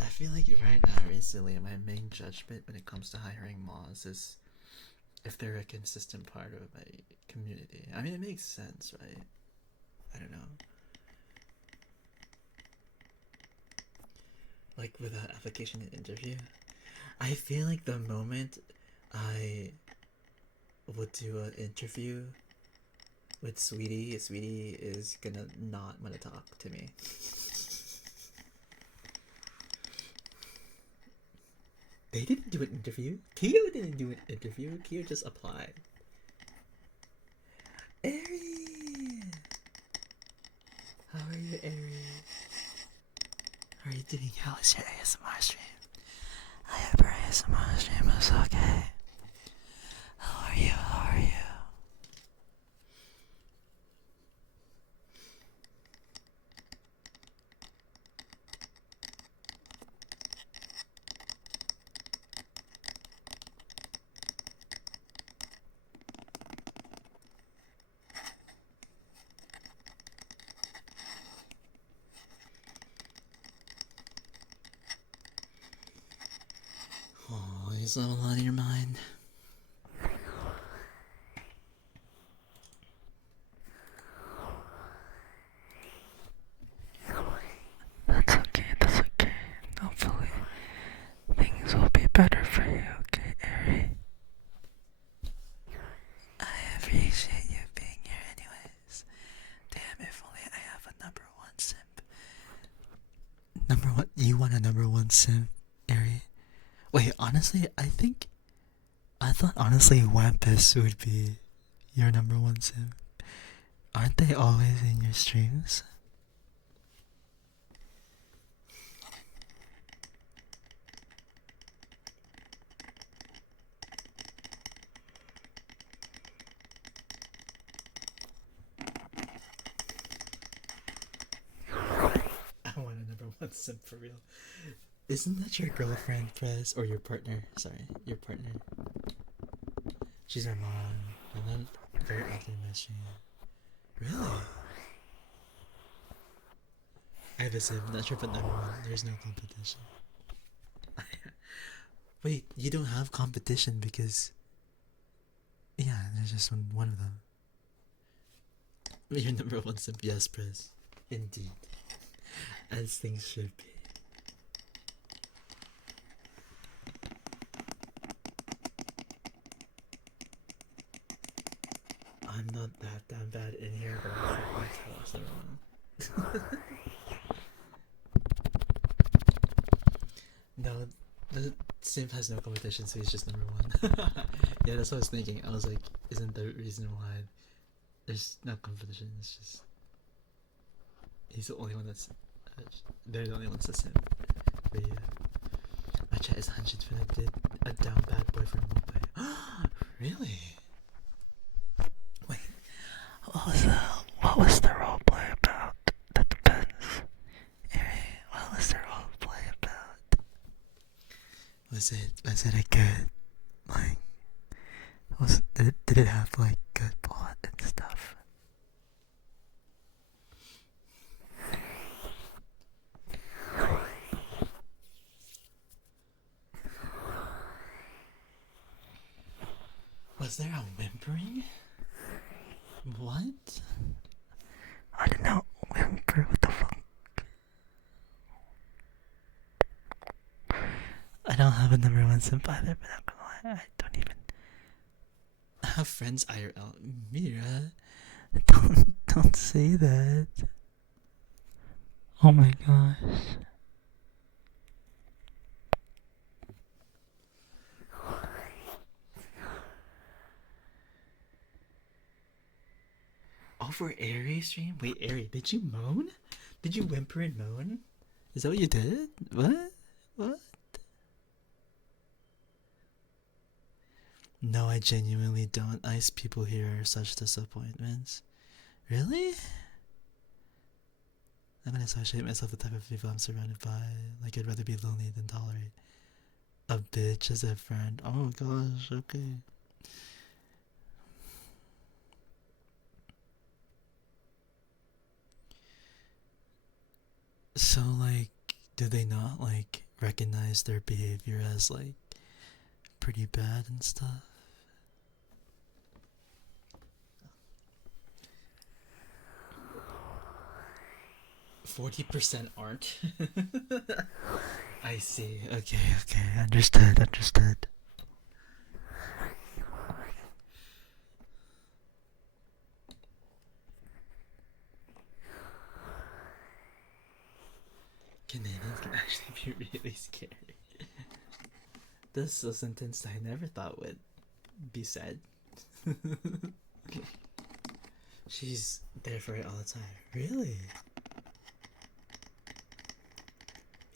I feel like right now, recently, my main judgment when it comes to hiring mods is if they're a consistent part of my community. I mean, it makes sense, right? I don't know. Like with an application and interview, I feel like the moment I would do an interview with Sweetie is gonna not wanna talk to me. They didn't do an interview. Kyo didn't do an interview. Kyo just applied. Aries! How are you, Aries? How are you doing? How is your ASMR stream? I hope your ASMR stream is okay. How are you? How are you? Oh, you still have a lot in your mind. That's okay, that's okay. Hopefully, things will be better for you, okay, Ari? I appreciate you being here anyways. Damn, if only I have a number one simp. Number one? You want a number one simp, Ari? Wait, honestly, I thought honestly Wampus would be your number one simp. Aren't they always in your streams? I want a number one simp for real. Isn't that your girlfriend, Prez? Or your partner? Sorry, your partner. She's our mom. And then very ugly machine. Really? I have a sim, not sure but number one. There's no competition. Wait, you don't have competition because yeah, there's just one of them. Your number one simp, yes, Prez. Indeed. As things should be. I'm not that damn bad in here, but I'm like my toss around. No, the simp has no competition, so he's just number one. Yeah, that's what I was thinking. I was like, isn't the reason why there's no competition? It's just he's the only one that's they're the only ones that's simp. But yeah, my chat is 100 when I did a down bad boyfriend roleplay. Really? Wait, what was the roleplay about? That depends. What was the roleplay about? Was it a good like? Did it have like good plot and stuff? Was there a whimpering? What? I did not whimper. What the fuck? I don't have a number one simp either, but I'm gonna lie, I don't even have friends IRL. Mira, don't say that. Oh my gosh. Oh, for Airy stream? Wait, Airy, did you moan? Did you whimper and moan? Is that what you did? What? What? No, I genuinely don't. Ice people here are such disappointments. Really? I'm gonna associate myself with the type of people I'm surrounded by. Like, I'd rather be lonely than tolerate a bitch as a friend. Oh gosh, okay. So, like, do they not, like, recognize their behavior as, like, pretty bad and stuff? 40% aren't. I see. Okay, okay. Understood, understood. Canadians can actually be really scary. This is a sentence I never thought would be said. She's there for it all the time. Really?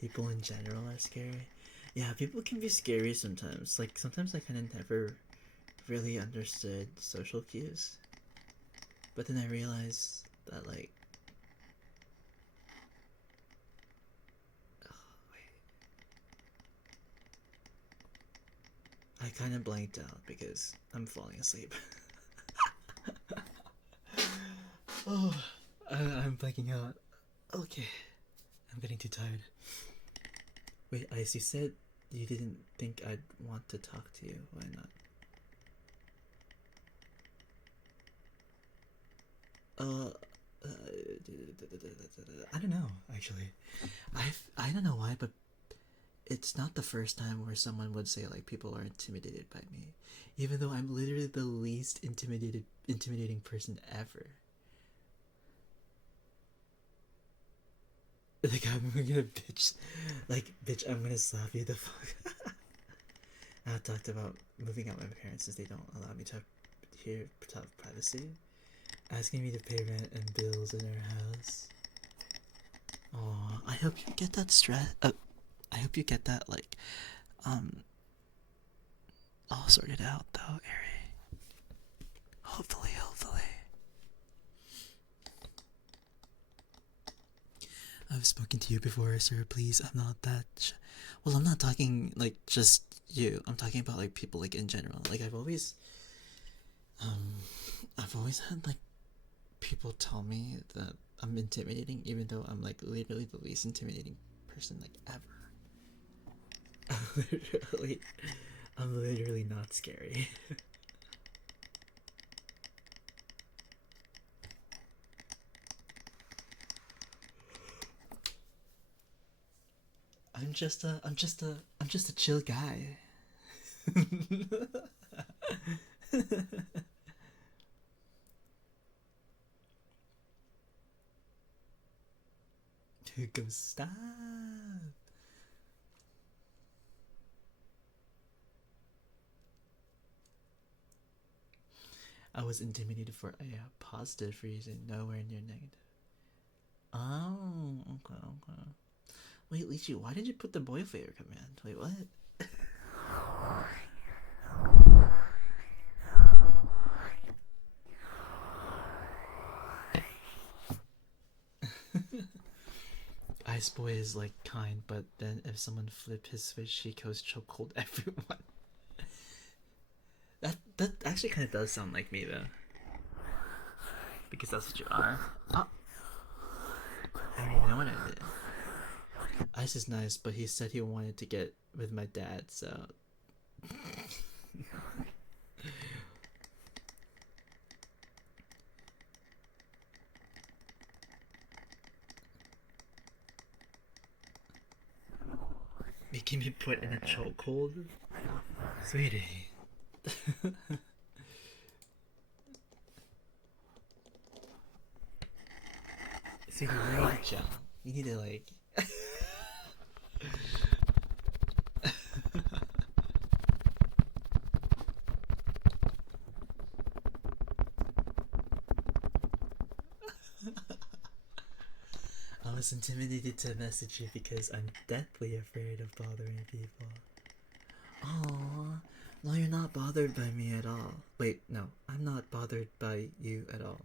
people in general are scary. Yeah, people can be scary sometimes. Like, sometimes I kind of never really understood social cues. But then I realized that, like, I kind of blanked out because I'm falling asleep. Oh, I'm blanking out. Okay, I'm getting too tired. Wait, Ice, you said you didn't think I'd want to talk to you. Why not? I don't know, actually. I don't know why, but it's not the first time where someone would say like people are intimidated by me, even though I'm literally the least intimidating person ever. Like, I'm gonna bitch, like, bitch, I'm gonna slap you the fuck. I talked about moving out with my parents since they don't allow me to have privacy, asking me to pay rent and bills in our house. Oh, I hope you get that stress. I hope you get that, like, all sorted out though, Ari. Hopefully, hopefully. I've spoken to you before, sir. Please, I'm not that. Well, I'm not talking like just you. I'm talking about like people like in general. Like I've always had like people tell me that I'm intimidating, even though I'm like literally the least intimidating person like ever. I'm literally not scary. I'm just a chill guy. Go stop. I was intimidated for a positive reason, nowhere near negative. Oh, okay, okay. Wait, Lychee, why did you put the boy flavor command? Wait, what? Ice Boy is like kind, but then if someone flip his switch, he goes chokehold everyone. That actually kind of does sound like me though, because that's what you are. Oh, I don't even know what I did. Ice is nice, but he said he wanted to get with my dad, so. Making me put in a chokehold? Sweetie. Sweetie, you need to jump. You need to, like. I was intimidated to message you because I'm deathly afraid of bothering people. Aww. No, you're not bothered by me at all. Wait, no, I'm not bothered by you at all.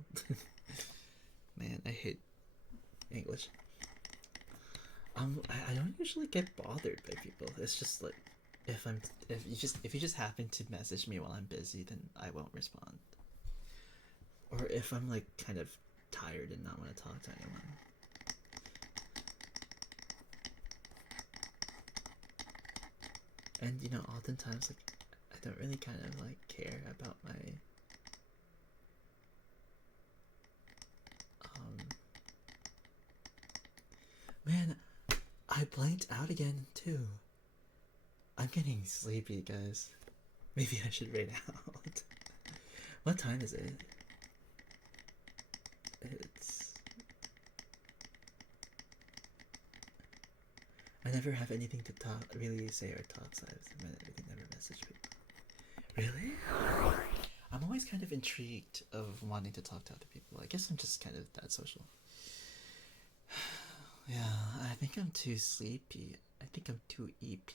Man, I hate English. I don't usually get bothered by people. It's just like if you just happen to message me while I'm busy, then I won't respond. Or if I'm like kind of tired and not want to talk to anyone. And you know, oftentimes like I don't really kind of like care about my man, I blanked out again too. I'm getting sleepy, guys. Maybe I should raid out. What time is it? It's. I never have anything to really say or talk, so I never message people. Really? I'm always kind of intrigued of wanting to talk to other people. I guess I'm just kind of that social. Yeah, I think I'm too sleepy. I think I'm too EP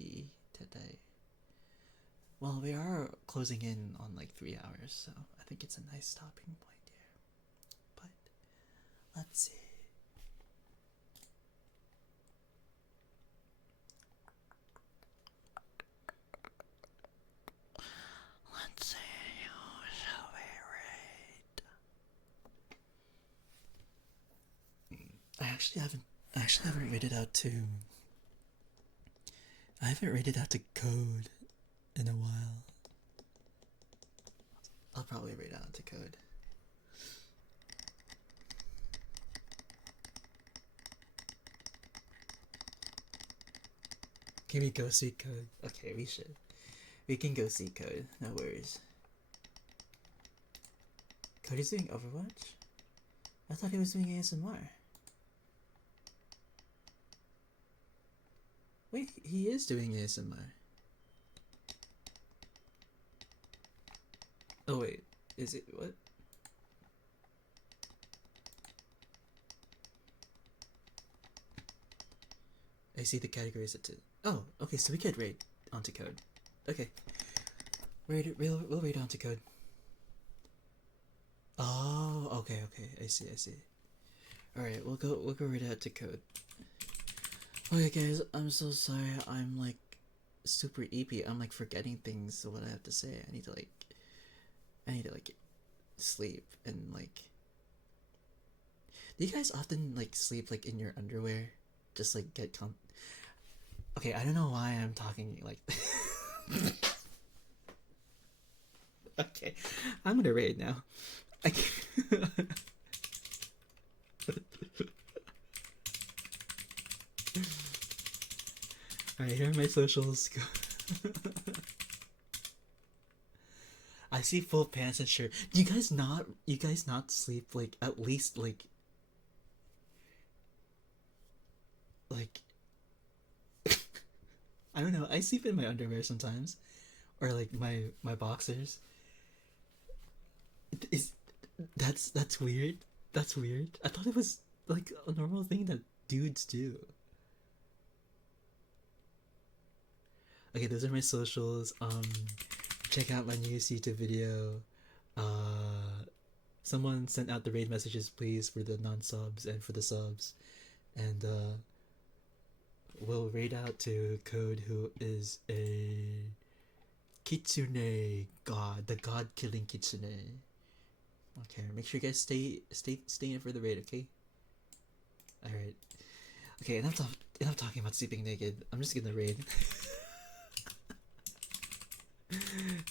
today. Well, we are closing in on like 3 hours, so I think it's a nice stopping point here. But let's see. Let's see. Who shall we rate? I actually haven't rated out to. I haven't rated out to Code in a while. I'll probably rate out to Code. Can we go see Code? Okay, we should. We can go see Code. No worries. Code is doing Overwatch? I thought he was doing ASMR. Wait, he is doing ASMR. Oh wait, is it what? I see the categories at oh, okay, so we could rate onto Code. Okay. We'll rate onto Code. Oh, okay, I see. Alright, we'll go right out to Code. Okay guys, I'm so sorry, I'm like super EP. I'm like forgetting things, so what I have to say. I need to like sleep and like, do you guys often like sleep like in your underwear? Just like get okay, I don't know why I'm talking like okay, I'm gonna rate now. Alright, here are my socials. I see full pants and shirt. You guys not sleep like at least like I don't know, I sleep in my underwear sometimes. Or like my boxers. Is that's weird? That's weird. I thought it was like a normal thing that dudes do. Okay, those are my socials. Check out my newest YouTube video. Someone sent out the raid messages, please, for the non-subs and for the subs, and we'll raid out to Code, who is a kitsune god, the god-killing kitsune. Okay, make sure you guys stay in for the raid, okay? All right. Okay, enough talking about sleeping naked. I'm just gonna raid.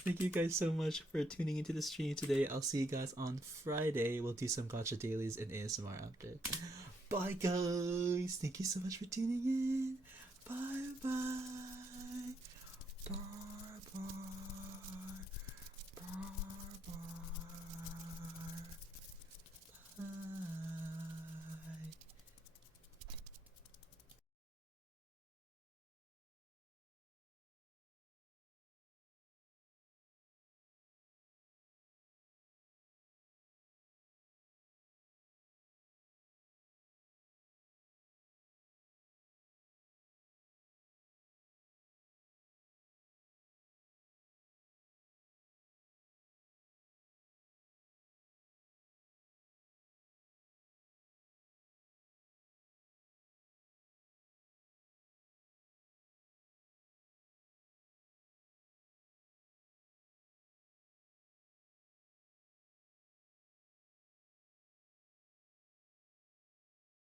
Thank you guys so much for tuning into the stream today. I'll see you guys on Friday. We'll do some gacha dailies and ASMR after. Bye guys. Thank you so much for tuning in. Bye.